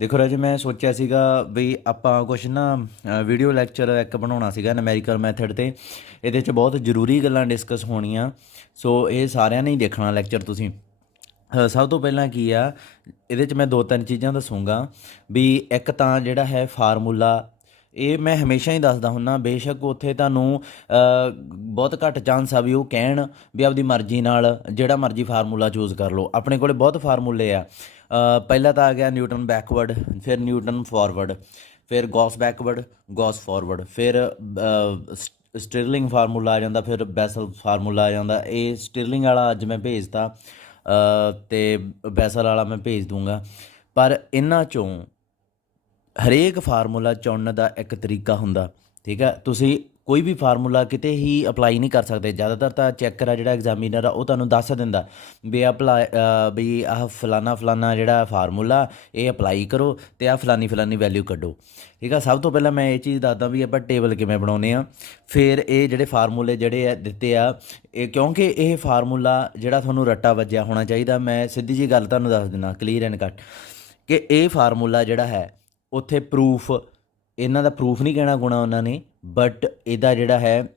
ਦੇਖੋ ਰਾਜੇ, ਮੈਂ ਸੋਚਿਆ ਸੀਗਾ ਵੀ ਆਪਾਂ ਕੁਛ ਨਾ ਵੀਡੀਓ ਲੈਕਚਰ ਇੱਕ ਬਣਾਉਣਾ ਸੀਗਾ ਨਿਊਮੈਰੀਕਲ ਮੈਥਡ 'ਤੇ। ਇਹਦੇ 'ਚ ਬਹੁਤ ਜ਼ਰੂਰੀ ਗੱਲਾਂ ਡਿਸਕਸ ਹੋਣੀਆਂ। ਸੋ ਇਹ ਸਾਰਿਆਂ ਨੇ ਹੀ ਦੇਖਣਾ ਲੈਕਚਰ ਤੁਸੀਂ। ਸਭ ਤੋਂ ਪਹਿਲਾਂ ਕੀ ਆ, ਇਹਦੇ 'ਚ ਮੈਂ ਦੋ ਤਿੰਨ ਚੀਜ਼ਾਂ ਦੱਸੂੰਗਾ। ਵੀ ਇੱਕ ਤਾਂ ਜਿਹੜਾ ਹੈ ਫਾਰਮੂਲਾ, ਇਹ ਮੈਂ ਹਮੇਸ਼ਾ ਹੀ ਦੱਸਦਾ ਹੁੰਦਾ। ਬੇਸ਼ੱਕ ਉੱਥੇ ਤੁਹਾਨੂੰ ਬਹੁਤ ਘੱਟ ਚਾਂਸ ਆ ਵੀ ਉਹ ਕਹਿਣ ਵੀ ਆਪਦੀ ਮਰਜ਼ੀ ਨਾਲ ਜਿਹੜਾ ਮਰਜ਼ੀ ਫਾਰਮੂਲਾ ਚੂਜ਼ ਕਰ ਲਓ। ਆਪਣੇ ਕੋਲੇ ਬਹੁਤ ਫਾਰਮੂਲੇ ਆ। ਪਹਿਲਾ ਤਾਂ ਆ ਗਿਆ ਨਿਊਟਨ ਬੈਕਵਰਡ, ਫਿਰ ਨਿਊਟਨ ਫਾਰਵਰਡ, ਫਿਰ ਗੌਸ ਬੈਕਵਰਡ, ਗੌਸ ਫਾਰਵਰਡ, ਫਿਰ ਸਟਿਰਲਿੰਗ ਫਾਰਮੂਲਾ ਆ ਜਾਂਦਾ, ਫਿਰ ਬੈਸਲ ਫਾਰਮੂਲਾ ਆ ਜਾਂਦਾ। ਇਹ ਸਟਿਰਲਿੰਗ ਵਾਲਾ ਅੱਜ ਮੈਂ ਭੇਜਤਾ ਅਤੇ ਬੈਸਲ ਵਾਲਾ ਮੈਂ ਭੇਜ ਦੂੰਗਾ। ਪਰ ਇਹਨਾਂ 'ਚੋਂ ਹਰੇਕ ਫਾਰਮੂਲਾ ਚੁਣਨ ਦਾ ਇੱਕ ਤਰੀਕਾ ਹੁੰਦਾ, ਠੀਕ ਹੈ। ਤੁਸੀਂ ਕੋਈ ਵੀ ਫਾਰਮੂਲਾ ਕਿਤੇ ਹੀ ਅਪਲਾਈ ਨਹੀਂ ਕਰ ਸਕਦੇ। ਜ਼ਿਆਦਾਤਰ ਤਾਂ ਚੈੱਕਰ ਆ ਜਿਹੜਾ ਐਗਜ਼ਾਮੀਨਰ ਆ ਉਹ ਤੁਹਾਨੂੰ ਦੱਸ ਦਿੰਦਾ ਵੀ ਵੀ ਆਹ ਫਲਾਨਾ ਫਲਾਨਾ ਜਿਹੜਾ ਫਾਰਮੂਲਾ ਇਹ ਅਪਲਾਈ ਕਰੋ ਅਤੇ ਆਹ ਫਲਾਨੀ ਵੈਲਿਊ ਕੱਢੋ, ਠੀਕ ਆ। ਸਭ ਤੋਂ ਪਹਿਲਾਂ ਮੈਂ ਇਹ ਚੀਜ਼ ਦੱਸਦਾ ਵੀ ਆਪਾਂ ਟੇਬਲ ਕਿਵੇਂ ਬਣਾਉਂਦੇ ਆ। ਫਿਰ ਇਹ ਜਿਹੜੇ ਫਾਰਮੂਲੇ ਜਿਹੜੇ ਆ ਦਿੱਤੇ ਆ, ਇਹ ਕਿਉਂਕਿ ਇਹ ਫਾਰਮੂਲਾ ਜਿਹੜਾ ਤੁਹਾਨੂੰ ਰੱਟਾ ਵੱਜਿਆ ਹੋਣਾ ਚਾਹੀਦਾ। ਮੈਂ ਸਿੱਧੀ ਜਿਹੀ ਗੱਲ ਤੁਹਾਨੂੰ ਦੱਸ ਦਿੰਦਾ ਕਲੀਅਰ ਐਂਡ ਕੱਟ, ਕਿ ਇਹ ਫਾਰਮੂਲਾ ਜਿਹੜਾ ਹੈ ਉੱਥੇ ਪ੍ਰੂਫ, ਇਹਨਾਂ ਦਾ ਪ੍ਰੂਫ ਨਹੀਂ ਕਹਿਣਾ ਗੁਣਾ ਉਹਨਾਂ ਨੇ, ਬਟ ਇਹਦਾ ਜਿਹੜਾ ਹੈ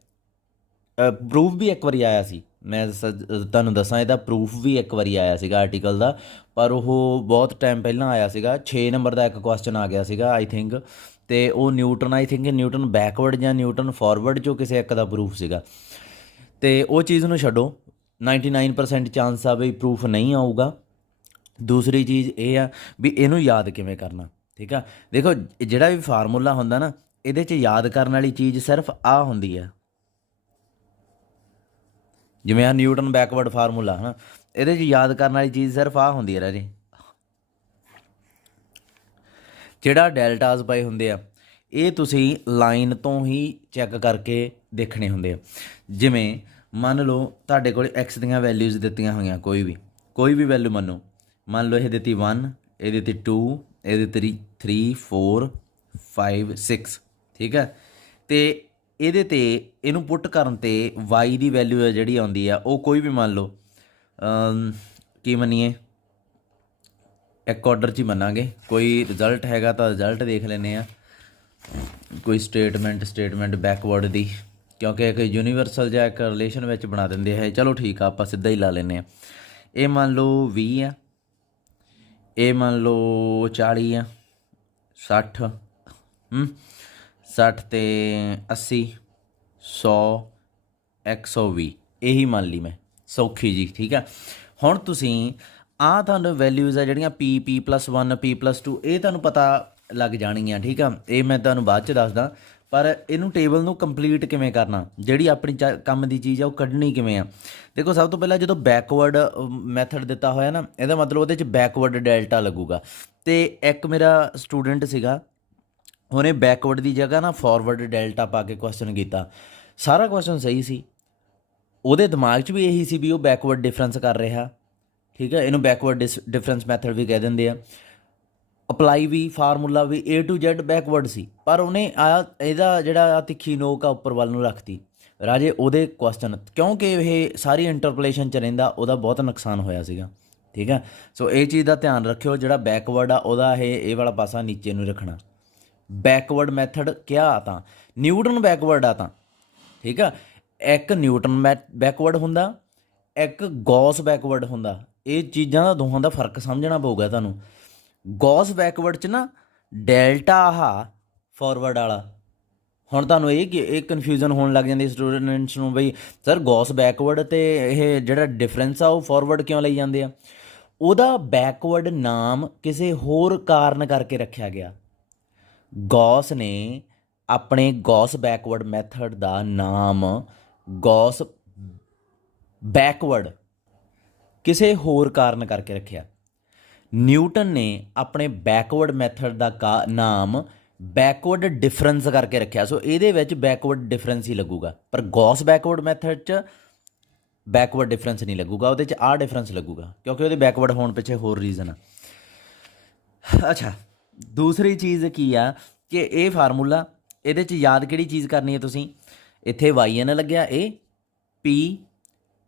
ਪ੍ਰੂਫ ਵੀ ਇੱਕ ਵਾਰੀ ਆਇਆ ਸੀ। ਮੈਂ ਤੁਹਾਨੂੰ ਦੱਸਾਂ, ਇਹਦਾ ਪ੍ਰੂਫ ਵੀ ਇੱਕ ਵਾਰੀ ਆਇਆ ਸੀਗਾ ਆਰਟੀਕਲ ਦਾ, ਪਰ ਉਹ ਬਹੁਤ ਟਾਈਮ ਪਹਿਲਾਂ ਆਇਆ ਸੀਗਾ। 6 ਨੰਬਰ ਦਾ ਇੱਕ ਕੁਐਸਚਨ ਆ ਗਿਆ ਸੀਗਾ ਆਈ ਥਿੰਕ, ਅਤੇ ਉਹ Newton, I think Newton backward ਜਾਂ ਨਿਊਟਨ ਫਾਰਵਰਡ 'ਚੋਂ ਕਿਸੇ ਇੱਕ ਦਾ ਪ੍ਰੂਫ ਸੀਗਾ। ਅਤੇ ਉਹ ਚੀਜ਼ ਨੂੰ ਛੱਡੋ, 99% ਚਾਂਸ ਆ ਵੀ ਪ੍ਰੂਫ ਨਹੀਂ ਆਊਗਾ। ਦੂਸਰੀ ਚੀਜ਼ ਇਹ ਆ ਵੀ ਇਹਨੂੰ ਯਾਦ ਕਿਵੇਂ ਕਰਨਾ, ਠੀਕ ਆ। ਦੇਖੋ, ਜਿਹੜਾ ਵੀ ਫਾਰਮੂਲਾ ਹੁੰਦਾ ਨਾ, ਇਹਦੇ 'ਚ ਯਾਦ ਕਰਨ ਵਾਲੀ ਚੀਜ਼ ਸਿਰਫ ਆਹ ਹੁੰਦੀ ਆ। ਜਿਵੇਂ ਆ ਨਿਊਟਨ ਬੈਕਵਰਡ ਫਾਰਮੂਲਾ ਹੈ ਨਾ, ਇਹਦੇ 'ਚ ਯਾਦ ਕਰਨ ਵਾਲੀ ਚੀਜ਼ ਸਿਰਫ ਆਹ ਹੁੰਦੀ ਹੈ ਰਾਜੇ। ਜਿਹੜਾ ਡੈਲਟਾਸ ਪਏ ਹੁੰਦੇ ਆ, ਇਹ ਤੁਸੀਂ ਲਾਈਨ ਤੋਂ ਹੀ ਚੈੱਕ ਕਰਕੇ ਦੇਖਣੇ ਹੁੰਦੇ ਆ। ਜਿਵੇਂ ਮੰਨ ਲਓ ਤੁਹਾਡੇ ਕੋਲ ਐਕਸ ਦੀਆਂ ਵੈਲਿਊਜ਼ ਦਿੱਤੀਆਂ ਹੋਈਆਂ, ਕੋਈ ਵੀ ਵੈਲਿਊ ਮੰਨ ਲਓ ਇਹ ਦਿੱਤੀ 1, ਇਹ ਦਿੱਤੀ 2, ਇਹ ਦਿੱਤੀ 3 4 5 6, ਠੀਕ ਹੈ। ਅਤੇ ਇਹਦੇ 'ਤੇ ਇਹਨੂੰ ਪੁੱਟ ਕਰਨ 'ਤੇ y ਦੀ ਵੈਲਿਊ ਜਿਹੜੀ ਆਉਂਦੀ ਆ ਉਹ ਕੋਈ ਵੀ ਮੰਨ ਲਓ, ਕੀ ਮੰਨੀਏ, ਇੱਕ ਆਰਡਰ 'ਚ ਹੀ ਮੰਨਾਂਗੇ। ਕੋਈ ਰਿਜ਼ਲਟ ਹੈਗਾ ਤਾਂ ਰਿਜ਼ਲਟ ਦੇਖ ਲੈਂਦੇ ਆ, ਕੋਈ ਸਟੇਟਮੈਂਟ ਬੈਕਵਰਡ ਦੀ, ਕਿਉਂਕਿ ਇੱਕ ਯੂਨੀਵਰਸਲ ਜਾਂ ਇੱਕ ਰਿਲੇਸ਼ਨ ਵਿੱਚ ਬਣਾ ਦਿੰਦੇ ਹੈ। ਚਲੋ ਠੀਕ ਆ, ਆਪਾਂ ਸਿੱਧਾ ਹੀ ਲਾ ਲੈਂਦੇ ਹਾਂ। ਇਹ ਮੰਨ ਲਓ 20 ਆ, ਇਹ ਮੰਨ ਲਓ 40 ਆ, 60 60 ਅਤੇ 80 100 120, ਇਹੀ ਮੰਨ ਲਈ ਮੈਂ, ਸੌਖੀ ਜੀ, ਠੀਕ ਆ। ਹੁਣ ਤੁਸੀਂ ਆਹ ਤੁਹਾਨੂੰ ਵੈਲਿਊਜ਼ ਆ ਜਿਹੜੀਆਂ P+1 P+2, ਇਹ ਤੁਹਾਨੂੰ ਪਤਾ ਲੱਗ ਜਾਣਗੀਆਂ, ਠੀਕ ਆ। ਇਹ ਮੈਂ ਤੁਹਾਨੂੰ ਬਾਅਦ 'ਚ ਦੱਸਦਾ, ਪਰ ਇਹਨੂੰ ਟੇਬਲ ਨੂੰ ਕੰਪਲੀਟ ਕਿਵੇਂ ਕਰਨਾ, ਜਿਹੜੀ ਆਪਣੀ ਕੰਮ ਦੀ ਚੀਜ਼ ਆ ਉਹ ਕੱਢਣੀ ਕਿਵੇਂ ਆ। ਦੇਖੋ, ਸਭ ਤੋਂ ਪਹਿਲਾਂ ਜਦੋਂ ਬੈਕਵਰਡ ਮੈਥਡ ਦਿੱਤਾ ਹੋਇਆ ਨਾ, ਇਹਦਾ ਮਤਲਬ ਉਹਦੇ 'ਚ ਬੈਕਵਰਡ ਡੈਲਟਾ ਲੱਗੂਗਾ। ਅਤੇ ਇੱਕ ਮੇਰਾ ਸਟੂਡੈਂਟ ਸੀਗਾ, ਉਹਨੇ ਬੈਕਵਰਡ ਦੀ ਜਗ੍ਹਾ ਨਾ ਫਾਰਵਰਡ ਡੈਲਟਾ ਪਾ ਕੇ ਕੁਐਸਚਨ ਕੀਤਾ। ਸਾਰਾ ਕੁਐਸਚਨ ਸਹੀ ਸੀ, ਉਹਦੇ ਦਿਮਾਗ 'ਚ ਵੀ ਇਹੀ ਸੀ ਵੀ ਉਹ ਬੈਕਵਰਡ ਡਿਫਰੈਂਸ ਕਰ ਰਿਹਾ, ਠੀਕ ਹੈ। ਇਹਨੂੰ ਬੈਕਵਰਡ ਡਿਫਰੈਂਸ ਮੈਥਡ ਵੀ ਕਹਿ ਦਿੰਦੇ ਆ। ਅਪਲਾਈ ਵੀ, ਫਾਰਮੂਲਾ ਵੀ, A to Z ਬੈਕਵਰਡ ਸੀ, ਪਰ ਉਹਨੇ ਇਹਦਾ ਜਿਹੜਾ ਤਿੱਖੀ ਨੋਕ ਆ ਉੱਪਰ ਵੱਲ ਨੂੰ ਰੱਖਤੀ ਰਾਜੇ। ਉਹਦੇ ਕੁਐਸਚਨ, ਕਿਉਂਕਿ ਇਹ ਸਾਰੀ ਇੰਟਰਪੋਲੇਸ਼ਨ 'ਚ ਰਹਿੰਦਾ, ਉਹਦਾ ਬਹੁਤ ਨੁਕਸਾਨ ਹੋਇਆ ਸੀਗਾ, ਠੀਕ ਹੈ। ਸੋ ਇਹ ਚੀਜ਼ ਦਾ ਧਿਆਨ ਰੱਖਿਓ, ਜਿਹੜਾ ਬੈਕਵਰਡ ਆ ਉਹਦਾ ਇਹ ਵਾਲਾ ਪਾਸਾ ਨੀਚੇ ਨੂੰ ਰੱਖਣਾ। ਬੈਕਵਰਡ ਮੈਥਡ ਕਿਹਾ ਤਾਂ ਨਿਊਟਨ ਬੈਕਵਰਡ ਆ ਤਾਂ, ਠੀਕ ਆ। ਇੱਕ ਨਿਊਟਨ ਬੈਕਵਰਡ ਹੁੰਦਾ, ਇੱਕ ਗੌਸ ਬੈਕਵਰਡ ਹੁੰਦਾ। ਇਹ ਚੀਜ਼ਾਂ ਦਾ ਦੋਹਾਂ ਦਾ ਫਰਕ ਸਮਝਣਾ ਪਊਗਾ ਤੁਹਾਨੂੰ। ਗੌਸ ਬੈਕਵਰਡ 'ਚ ਨਾ ਡੈਲਟਾ ਆਹ ਫਾਰਵਰਡ ਵਾਲਾ, ਹੁਣ ਤੁਹਾਨੂੰ ਇਹ ਕਨਫਿਊਜ਼ਨ ਹੋਣ ਲੱਗ ਜਾਂਦੀ ਸਟੂਡੈਂਟਸ ਨੂੰ, ਬਈ ਸਰ ਗੌਸ ਬੈਕਵਰਡ ਅਤੇ ਇਹ ਜਿਹੜਾ ਡਿਫਰੈਂਸ ਆ ਉਹ ਫਾਰਵਰਡ ਕਿਉਂ ਲਈ ਜਾਂਦੇ ਆ। ਉਹਦਾ ਬੈਕਵਰਡ ਨਾਮ ਕਿਸੇ ਹੋਰ ਕਾਰਨ ਕਰਕੇ ਰੱਖਿਆ ਗਿਆ। ਗੌਸ ਨੇ ਆਪਣੇ ਗੌਸ ਬੈਕਵਰਡ ਮੈਥਡ ਦਾ ਨਾਮ ਗੌਸ ਬੈਕਵਰਡ ਕਿਸੇ ਹੋਰ ਕਾਰਨ ਕਰਕੇ ਰੱਖਿਆ। ਨਿਊਟਨ ਨੇ ਆਪਣੇ ਬੈਕਵਰਡ ਮੈਥਡ ਦਾ ਨਾਮ ਬੈਕਵਰਡ ਡਿਫਰੈਂਸ ਕਰਕੇ ਰੱਖਿਆ। ਸੋ ਇਹਦੇ ਵਿੱਚ ਬੈਕਵਰਡ ਡਿਫਰੈਂਸ ਹੀ ਲੱਗੂਗਾ, ਪਰ ਗੌਸ ਬੈਕਵਰਡ ਮੈਥਡ 'ਚ ਬੈਕਵਰਡ ਡਿਫਰੈਂਸ ਨਹੀਂ ਲੱਗੂਗਾ, ਉਹਦੇ 'ਚ ਆਹ ਡਿਫਰੈਂਸ ਲੱਗੂਗਾ, ਕਿਉਂਕਿ ਉਹਦੇ ਬੈਕਵਰਡ ਹੋਣ ਪਿੱਛੇ ਹੋਰ ਰੀਜ਼ਨ ਆ। ਅੱਛਾ, ਦੂਸਰੀ ਚੀਜ਼ ਕੀ ਆ ਕਿ ਇਹ ਫਾਰਮੂਲਾ, ਇਹਦੇ 'ਚ ਯਾਦ ਕਿਹੜੀ ਚੀਜ਼ ਕਰਨੀ ਹੈ ਤੁਸੀਂ, ਇੱਥੇ yn ਲੱਗਿਆ, ਇਹ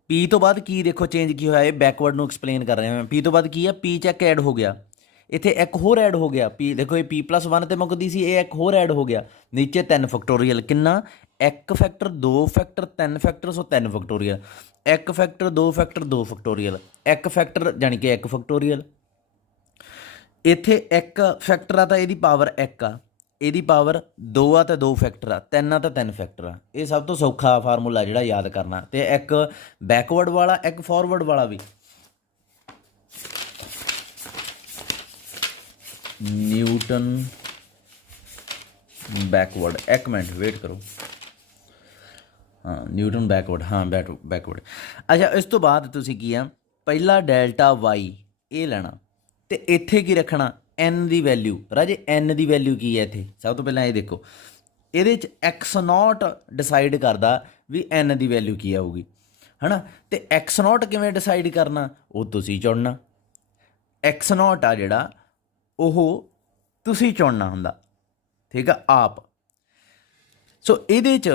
P ਤੋਂ ਬਾਅਦ ਕੀ ਦੇਖੋ ਚੇਂਜ ਕੀ ਹੋਇਆ, ਇਹ ਬੈਕਵਰਡ ਨੂੰ ਐਕਸਪਲੇਨ ਕਰ ਰਹੇ ਹਾਂ। P ਤੋਂ ਬਾਅਦ ਕੀ ਆ, P ਚੈੱਕ ਐਡ ਹੋ ਗਿਆ, ਇੱਥੇ ਇੱਕ ਹੋਰ ਐਡ ਹੋ ਗਿਆ ਪੀ, ਦੇਖੋ ਇਹ p+1 ਤੇ ਮੁੱਕਦੀ ਸੀ, ਇਹ ਇੱਕ ਹੋਰ ਐਡ ਹੋ ਗਿਆ ਨੀਚੇ 3 ਫੈਕਟੋਰੀਅਲ, ਕਿੰਨਾ 1 ਫੈਕਟਰ 2 ਫੈਕਟਰ 3 ਫੈਕਟਰ, ਸੋ 3 factorial, 1 factor 2 factor 2 factorial, 1 factor ਜਾਣੀ ਕਿ 1 ਫੈਕਟੋਰੀਅਲ। ਇੱਥੇ 1 ਫੈਕਟਰ ਆ ਤਾਂ ਇਹਦੀ ਪਾਵਰ 1 ਆ, ਇਹਦੀ ਪਾਵਰ 2 ਆ ਤੇ 2 ਫੈਕਟਰ ਆ, 3 ਆ ਤਾਂ 3 ਫੈਕਟਰ ਆ। ਇਹ ਸਭ ਤੋਂ ਸੌਖਾ ਫਾਰਮੂਲਾ ਜਿਹੜਾ ਯਾਦ ਕਰਨਾ, ਤੇ ਇੱਕ ਬੈਕਵਰਡ ਵਾਲਾ ਇੱਕ ਫਾਰਵਰਡ ਵਾਲਾ ਵੀ। ਨਿਊਟਨ ਬੈਕਵਰਡ, ਇੱਕ ਮਿੰਟ ਵੇਟ ਕਰੋ, ਹਾਂ ਨਿਊਟਨ ਬੈਕਵਰਡ, ਹਾਂ ਬੈਕਵਰਡ। ਅੱਛਾ ਇਸ ਤੋਂ ਬਾਅਦ ਤੁਸੀਂ ਕੀ ਆ, ਪਹਿਲਾ ਡੈਲਟਾ ਵਾਈ ਇਹ ਲੈਣਾ, ਤੇ ਇੱਥੇ ਕੀ ਰੱਖਣਾ, n ਦੀ ਵੈਲਿਊ। ਰਾਜੇ n ਦੀ ਵੈਲਿਊ ਕੀ ਹੈ ਇੱਥੇ, ਸਭ ਤੋਂ ਪਹਿਲਾਂ ਇਹ ਦੇਖੋ, ਇਹਦੇ 'ਚ x0 ਡਿਸਾਈਡ ਕਰਦਾ ਵੀ n ਦੀ ਵੈਲਿਊ ਕੀ ਆਊਗੀ, ਹੈ ਨਾ। ਤੇ x0 ਕਿਵੇਂ ਡਿਸਾਈਡ ਕਰਨਾ, ਉਹ ਤੁਸੀਂ ਚੁਣਨਾ। x0 ਆ ਜਿਹੜਾ ਉਹ ਤੁਸੀਂ ਚੁਣਨਾ ਹੁੰਦਾ, ਠੀਕ ਆ ਆਪ। ਸੋ ਇਹਦੇ 'ਚ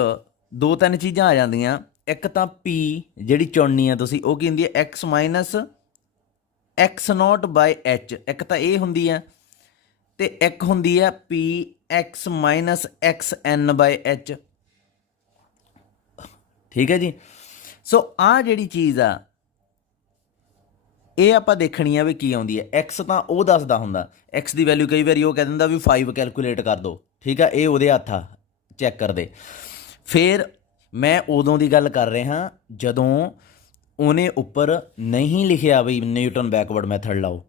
2-3 ਚੀਜ਼ਾਂ ਆ ਜਾਂਦੀਆਂ, ਇੱਕ ਤਾਂ p ਜਿਹੜੀ ਚੁਣਨੀ ਆ ਤੁਸੀਂ, ਉਹ ਕੀ ਹੁੰਦੀ ਹੈ x ਮਾਈਨਸ x0/h, ਇੱਕ ਤਾਂ ਇਹ ਹੁੰਦੀ ਹੈ, ਤੇ ਇੱਕ ਹੁੰਦੀ ਹੈ p x ਮਾਈਨਸ xn/h, ਠੀਕ ਹੈ ਜੀ। ਸੋ ਆਹ ਜਿਹੜੀ ਚੀਜ਼ ਆ ਇਹ ਆਪਾਂ ਦੇਖਣੀ ਆ ਵੀ ਕੀ ਆਉਂਦੀ ਹੈ। x ਤਾਂ ਉਹ ਦੱਸਦਾ ਹੁੰਦਾ, x ਦੀ ਵੈਲਿਊ ਕਈ ਵਾਰੀ ਉਹ ਕਹਿ ਦਿੰਦਾ ਵੀ 5 ਕੈਲਕੂਲੇਟ ਕਰ ਦਿਓ, ਠੀਕ ਆ, ਇਹ ਉਹਦੇ ਹੱਥ ਆ ਚੈੱਕ ਕਰਦੇ। ਫਿਰ ਮੈਂ ਉਦੋਂ ਦੀ ਗੱਲ ਕਰ ਰਿਹਾ ਜਦੋਂ ਉਹਨੇ ਉੱਪਰ ਨਹੀਂ ਲਿਖਿਆ ਵੀ ਨਿਊਟਨ ਬੈਕਵਰਡ ਮੈਥਡ ਲਾਓ,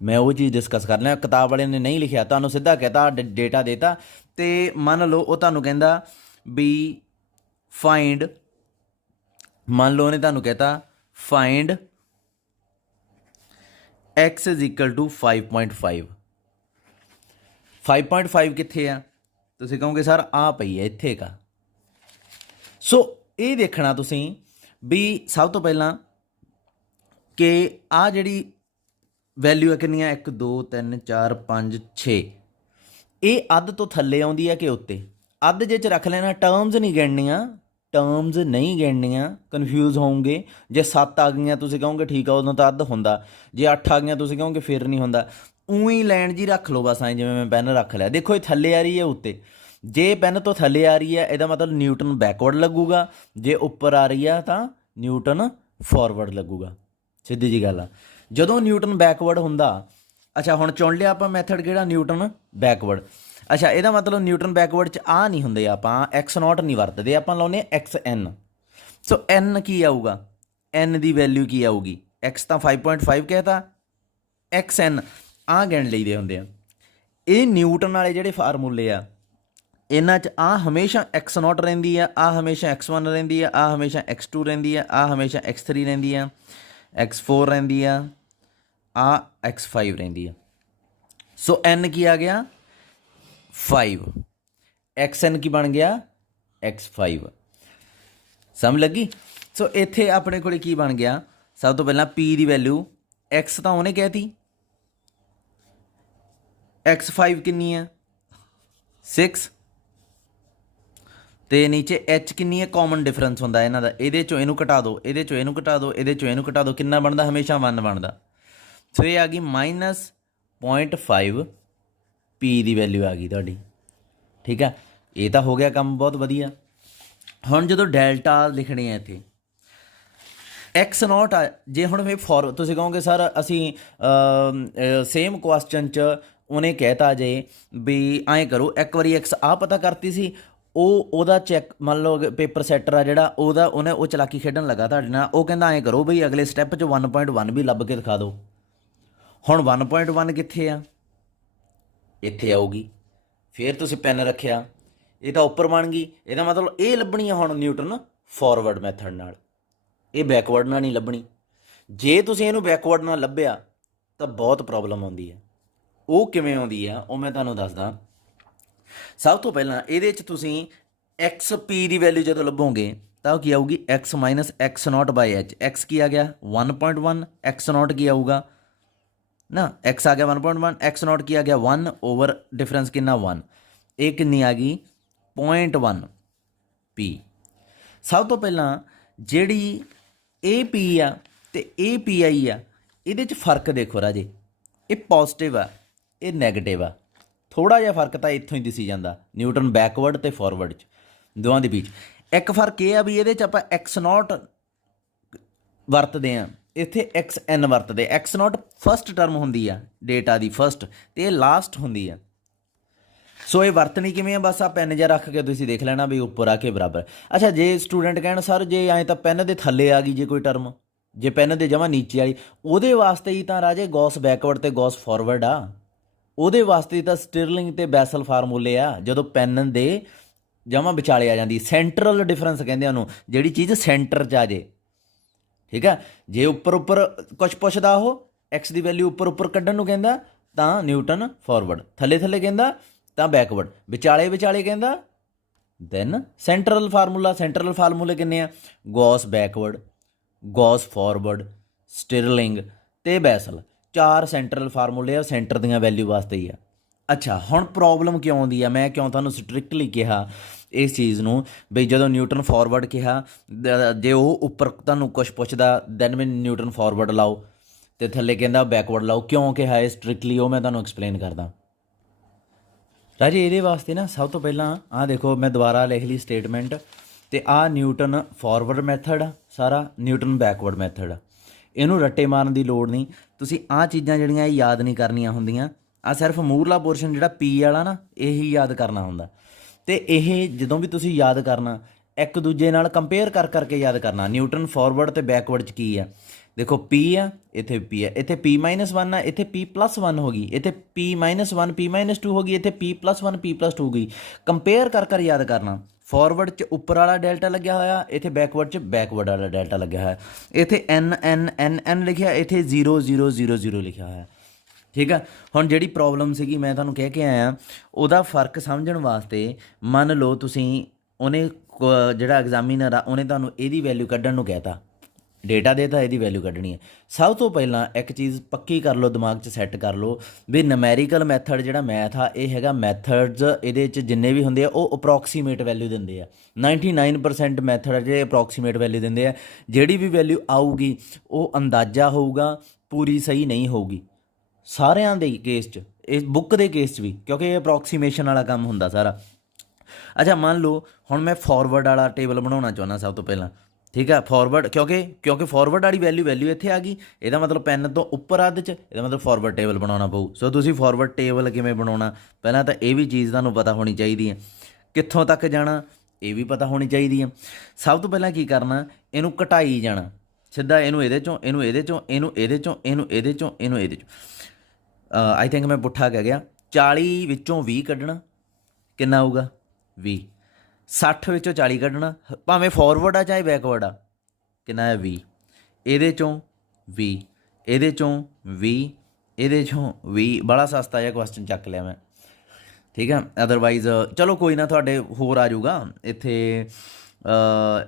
ਮੈਂ ਉਹ ਚੀਜ਼ ਡਿਸਕਸ ਕਰ ਰਿਹਾ। ਕਿਤਾਬ ਵਾਲੇ ਨੇ ਨਹੀਂ ਲਿਖਿਆ, ਤੁਹਾਨੂੰ ਸਿੱਧਾ ਕਹਿਤਾ ਡੇਟਾ ਦੇਤਾ, ਤੇ ਮੰਨ ਲਓ ਉਹ ਤੁਹਾਨੂੰ ਕਹਿੰਦਾ ਵੀ ਫਾਈਂਡ, ਮੰਨ ਲਓ ਉਹਨੇ ਤੁਹਾਨੂੰ ਕਹਿਤਾ find x is equal to 5.5। 5.5 ਕਿੱਥੇ ਆ, ਤੁਸੀਂ ਕਹੋਗੇ ਸਰ ਆ ਪਈ ਹੈ ਇੱਥੇ ਕਾ। ਸੋ ਇਹ ਦੇਖਣਾ ਤੁਸੀਂ ਵੀ ਸਭ ਤੋਂ ਪਹਿਲਾਂ ਕਿ ਆ ਜਿਹੜੀ ਵੈਲਿਊ ਹੈ ਕਿੰਨੀਆਂ, 1 2 3 4 5 6, ਇਹ ਅੱਧ ਤੋਂ ਥੱਲੇ ਆਉਂਦੀ ਹੈ ਕਿ ਉੱਤੇ। ਅੱਧ ਜੇ ਚ ਰੱਖ ਲੈਣਾ, ਟਰਮਜ਼ ਨਹੀਂ ਗਿਣਨੀਆਂ, ਟਰਮਜ਼ ਨਹੀਂ ਗਿਣਨੀਆਂ, ਕਨਫਿਊਜ਼ ਹੋਵੋਗੇ। ਜੇ 7 ਆ ਗਈਆਂ ਤੁਸੀਂ ਕਹੋਗੇ ਠੀਕ ਆ ਉਦੋਂ ਤਾਂ ਅੱਧ ਹੁੰਦਾ, ਜੇ 8 ਆ ਗਈਆਂ ਤੁਸੀਂ ਕਹੋਗੇ ਫਿਰ ਨਹੀਂ ਹੁੰਦਾ। ਊਂ ਲਾਈਨ ਜੀ ਰੱਖ ਲਓ ਬਸ, ਐਂ ਜਿਵੇਂ ਮੈਂ ਪੈਨ ਰੱਖ ਲਿਆ। ਦੇਖੋ ਇਹ ਥੱਲੇ ਆ ਰਹੀ ਹੈ ਉੱਤੇ, ਜੇ ਪੈਨ ਤੋਂ ਥੱਲੇ ਆ ਰਹੀ ਹੈ ਇਹਦਾ ਮਤਲਬ ਨਿਊਟਨ ਬੈਕਵਰਡ ਲੱਗੂਗਾ, ਜੇ ਉੱਪਰ ਆ ਰਹੀ ਆ ਤਾਂ ਨਿਊਟਨ ਫਾਰਵਰਡ ਲੱਗੂਗਾ, ਸਿੱਧੀ ਜੀ ਗੱਲ ਆ। ਜਦੋਂ ਨਿਊਟਨ ਬੈਕਵਰਡ ਹੁੰਦਾ, ਅੱਛਾ ਹੁਣ ਚੁਣ ਲਿਆ ਆਪਾਂ ਮੈਥਡ ਕਿਹੜਾ, ਨਿਊਟਨ ਬੈਕਵਰਡ। ਅੱਛਾ ਇਹਦਾ ਮਤਲਬ ਨਿਊਟਨ ਬੈਕਵਰਡ ਚ ਆ ਨਹੀਂ ਹੁੰਦੇ, ਆਪਾਂ x0 ਨਹੀਂ ਵਰਤਦੇ, ਆਪਾਂ ਲਾਉਂਦੇ xn। ਸੋ n ਕੀ ਆਊਗਾ, n ਦੀ ਵੈਲਿਊ ਕੀ ਆਊਗੀ, x ਤਾਂ 5.5 ਕਹਿਤਾ, xn ਆਹ ਗਿਣ ਲਈਦੇ ਹੁੰਦੇ ਆ। ਇਹ ਨਿਊਟਨ ਵਾਲੇ ਜਿਹੜੇ ਫਾਰਮੂਲੇ ਆ ਇਹਨਾਂ 'ਚ ਆ ਹਮੇਸ਼ਾ x0 ਰਹਿੰਦੀ ਆ, ਆ ਹਮੇਸ਼ਾ x1 ਰਹਿੰਦੀ ਆ, ਆ ਹਮੇਸ਼ਾ x2 ਰਹਿੰਦੀ ਆ, ਆ ਹਮੇਸ਼ਾ x3 ਰਹਿੰਦੀ ਆ, x4 ਰਹਿੰਦੀ ਆ, ਆ x5 ਰਹਿੰਦੀ ਆ। ਸੋ n ਕੀ ਆ ਗਿਆ 5, xn ਕੀ ਬਣ ਗਿਆ x5, ਸਮਝ ਲੱਗੀ। ਸੋ ਇੱਥੇ ਆਪਣੇ ਕੋਲ ਕੀ ਬਣ ਗਿਆ, ਸਭ ਤੋਂ ਪਹਿਲਾਂ p ਦੀ ਵੈਲਿਊ, x ਤਾਂ ਉਹਨੇ ਕਹਿਤੀ, x5 ਕਿੰਨੀ ਆ 6, ਤੇ ਨੀਚੇ h ਕਿੰਨੀ ਹੈ, ਕਾਮਨ ਡਿਫਰੈਂਸ ਹੁੰਦਾ ਇਹਨਾਂ ਦਾ, ਇਹਦੇ ਚੋਂ ਇਹਨੂੰ ਘਟਾ ਦਿਓ, ਇਹਦੇ ਚੋਂ ਇਹਨੂੰ ਘਟਾ ਦਿਓ, ਇਹਦੇ ਚੋਂ ਇਹਨੂੰ ਘਟਾ ਦਿਓ, ਕਿੰਨਾ ਬਣਦਾ, ਹਮੇਸ਼ਾ 1 ਬਣਦਾ। ਸੋ ਇਹ ਆ ਗਈ -0.5 p ਦੀ ਵੈਲਿਊ ਆ ਗਈ ਤੁਹਾਡੀ, ਠੀਕ ਆ। ਇਹ ਤਾਂ ਹੋ ਗਿਆ ਕੰਮ ਬਹੁਤ ਵਧੀਆ। ਹੁਣ ਜਦੋਂ ਡੈਲਟਾ ਲਿਖਣੀ ਹੈ ਇੱਥੇ x0 ਆ, ਜੇ ਹੁਣ ਇਹ ਤੁਸੀਂ ਕਹੋਗੇ ਸਰ ਅਸੀਂ ਸੇਮ ਕੁਐਸਚਨ 'ਚ ਉਹਨੇ ਕਹਿਤਾ ਜੇ ਵੀ ਐਂ ਕਰੋ, ਇੱਕ ਵਾਰੀ x ਆ ਪਤਾ ਕਰਤੀ ਸੀ, ਉਹਦਾ ਚੈੱਕ ਮੰਨ ਲਓ ਪੇਪਰ ਸੈਟਰ ਆ ਜਿਹੜਾ ਉਹਨੇ ਉਹ ਚਲਾਕੀ ਖੇਡਣ ਲੱਗਾ ਤੁਹਾਡੇ ਨਾਲ, ਉਹ ਕਹਿੰਦਾ ਐਂ ਕਰੋ ਬਈ ਅਗਲੇ ਸਟੈਪ 'ਚ 1.1 ਵੀ ਲੱਭ ਕੇ ਦਿਖਾ ਦਿਓ। ਹੁਣ 1.1 ਕਿੱਥੇ ਆ, ਇੱਥੇ ਆਊਗੀ। ਫਿਰ ਤੁਸੀਂ ਪੈਨ ਰੱਖਿਆ, ਇਹ ਤਾਂ ਉੱਪਰ ਬਣ ਗਈ, ਇਹਦਾ ਮਤਲਬ ਇਹ ਲੱਭਣੀ ਆ ਹੁਣ ਨਿਊਟਨ ਫਾਰਵਰਡ ਮੈਥਡ ਨਾਲ, ਇਹ ਬੈਕਵਰਡ ਨਾਲ ਨਹੀਂ ਲੱਭਣੀ। ਜੇ ਤੁਸੀਂ ਇਹਨੂੰ ਬੈਕਵਰਡ ਨਾਲ ਲੱਭਿਆ ਤਾਂ ਬਹੁਤ ਪ੍ਰੋਬਲਮ ਆਉਂਦੀ ਹੈ। ਉਹ ਕਿਵੇਂ ਆਉਂਦੀ ਆ ਉਹ ਮੈਂ ਤੁਹਾਨੂੰ ਦੱਸਦਾ। ਸਭ ਤੋਂ ਪਹਿਲਾਂ ਇਹਦੇ 'ਚ ਤੁਸੀਂ xp ਦੀ ਵੈਲਿਊ ਜਦੋਂ ਲੱਭੋਗੇ ਤਾਂ ਉਹ ਕੀ ਆਊਗੀ, x ਮਾਈਨਸ x0/h। x ਕੀ ਆ ਗਿਆ 1.1, x0 ਕੀ ਆਊਗਾ ਨਾ, x ਆ ਗਿਆ 1.1, x0 ਕੀ ਆ ਗਿਆ 1 ਓਵਰ ਡਿਫਰੈਂਸ ਕਿੰਨਾ 1, ਇਹ ਕਿੰਨੀ ਆ ਗਈ 0.1 p। ਸਭ ਤੋਂ ਪਹਿਲਾਂ ਜਿਹੜੀ ਇਹ p ਆ ਤੇ ਇਹ pi ਆ, ਇਹਦੇ 'ਚ ਫਰਕ ਦੇਖੋ ਰਾਜੇ, ਇਹ ਪੋਜ਼ਿਟਿਵ ਆ, ਇਹ ਨੈਗੇਟਿਵ ਆ। ਥੋੜ੍ਹਾ ਜਿਹਾ ਫਰਕ ਤਾਂ ਇੱਥੋਂ ਹੀ ਦਿਸੀ ਜਾਂਦਾ, ਨਿਊਟਨ ਬੈਕਵਰਡ ਅਤੇ ਫਾਰਵਰਡ 'ਚ ਦੋਵਾਂ ਦੇ ਵਿੱਚ। ਇੱਕ ਫਰਕ ਇਹ ਆ ਵੀ ਇਹਦੇ 'ਚ ਆਪਾਂ ਐਕਸ ਨੋਟ ਵਰਤਦੇ ਹਾਂ, ਇੱਥੇ ਐਕਸ ਐਨ ਵਰਤਦੇ। ਐਕਸ ਨੋਟ ਫਸਟ ਟਰਮ ਹੁੰਦੀ ਆ ਡੇਟਾ ਦੀ ਫਸਟ, ਅਤੇ ਇਹ ਲਾਸਟ ਹੁੰਦੀ ਆ। ਸੋ ਇਹ ਵਰਤਣੀ ਕਿਵੇਂ ਆ, ਬਸ ਆ ਪੈਨ ਜਿਹਾ ਰੱਖ ਕੇ ਤੁਸੀਂ ਦੇਖ ਲੈਣਾ ਵੀ ਉੱਪਰ ਆ ਕੇ ਬਰਾਬਰ। ਅੱਛਾ, ਜੇ ਸਟੂਡੈਂਟ ਕਹਿਣ ਸਰ ਜੇ ਐਂ ਤਾਂ ਪੈਨ ਦੇ ਥੱਲੇ ਆ ਗਈ ਜੇ ਕੋਈ ਟਰਮ, ਜੇ ਪੈਨ ਦੇ ਜਮਾਂ ਨੀਚੇ ਵਾਲੀ, ਉਹਦੇ ਵਾਸਤੇ ਹੀ ਤਾਂ ਰਾਜੇ ਗੌਸ ਬੈਕਵਰਡ ਅਤੇ ਗੌਸ ਫਾਰਵਰਡ ਆ। ਉਹਦੇ ਵਾਸਤੇ ਹੀ ਤਾਂ ਸਟਿਰਲਿੰਗ ਅਤੇ ਬੈਸਲ ਫਾਰਮੂਲੇ ਆ। ਜਦੋਂ ਪੈਨ ਦੇ ਜਮਾਂ ਵਿਚਾਲੇ ਆ ਜਾਂਦੀ, ਸੈਂਟਰਲ ਡਿਫਰੈਂਸ ਕਹਿੰਦੇ ਉਹਨੂੰ, ਜਿਹੜੀ ਚੀਜ਼ ਸੈਂਟਰ 'ਚ ਆ ਜੇ। ਠੀਕ ਆ, ਜੇ ਉੱਪਰ ਕੁਛ ਪੁੱਛਦਾ ਉਹ ਐਕਸ ਦੀ ਵੈਲਿਊ ਉੱਪਰ ਕੱਢਣ ਨੂੰ ਕਹਿੰਦਾ ਤਾਂ ਨਿਊਟਨ ਫਾਰਵਰਡ, ਥੱਲੇ ਕਹਿੰਦਾ ਤਾਂ ਬੈਕਵਰਡ, ਵਿਚਾਲੇ ਕਹਿੰਦਾ ਦੈਨ ਸੈਂਟਰਲ ਫਾਰਮੂਲਾ। ਸੈਂਟਰਲ ਫਾਰਮੂਲੇ ਕਿੰਨੇ ਆ, ਗੌਸ ਬੈਕਵਰਡ, ਗੌਸ ਫਾਰਵਰਡ, ਸਟਿਰਲਿੰਗ ਅਤੇ ਬੈਸਲ। 4 ਸੈਂਟਰਲ ਫਾਰਮੂਲੇ ਆ, ਸੈਂਟਰ ਦੀਆਂ ਵੈਲਿਊ ਵਾਸਤੇ ਹੀ ਆ। ਅੱਛਾ, ਹੁਣ ਪ੍ਰੋਬਲਮ ਕਿਉਂ ਆਉਂਦੀ ਆ, ਮੈਂ ਕਿਉਂ ਤੁਹਾਨੂੰ ਸਟ੍ਰਿਕਟਲੀ ਕਿਹਾ ਇਸ ਚੀਜ਼ ਨੂੰ ਬਈ ਜਦੋਂ ਨਿਊਟਨ ਫਾਰਵਰਡ ਕਿਹਾ, ਜੇ ਉਹ ਉੱਪਰ ਤੁਹਾਨੂੰ ਕੁਛ ਪੁੱਛਦਾ ਦੈਨ ਵੀ ਨਿਊਟਨ ਫਾਰਵਰਡ ਲਾਓ, ਅਤੇ ਥੱਲੇ ਕਹਿੰਦਾ ਬੈਕਵਰਡ ਲਾਓ। ਕਿਉਂ ਕਿਹਾ ਇਹ ਸਟ੍ਰਿਕਟਲੀ, ਉਹ ਮੈਂ ਤੁਹਾਨੂੰ ਐਕਸਪਲੇਨ ਕਰਦਾ ਰਾਜੇ। ਇਹਦੇ ਵਾਸਤੇ ਨਾ ਸਭ ਤੋਂ ਪਹਿਲਾਂ ਆਹ ਦੇਖੋ, ਮੈਂ ਦੁਬਾਰਾ ਲਿਖ ਲਈ ਸਟੇਟਮੈਂਟ, ਅਤੇ ਆਹ ਨਿਊਟਨ ਫਾਰਵਰਡ ਮੈਥਡ ਆ ਸਾਰਾ, ਨਿਊਟਨ ਬੈਕਵਰਡ ਮੈਥਡ ਆ। ਇਹਨੂੰ ਰੱਟੇ ਮਾਰਨ ਦੀ ਲੋੜ ਨਹੀਂ, ਤੁਸੀਂ ਆਹ ਚੀਜ਼ਾਂ ਜਿਹੜੀਆਂ ਇਹ ਯਾਦ ਨਹੀਂ ਕਰਨੀਆਂ ਹੁੰਦੀਆਂ। ਆਹ ਸਿਰਫ ਮੂਹਰਲਾ ਪੋਰਸ਼ਨ ਜਿਹੜਾ ਪੀ ਵਾਲਾ ਨਾ, ਇਹੀ ਯਾਦ ਕਰਨਾ ਹੁੰਦਾ। ਅਤੇ ਇਹ ਜਦੋਂ ਵੀ ਤੁਸੀਂ ਯਾਦ ਕਰਨਾ, ਇੱਕ ਦੂਜੇ ਨਾਲ ਕੰਪੇਅਰ ਕਰਕੇ ਯਾਦ ਕਰਨਾ। ਨਿਊਟਨ ਫਾਰਵਰਡ ਅਤੇ ਬੈਕਵਰਡ 'ਚ ਕੀ ਆ, ਦੇਖੋ ਪੀ ਆ, ਇੱਥੇ ਪੀ ਆ, ਇੱਥੇ P-1 ਆ, ਇੱਥੇ P+1 ਹੋ ਗਈ, ਇੱਥੇ P-1 P-2 ਹੋ ਗਈ, ਇੱਥੇ P+1 P+2 ਹੋ ਗਈ। ਕੰਪੇਅਰ ਕਰ ਯਾਦ ਕਰਨਾ। ਫਾਰਵਰਡ 'ਚ ਉੱਪਰ ਵਾਲਾ ਡੈਲਟਾ ਲੱਗਿਆ ਹੋਇਆ, ਇੱਥੇ ਬੈਕਵਰਡ 'ਚ ਬੈਕਵਰਡ ਵਾਲਾ ਡੈਲਟਾ ਲੱਗਿਆ ਹੋਇਆ। ਇੱਥੇ N ਲਿਖਿਆ, ਇੱਥੇ 0 0 0 0 ਲਿਖਿਆ ਹੋਇਆ। ਠੀਕ ਆ, ਹੁਣ ਜਿਹੜੀ ਪ੍ਰੋਬਲਮ ਸੀਗੀ ਮੈਂ ਤੁਹਾਨੂੰ ਕਹਿ ਕੇ ਆਇਆ, ਉਹਦਾ ਫਰਕ ਸਮਝਣ ਵਾਸਤੇ ਮੰਨ ਲਓ ਤੁਸੀਂ ਉਹਨੇ ਜਿਹੜਾ ਐਗਜ਼ਾਮੀਨਰ ਆ ਉਹਨੇ ਤੁਹਾਨੂੰ ਇਹਦੀ ਵੈਲਿਊ ਕੱਢਣ ਨੂੰ ਕਹਿਤਾ, ਡੇਟਾ ਦੇ ਤਾਂ ਇਹਦੀ ਵੈਲਿਊ ਕੱਢਣੀ ਹੈ। ਸਭ ਤੋਂ ਪਹਿਲਾਂ ਇੱਕ ਚੀਜ਼ ਪੱਕੀ ਕਰ ਲਓ, ਦਿਮਾਗ 'ਚ ਸੈੱਟ ਕਰ ਲਓ ਵੀ ਨਮੈਰੀਕਲ ਮੈਥਡ ਜਿਹੜਾ ਮੈਥ ਆ, ਇਹ ਹੈਗਾ ਮੈਥਡਸ, ਇਹਦੇ 'ਚ ਜਿੰਨੇ ਵੀ ਹੁੰਦੇ ਆ ਉਹ ਅਪਰੋਕਸੀਮੇਟ ਵੈਲਿਊ ਦਿੰਦੇ ਆ। 99% ਮੈਥਡ ਜਿਹੜੇ ਅਪਰੋਕਸੀਮੇਟ ਵੈਲਿਊ ਦਿੰਦੇ ਆ। ਜਿਹੜੀ ਵੀ ਵੈਲਿਊ ਆਊਗੀ ਉਹ ਅੰਦਾਜ਼ਾ ਹੋਊਗਾ, ਪੂਰੀ ਸਹੀ ਨਹੀਂ ਹੋਊਗੀ ਸਾਰਿਆਂ ਦੇ ਕੇਸ 'ਚ, ਇਸ ਬੁੱਕ ਦੇ ਕੇਸ 'ਚ ਵੀ, ਕਿਉਂਕਿ ਇਹ ਅਪਰੋਕਸੀਮੇਸ਼ਨ ਵਾਲਾ ਕੰਮ ਹੁੰਦਾ ਸਾਰਾ। ਅੱਛਾ, ਮੰਨ ਲਓ ਹੁਣ ਮੈਂ ਫਾਰਵਰਡ ਵਾਲਾ ਟੇਬਲ ਬਣਾਉਣਾ ਚਾਹੁੰਦਾ ਸਭ ਤੋਂ ਪਹਿਲਾਂ। ਠੀਕ ਆ, ਫਾਰਵਰਡ ਕਿਉਂਕਿ ਫਾਰਵਰਡ ਵਾਲੀ ਵੈਲਿਊ ਇੱਥੇ ਆ ਗਈ, ਇਹਦਾ ਮਤਲਬ ਪੈਨ ਤੋਂ ਉੱਪਰ ਅੱਧ 'ਚ, ਇਹਦਾ ਮਤਲਬ ਫਾਰਵਰਡ ਟੇਬਲ ਬਣਾਉਣਾ ਪਊ। ਸੋ ਤੁਸੀਂ ਫਾਰਵਰਡ ਟੇਬਲ ਕਿਵੇਂ ਬਣਾਉਣਾ, ਪਹਿਲਾਂ ਤਾਂ ਇਹ ਵੀ ਚੀਜ਼ ਤੁਹਾਨੂੰ ਪਤਾ ਹੋਣੀ ਚਾਹੀਦੀ ਹੈ। ਕਿੱਥੋਂ ਤੱਕ ਜਾਣਾ ਇਹ ਵੀ ਪਤਾ ਹੋਣੀ ਚਾਹੀਦੀ ਹੈ। ਸਭ ਤੋਂ ਪਹਿਲਾਂ ਕੀ ਕਰਨਾ, ਇਹਨੂੰ ਘਟਾਈ ਜਾਣਾ ਸਿੱਧਾ, ਇਹਨੂੰ ਇਹਦੇ 'ਚੋਂ, ਇਹਨੂੰ ਇਹਦੇ 'ਚੋਂ, ਇਹਨੂੰ ਇਹਦੇ 'ਚੋਂ, ਇਹਨੂੰ ਇਹਦੇ 'ਚੋਂ, ਇਹਨੂੰ ਇਹਦੇ 'ਚੋਂ। ਆਈ ਥਿੰਕ ਮੈਂ ਪੁੱਠਾ ਕਹਿ ਗਿਆ। 40 ਵਿੱਚੋਂ 20 ਕੱਢਣਾ, ਕਿੰਨਾ ਆਊਗਾ 20। 60 ਵਿੱਚੋਂ 40 ਕੱਢਣਾ, ਭਾਵੇਂ ਫਾਰਵਰਡ ਆ ਚਾਹੇ ਬੈਕਵਰਡ ਆ, ਕਿੰਨਾ ਹੈ 20। ਇਹਦੇ 'ਚੋਂ 20, ਇਹਦੇ 'ਚੋਂ 20, ਇਹਦੇ 'ਚੋਂ 20। ਬੜਾ ਸਸਤਾ ਜਿਹਾ ਕੁਐਸਚਨ ਚੱਕ ਲਿਆ ਮੈਂ। ਠੀਕ ਆ, ਅਦਰਵਾਈਜ਼ ਚਲੋ ਕੋਈ ਨਾ, ਤੁਹਾਡੇ ਹੋਰ ਆ ਜਾਊਗਾ। ਇੱਥੇ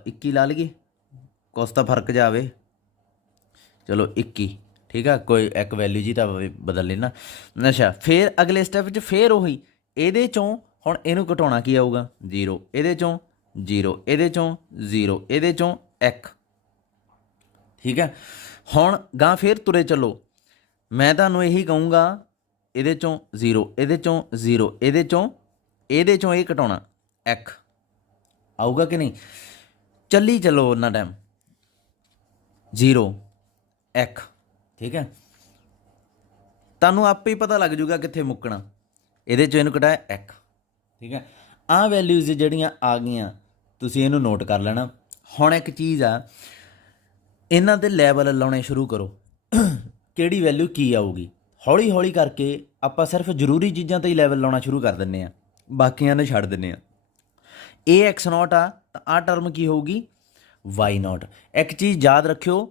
21 ਲਾ ਲਈਏ, ਕੁਛ ਤਾਂ ਫਰਕ ਜਾਵੇ। ਚਲੋ 21, ਠੀਕ ਆ, ਕੋਈ ਇੱਕ ਵੈਲਿਊ ਜੀ ਤਾਂ ਬਦਲ ਲੈਣਾ। ਅੱਛਾ, ਫਿਰ ਅਗਲੇ ਸਟੈਪ 'ਚ ਫਿਰ ਉਹੀ, ਇਹਦੇ 'ਚੋਂ ਹੁਣ ਇਹਨੂੰ ਘਟਾਉਣਾ ਕੀ ਆਊਗਾ 0, ਇਹਦੇ 'ਚੋਂ 0, ਇਹਦੇ 'ਚੋਂ 0, ਇਹਦੇ 'ਚੋਂ 1। ਠੀਕ ਹੈ, ਹੁਣ ਗਾਂ ਫਿਰ ਤੁਰੇ ਚੱਲੋ। ਮੈਂ ਤੁਹਾਨੂੰ ਇਹੀ ਕਹੂੰਗਾ, ਇਹਦੇ 'ਚੋਂ 0, ਇਹਦੇ 'ਚੋਂ 0, ਇਹਦੇ 'ਚੋਂ ਇਹ ਘਟਾਉਣਾ 1 ਆਊਗਾ ਕਿ ਨਹੀਂ। ਚੱਲੀ ਚੱਲੋ ਉਹਨਾਂ ਟਾਈਮ 0 1। ਠੀਕ ਹੈ, ਤੁਹਾਨੂੰ ਆਪੇ ਹੀ ਪਤਾ ਲੱਗ ਜੂਗਾ ਕਿੱਥੇ ਮੁੱਕਣਾ। ਇਹਦੇ 'ਚੋਂ ਇਹਨੂੰ ਘਟਾਇਆ 1। ਠੀਕ ਹੈ, ਆਹ ਵੈਲਿਊਜ਼ ਜਿਹੜੀਆਂ ਆ ਗਈਆਂ ਤੁਸੀਂ ਇਹਨੂੰ ਨੋਟ ਕਰ ਲੈਣਾ। ਹੁਣ ਇੱਕ ਚੀਜ਼ ਆ, ਇਹਨਾਂ ਦੇ ਲੈਵਲ ਲਾਉਣੇ ਸ਼ੁਰੂ ਕਰੋ, ਕਿਹੜੀ ਵੈਲਿਊ ਕੀ ਆਊਗੀ। ਹੌਲੀ ਹੌਲੀ ਕਰਕੇ ਆਪਾਂ ਸਿਰਫ ਜ਼ਰੂਰੀ ਚੀਜ਼ਾਂ 'ਤੇ ਹੀ ਲੈਵਲ ਲਾਉਣਾ ਸ਼ੁਰੂ ਕਰ ਦਿੰਦੇ ਹਾਂ, ਬਾਕੀਆਂ ਨੂੰ ਛੱਡ ਦਿੰਦੇ ਹਾਂ। ਇਹ x0 ਆ ਤਾਂ ਆਹ ਟਰਮ ਕੀ ਹੋਊਗੀ y0। ਇੱਕ ਚੀਜ਼ ਯਾਦ ਰੱਖਿਓ,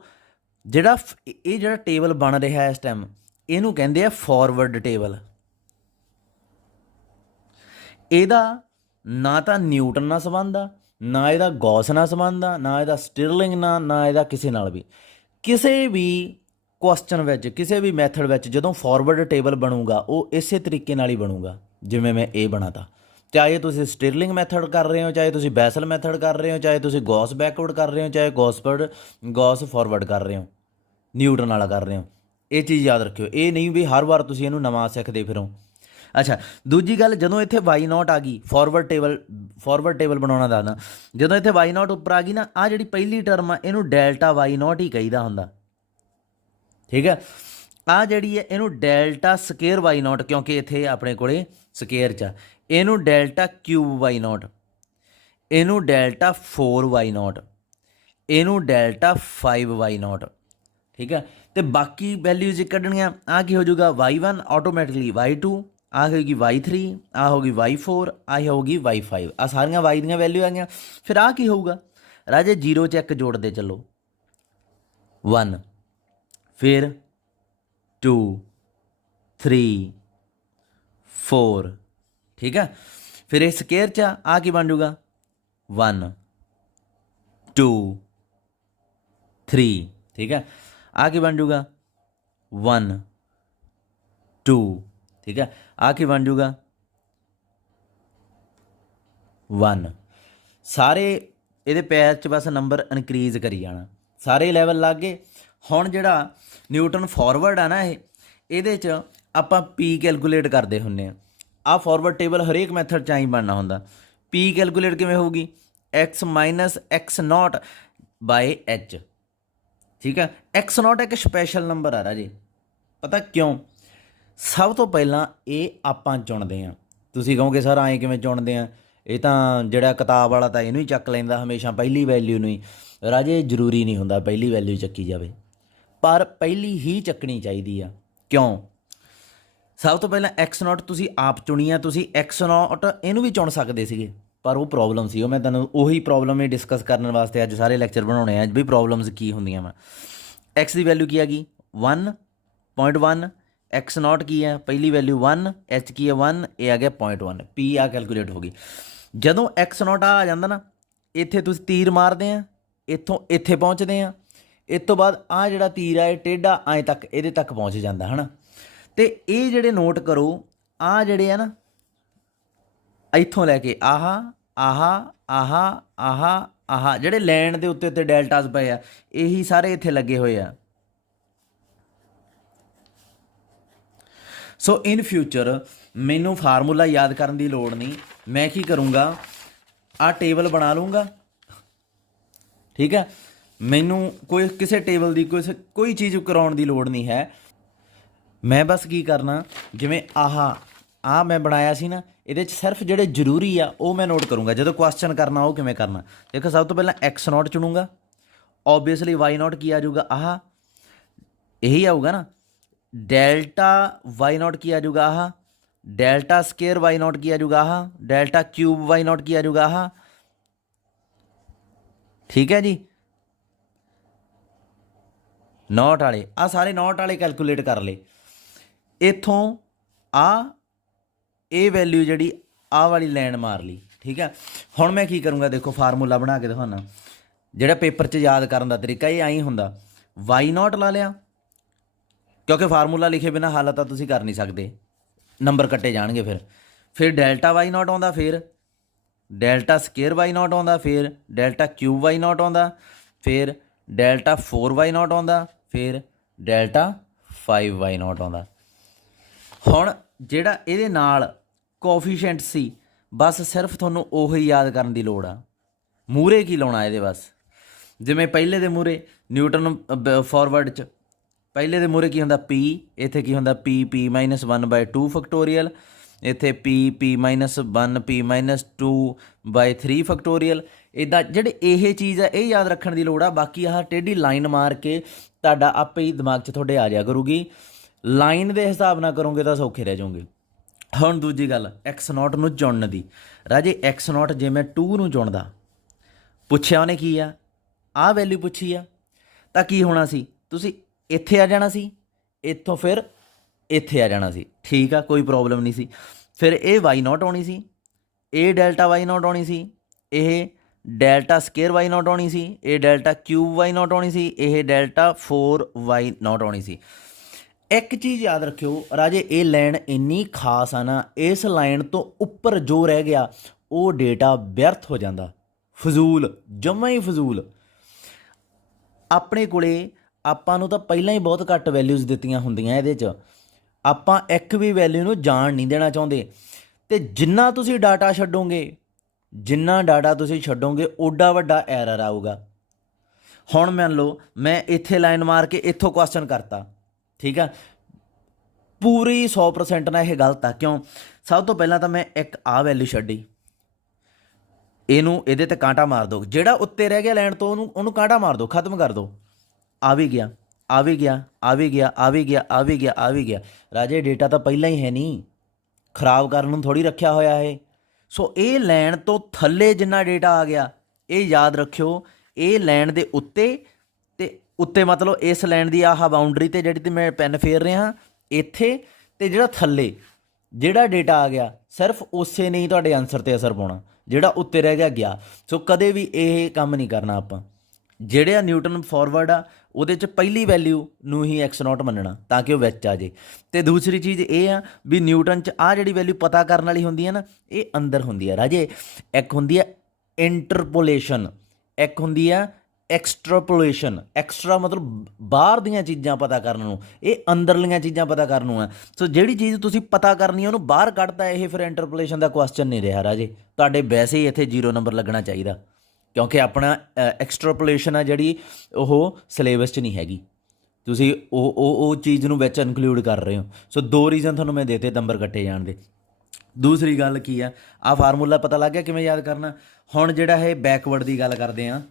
ਜਿਹੜਾ ਟੇਬਲ ਬਣ ਰਿਹਾ ਇਸ ਟਾਈਮ, ਇਹਨੂੰ ਕਹਿੰਦੇ ਆ ਫਾਰਵਰਡ ਟੇਬਲ। ਇਹਦਾ ਨਾ ਤਾਂ ਨਿਊਟਨ ਨਾਲ ਸੰਬੰਧ ਆ, ਨਾ ਇਹਦਾ ਗੌਸ ਨਾਲ ਸੰਬੰਧ ਆ, ਨਾ ਇਹਦਾ ਸਟਿਰਲਿੰਗ ਨਾਲ, ਨਾ ਇਹਦਾ ਕਿਸੇ ਨਾਲ ਵੀ। ਕਿਸੇ ਵੀ ਕੁਐਸਚਨ ਵਿੱਚ, ਕਿਸੇ ਵੀ ਮੈਥਡ ਵਿੱਚ ਜਦੋਂ ਫਾਰਵਰਡ ਟੇਬਲ ਬਣੂਗਾ ਉਹ ਇਸੇ ਤਰੀਕੇ ਨਾਲ ਹੀ ਬਣੂਗਾ ਜਿਵੇਂ ਮੈਂ ਇਹ ਬਣਾਤਾ। ਚਾਹੇ ਤੁਸੀਂ ਸਟਿਰਲਿੰਗ ਮੈਥਡ ਕਰ ਰਹੇ ਹੋ, ਚਾਹੇ ਤੁਸੀਂ ਬੈਸਲ ਮੈਥਡ ਕਰ ਰਹੇ ਹੋ, ਚਾਹੇ ਤੁਸੀਂ ਗੌਸ ਬੈਕਵਰਡ ਕਰ ਰਹੇ ਹੋ, ਚਾਹੇ ਗੌਸ ਫਾਰਵਰਡ ਕਰ ਰਹੇ ਹੋ, ਨਿਊਟਨ ਵਾਲਾ ਕਰ ਰਹੇ ਹੋ, ਇਹ ਚੀਜ਼ ਯਾਦ ਰੱਖਿਓ, ਇਹ ਨਹੀਂ ਵੀ ਹਰ ਵਾਰ ਤੁਸੀਂ ਇਹਨੂੰ ਨਵਾਂ ਸਿੱਖਦੇ ਫਿਰੋ। ਅੱਛਾ, ਦੂਜੀ ਗੱਲ, ਜਦੋਂ ਇੱਥੇ ਵਾਈ ਨੋਟ ਆ ਗਈ, ਫਾਰਵਰਡ ਟੇਬਲ ਬਣਾਉਣਾ ਦੱਸਦਾ, ਜਦੋਂ ਇੱਥੇ ਵਾਈ ਨੋਟ ਉੱਪਰ ਆ ਗਈ ਨਾ, ਆਹ ਜਿਹੜੀ ਪਹਿਲੀ ਟਰਮ ਆ ਇਹਨੂੰ ਡੈਲਟਾ ਵਾਈ ਨੋਟ ਹੀ ਕਹੀਦਾ ਹੁੰਦਾ, ਠੀਕ ਹੈ। ਆਹ ਜਿਹੜੀ ਹੈ ਇਹਨੂੰ ਡੈਲਟਾ ਸਕੇਅਰ ਵਾਈ ਨੋਟ, ਕਿਉਂਕਿ ਇੱਥੇ ਆਪਣੇ ਕੋਲੇ ਸਕੇਅਰ 'ਚ ਆ, ਇਹਨੂੰ ਡੈਲਟਾ ਕਿਊਬ ਵਾਈ ਨੋਟ, ਇਹਨੂੰ ਡੈਲਟਾ 4 ਵਾਈ ਨੋਟ, ਇਹਨੂੰ ਡੈਲਟਾ 5 ਵਾਈ ਨੋਟ, ਠੀਕ ਹੈ। ਤੇ ਬਾਕੀ ਵੈਲਿਊਜ਼ ਕੱਢਣੀਆਂ, ਆਹ ਕੀ ਹੋ ਜਾਊਗਾ y1 ਆਟੋਮੈਟਿਕਲੀ y2, ਆਹ ਹੋਏਗੀ y3, ਆਹ ਹੋਗੀ y4, ਆਹ ਹੋਗੀ y5, ਆਹ ਸਾਰੀਆਂ y ਦੀਆਂ ਵੈਲਿਊ ਆ ਗਈਆਂ। ਫਿਰ ਆਹ ਕੀ ਹੋਊਗਾ ਰਾਜੇ, 0 'ਚ 1 ਜੋੜਦੇ ਚੱਲੋ, 1, ਫਿਰ 2, 3, 4, ਠੀਕ ਹੈ। ਫਿਰ ਇਹ ਸਕੇਅਰ 'ਚ ਆ ਕੀ ਬਣ ਜਾਊਗਾ 1, 2, 3, ਠੀਕ ਹੈ। ਆ ਕੀ ਬਣ ਜਾਊਗਾ 1, 2, ਠੀਕ ਹੈ। ਆ ਕੀ ਬਣ ਜਾਊਗਾ 1। ਸਾਰੇ ਇਹਦੇ ਪੈਰ 'ਚ ਬਸ ਨੰਬਰ ਇਨਕਰੀਜ਼ ਕਰੀ ਜਾਣਾ, ਸਾਰੇ ਲੈਵਲ ਲੱਗ ਗਏ। ਹੁਣ ਜਿਹੜਾ ਨਿਊਟਨ ਫਾਰਵਰਡ ਆ ਨਾ, ਇਹਦੇ 'ਚ ਆਪਾਂ ਪੀ ਕੈਲਕੂਲੇਟ ਕਰਦੇ ਹੁੰਦੇ ਆ। ਆਹ ਫਾਰਵਰਡ ਟੇਬਲ ਹਰੇਕ ਮੈਥਡ 'ਚ ਆਈ ਬਣਨਾ ਹੁੰਦਾ। ਪੀ ਕੈਲਕੂਲੇਟ ਕਿਵੇਂ ਹੋਊਗੀ, x minus x naught by h, ਠੀਕ ਹੈ। x ਨੋਟ ਇੱਕ ਸਪੈਸ਼ਲ ਨੰਬਰ ਆ ਰਾਜੇ, ਪਤਾ ਕਿਉਂ? ਸਭ ਤੋਂ ਪਹਿਲਾਂ ਇਹ ਆਪਾਂ ਚੁਣਦੇ ਹਾਂ। ਤੁਸੀਂ ਕਹੋਗੇ ਸਰ ਐਂ ਕਿਵੇਂ ਚੁਣਦੇ ਆ, ਇਹ ਤਾਂ ਜਿਹੜਾ ਕਿਤਾਬ ਵਾਲਾ ਤਾਂ ਇਹਨੂੰ ਹੀ ਚੱਕ ਲੈਂਦਾ ਹਮੇਸ਼ਾ, ਪਹਿਲੀ ਵੈਲਿਊ ਨੂੰ ਹੀ। ਰਾਜੇ ਜ਼ਰੂਰੀ ਨਹੀਂ ਹੁੰਦਾ ਪਹਿਲੀ ਵੈਲਿਊ ਚੱਕੀ ਜਾਵੇ, ਪਰ ਪਹਿਲੀ ਹੀ ਚੱਕਣੀ ਚਾਹੀਦੀ ਆ। ਕਿਉਂ? ਸਭ ਤੋਂ ਪਹਿਲਾਂ x ਨੋਟ ਤੁਸੀਂ ਆਪ ਚੁਣੀ ਆ, ਤੁਸੀਂ x ਨੋਟ ਇਹਨੂੰ ਵੀ ਚੁਣ ਸਕਦੇ ਸੀਗੇ, ਪਰ ਉਹ ਪ੍ਰੋਬਲਮ ਸੀ। ਉਹ ਮੈਂ ਤੁਹਾਨੂੰ ਉਹੀ ਪ੍ਰੋਬਲਮ ਹੀ ਡਿਸਕਸ ਕਰਨ ਵਾਸਤੇ ਅੱਜ ਸਾਰੇ ਲੈਕਚਰ ਬਣਾਉਣੇ ਆ ਵੀ ਪ੍ਰੋਬਲਮਸ ਕੀ ਹੁੰਦੀਆਂ ਵਾ। x ਦੀ ਵੈਲਿਊ ਕੀ ਆ ਗਈ 1.1, x ਨੋਟ ਕੀ ਹੈ ਪਹਿਲੀ ਵੈਲਿਊ 1, h ਕੀ ਹੈ 1, ਇਹ ਆ ਗਿਆ 0.1, p ਆ ਕੈਲਕੂਲੇਟ ਹੋ ਗਈ। ਜਦੋਂ x ਨੋਟ ਆ ਜਾਂਦਾ ਨਾ, ਇੱਥੇ ਤੁਸੀਂ ਤੀਰ ਮਾਰਦੇ ਆ, ਇੱਥੋਂ ਇੱਥੇ ਪਹੁੰਚਦੇ ਆ, ਇਸ ਤੋਂ ਬਾਅਦ ਆਹ ਜਿਹੜਾ ਤੀਰ ਆ ਇਹ ਟੇਢਾ ਐਂ ਤੱਕ ਇਹਦੇ ਤੱਕ ਪਹੁੰਚ ਜਾਂਦਾ ਹੈ ਨਾ। ਅਤੇ ਇਹ ਜਿਹੜੇ ਨੋਟ ਕਰੋ, ਆਹ ਜਿਹੜੇ ਆ ਨਾ ਇੱਥੋਂ ਲੈ ਕੇ ਆਹ ਜਿਹੜੇ ਲੈਣ ਦੇ ਉੱਤੇ ਡੈਲਟਾਸ ਪਏ ਆ, ਇਹੀ ਸਾਰੇ ਇੱਥੇ ਲੱਗੇ ਹੋਏ ਆ। ਸੋ ਇਨ ਫਿਊਚਰ ਮੈਨੂੰ ਫਾਰਮੂਲਾ ਯਾਦ ਕਰਨ ਦੀ ਲੋੜ ਨਹੀਂ, ਮੈਂ ਕੀ ਕਰੂੰਗਾ, ਆਹ ਟੇਬਲ ਬਣਾ ਲੂੰਗਾ, ਠੀਕ ਹੈ। ਮੈਨੂੰ ਕਿਸੇ ਟੇਬਲ ਦੀ ਕੋਈ ਚੀਜ਼ ਕਰਾਉਣ ਦੀ ਲੋੜ ਨਹੀਂ ਹੈ। ਮੈਂ ਬਸ ਕੀ ਕਰਨਾ, ਜਿਵੇਂ ਆਹ ਮੈਂ ਬਣਾਇਆ ਸੀ ਨਾ, ਇਹਦੇ 'ਚ ਸਿਰਫ ਜਿਹੜੇ ਜ਼ਰੂਰੀ ਆ ਉਹ ਮੈਂ ਨੋਟ ਕਰੂੰਗਾ। ਜਦੋਂ ਕੁਐਸਚਨ ਕਰਨਾ ਉਹ ਕਿਵੇਂ ਕਰਨਾ, ਦੇਖੋ ਸਭ ਤੋਂ ਪਹਿਲਾਂ x ਨੋਟ ਚੁਣੂੰਗਾ, ਓਬਵੀਅਸਲੀ y ਨੋਟ ਕੀ ਆ ਜਾਊਗਾ, ਇਹੀ ਆਊਗਾ ਨਾ। ਡੈਲਟਾ y ਨੋਟ ਕੀ ਆ ਜਾਊਗਾ, ਡੈਲਟਾ ਸਕੇਅਰ y ਨੋਟ ਕੀ ਆ ਜਾਊਗਾ, ਡੈਲਟਾ ਕਿਊਬ y ਨੋਟ ਕੀ ਆ ਜਾਊਗਾ, ਠੀਕ ਹੈ ਜੀ। ਨੋਟ ਵਾਲੇ ਆਹ ਸਾਰੇ ਨੋਟ ਵਾਲੇ ਕੈਲਕੂਲੇਟ ਕਰ ਲਏ। ਇੱਥੋਂ ਇਹ ਵੈਲਿਊ ਜਿਹੜੀ ਆਹ ਵਾਲੀ ਲਾਈਨ ਮਾਰ ਲਈ, ਠੀਕ ਹੈ। ਹੁਣ ਮੈਂ ਕੀ ਕਰੂੰਗਾ, ਦੇਖੋ ਫਾਰਮੂਲਾ ਬਣਾ ਕੇ ਦਿਖਾਉਣਾ, ਜਿਹੜਾ ਪੇਪਰ 'ਚ ਯਾਦ ਕਰਨ ਦਾ ਤਰੀਕਾ ਇਹ ਆਈ ਹੁੰਦਾ। y ਨੋਟ ਲਾ ਲਿਆ, ਕਿਉਂਕਿ ਫਾਰਮੂਲਾ ਲਿਖੇ ਬਿਨਾਂ ਹੱਲ ਤਾਂ ਤੁਸੀਂ ਕਰ ਨਹੀਂ ਸਕਦੇ, ਨੰਬਰ ਕੱਟੇ ਜਾਣਗੇ। ਫਿਰ ਡੈਲਟਾ y ਨੋਟ ਆਉਂਦਾ, ਫਿਰ ਡੈਲਟਾ ਸਕੇਅਰ y ਨੋਟ ਆਉਂਦਾ, ਫਿਰ ਡੈਲਟਾ ਕਿਊਬ y ਨੋਟ ਆਉਂਦਾ, ਫਿਰ ਡੈਲਟਾ 4y ਨੋਟ ਆਉਂਦਾ, ਫਿਰ ਡੈਲਟਾ 5y ਨੋਟ ਆਉਂਦਾ। ਹੁਣ ਜਿਹੜਾ ਇਹਦੇ ਨਾਲ ਕੋਫੀਸ਼ੀਐਂਟ ਸੀ, ਬਸ ਸਿਰਫ ਤੁਹਾਨੂੰ ਉਹੀ ਯਾਦ ਕਰਨ ਦੀ ਲੋੜ ਆ। ਮੂਹਰੇ ਕੀ ਲਾਉਣਾ ਇਹਦੇ, ਬਸ ਜਿਵੇਂ ਪਹਿਲੇ ਦੇ ਮੂਹਰੇ ਨਿਊਟਨ ਫਾਰਵਰਡ 'ਚ ਪਹਿਲੇ ਦੇ ਮੂਹਰੇ ਕੀ ਹੁੰਦਾ p, ਇੱਥੇ ਕੀ ਹੁੰਦਾ p ਮਾਈਨਸ 1/2 ਫੈਕਟੋਰੀਅਲ, ਇੱਥੇ p minus 1 p minus 2/3 factorial. ਇੱਦਾਂ ਜਿਹੜੇ ਇਹ ਚੀਜ਼ ਆ ਇਹ ਯਾਦ ਰੱਖਣ ਦੀ ਲੋੜ ਆ। ਬਾਕੀ ਆਹ ਟੇਢੀ ਲਾਈਨ ਮਾਰ ਕੇ ਤੁਹਾਡਾ ਆਪੇ ਹੀ ਦਿਮਾਗ 'ਚ ਤੁਹਾਡੇ ਆ ਜਾਇਆ ਕਰੂਗੀ। ਲਾਈਨ ਦੇ ਹਿਸਾਬ ਨਾਲ ਕਰੋਗੇ ਤਾਂ ਸੌਖੇ ਰਹਿ ਜਾਓਗੇ। ਹੁਣ ਦੂਜੀ ਗੱਲ x ਨੋਟ ਨੂੰ ਚੁਣਨ ਦੀ, ਰਾਜੇ x ਨੋਟ ਜੇ ਮੈਂ 2 ਨੂੰ ਚੁਣਦਾ, ਪੁੱਛਿਆ ਉਹਨੇ ਕੀ ਆ, ਆਹ ਵੈਲਿਊ ਪੁੱਛੀ ਆ, ਤਾਂ ਕੀ ਹੋਣਾ ਸੀ, ਤੁਸੀਂ ਇੱਥੇ ਆ ਜਾਣਾ ਸੀ, ਇੱਥੋਂ ਫਿਰ ਇੱਥੇ ਆ ਜਾਣਾ ਸੀ, ਠੀਕ ਆ, ਕੋਈ ਪ੍ਰੋਬਲਮ ਨਹੀਂ ਸੀ। ਫਿਰ ਇਹ y ਨੋਟ ਆਉਣੀ ਸੀ, ਇਹ ਡੈਲਟਾ y ਨੋਟ ਆਉਣੀ ਸੀ, ਇਹ ਡੈਲਟਾ ਸਕੇਅਰ y ਨੋਟ ਆਉਣੀ ਸੀ, ਇਹ ਡੈਲਟਾ ਕਿਊਬ y ਨੋਟ ਆਉਣੀ ਸੀ, ਇਹ ਡੈਲਟਾ 4y ਨੋਟ ਆਉਣੀ ਸੀ। ਇੱਕ ਚੀਜ਼ ਯਾਦ ਰੱਖਿਓ ਰਾਜੇ, ਇਹ ਲਾਈਨ ਇੰਨੀ ਖਾਸ ਆ ਨਾ, ਇਸ ਲਾਈਨ ਤੋਂ ਉੱਪਰ ਜੋ ਰਹਿ ਗਿਆ ਉਹ ਡੇਟਾ ਵਿਅਰਥ ਹੋ ਜਾਂਦਾ, ਫਜ਼ੂਲ, ਜਮਾ ਹੀ ਫਜ਼ੂਲ। ਆਪਣੇ ਕੋਲੇ ਆਪਾਂ ਨੂੰ ਤਾਂ ਪਹਿਲਾਂ ਹੀ ਬਹੁਤ ਘੱਟ ਵੈਲਿਊਜ਼ ਦਿੱਤੀਆਂ ਹੁੰਦੀਆਂ ਇਹਦੇ 'ਚ, ਆਪਾਂ ਇੱਕ ਵੀ ਵੈਲਿਊ ਨੂੰ ਜਾਣ ਨਹੀਂ ਦੇਣਾ ਚਾਹੁੰਦੇ। ਅਤੇ ਜਿੰਨਾ ਤੁਸੀਂ ਡਾਟਾ ਛੱਡੋਗੇ, ਜਿੰਨਾ ਡਾਟਾ ਤੁਸੀਂ ਛੱਡੋਗੇ ਓਡਾ ਵੱਡਾ ਐਰਰ ਆਊਗਾ। ਹੁਣ ਮੰਨ ਲਓ ਮੈਂ ਇੱਥੇ ਲਾਈਨ ਮਾਰ ਕੇ ਇੱਥੋਂ ਕੁਐਸਚਨ ਕਰਤਾ, ਠੀਕ ਆ, ਪੂਰੀ 100% ਨਾਲ ਇਹ ਗਲਤ ਆ। ਕਿਉਂ? ਸਭ ਤੋਂ ਪਹਿਲਾਂ ਤਾਂ ਮੈਂ ਇੱਕ ਆ ਵੈਲਿਊ ਛੱਡੀ, ਇਹਨੂੰ ਇਹਦੇ 'ਤੇ ਕਾਂਟਾ ਮਾਰ ਦਿਓ, ਜਿਹੜਾ ਉੱਤੇ ਰਹਿ ਗਿਆ ਲਾਈਨ ਤੋਂ ਉਹਨੂੰ ਕਾਂਟਾ ਮਾਰ ਦਿਓ, ਖਤਮ ਕਰ ਦਿਓ। ਆ ਵੀ ਗਿਆ, ਆ ਵੀ ਗਿਆ, ਆ ਵੀ ਗਿਆ, ਆ ਵੀ ਗਿਆ, ਆ ਵੀ ਗਿਆ, ਆ ਵੀ ਗਿਆ। ਰਾਜੇ ਡੇਟਾ ਤਾਂ ਪਹਿਲਾਂ ਹੀ ਹੈ ਨਹੀਂ, ਖਰਾਬ ਕਰਨ ਨੂੰ ਥੋੜ੍ਹੀ ਰੱਖਿਆ ਹੋਇਆ ਇਹ। ਸੋ ਇਹ ਲਾਈਨ ਤੋਂ ਥੱਲੇ ਜਿੰਨਾ ਡੇਟਾ ਆ ਗਿਆ, ਇਹ ਯਾਦ ਰੱਖਿਓ, ਇਹ ਲਾਈਨ ਦੇ ਉੱਤੇ ਅਤੇ ਉੱਤੇ ਮਤਲਬ ਇਸ ਲਾਈਨ ਦੀ ਆਹ ਬਾਊਂਡਰੀ 'ਤੇ ਜਿਹੜੀ 'ਤੇ ਮੈਂ ਪੈਨ ਫੇਰ ਰਿਹਾ ਇੱਥੇ, ਅਤੇ ਜਿਹੜਾ ਥੱਲੇ ਜਿਹੜਾ ਡੇਟਾ ਆ ਗਿਆ ਸਿਰਫ ਉਸੇ ਨੇ ਹੀ ਤੁਹਾਡੇ ਆਨਸਰ 'ਤੇ ਅਸਰ ਪਾਉਣਾ, ਜਿਹੜਾ ਉੱਤੇ ਰਹਿ ਗਿਆ ਗਿਆ। ਸੋ ਕਦੇ ਵੀ ਇਹ ਕੰਮ ਨਹੀਂ ਕਰਨਾ ਆਪਾਂ। ਜਿਹੜੇ ਆ ਨਿਊਟਨ ਫਾਰਵਰਡ ਆ ਉਹਦੇ 'ਚ ਪਹਿਲੀ ਵੈਲਿਊ ਨੂੰ ਹੀ x0 ਮੰਨਣਾ ਤਾਂ ਕਿ ਉਹ ਵਿੱਚ ਆ ਜੇ। ਅਤੇ ਦੂਸਰੀ ਚੀਜ਼ ਇਹ ਆ ਵੀ ਨਿਊਟਨ 'ਚ ਆਹ ਜਿਹੜੀ ਵੈਲਿਊ ਪਤਾ ਕਰਨ ਵਾਲੀ ਹੁੰਦੀ ਹੈ ਨਾ, ਇਹ ਅੰਦਰ ਹੁੰਦੀ ਆ ਰਾਜੇ। ਇੱਕ ਹੁੰਦੀ ਆ ਇੰਟਰਪੋਲੇਸ਼ਨ, ਇੱਕ ਹੁੰਦੀ ਆ ਐਕਸਟਰਾਪੋਲੇਸ਼ਨ। ਐਕਸਟਰਾ ਮਤਲਬ ਬਾਹਰ ਦੀਆਂ ਚੀਜ਼ਾਂ ਪਤਾ ਕਰਨ ਨੂੰ, ਇਹ ਅੰਦਰਲੀਆਂ ਚੀਜ਼ਾਂ ਪਤਾ ਕਰਨ ਨੂੰ ਆ। ਸੋ ਜਿਹੜੀ ਚੀਜ਼ ਤੁਸੀਂ ਪਤਾ ਕਰਨੀ ਉਹਨੂੰ ਬਾਹਰ ਕੱਢਤਾ, ਇਹ ਫਿਰ ਇੰਟਰਪੋਲੇਸ਼ਨ ਦਾ ਕੁਐਸਚਨ ਨਹੀਂ ਰਿਹਾ ਰਾਜੇ। ਤੁਹਾਡੇ ਵੈਸੇ ਹੀ ਇੱਥੇ 0 ਨੰਬਰ ਲੱਗਣਾ ਚਾਹੀਦਾ, ਕਿਉਂਕਿ ਆਪਣਾ ਐਕਸਟਰਾਪੋਲੇਸ਼ਨ ਆ ਜਿਹੜੀ ਉਹ ਸਿਲੇਬਸ 'ਚ ਨਹੀਂ ਹੈਗੀ, ਤੁਸੀਂ ਉਹ ਚੀਜ਼ ਨੂੰ ਵਿੱਚ ਇਨਕਲੂਡ ਕਰ ਰਹੇ ਹੋ। ਸੋ 2 ਰੀਜ਼ਨ ਤੁਹਾਨੂੰ ਮੈਂ ਦੇਤੇ ਨੰਬਰ ਕੱਟੇ ਜਾਣ ਦੇ। ਦੂਸਰੀ ਗੱਲ ਕੀ ਆ, ਆਹ ਫਾਰਮੂਲਾ ਪਤਾ ਲੱਗ ਗਿਆ ਕਿਵੇਂ ਯਾਦ ਕਰਨਾ। ਹੁਣ ਜਿਹੜਾ ਇਹ ਬੈਕਵਰਡ ਦੀ ਗੱਲ ਕਰਦੇ ਹਾਂ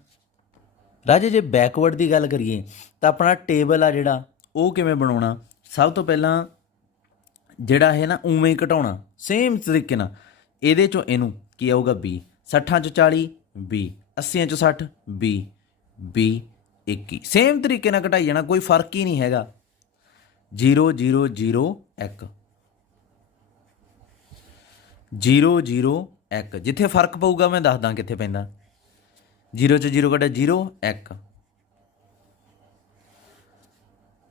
ਰਾਜੇ, ਜੇ ਬੈਕਵਰਡ ਦੀ ਗੱਲ ਕਰੀਏ ਤਾਂ ਆਪਣਾ ਟੇਬਲ ਆ ਜਿਹੜਾ ਉਹ ਕਿਵੇਂ ਬਣਾਉਣਾ। ਸਭ ਤੋਂ ਪਹਿਲਾਂ ਜਿਹੜਾ ਇਹ ਨਾ ਉਵੇਂ ਹੀ ਘਟਾਉਣਾ ਸੇਮ ਤਰੀਕੇ ਨਾਲ। ਇਹਦੇ 'ਚੋਂ ਇਹਨੂੰ ਕੀ ਆਊਗਾ b, 60 'ਚ 40 b, 80 'ਚ 60 b, b 21, ਸੇਮ ਤਰੀਕੇ ਨਾਲ ਘਟਾਈ ਜਾਣਾ, ਕੋਈ ਫਰਕ ਹੀ ਨਹੀਂ ਹੈਗਾ। 0 0 0 1 0 0 1, ਜਿੱਥੇ ਫਰਕ ਪਊਗਾ ਮੈਂ ਦੱਸਦਾ ਕਿੱਥੇ ਪੈਂਦਾ। 0 'ਚ 0 ਕੱਢਿਆ 0 1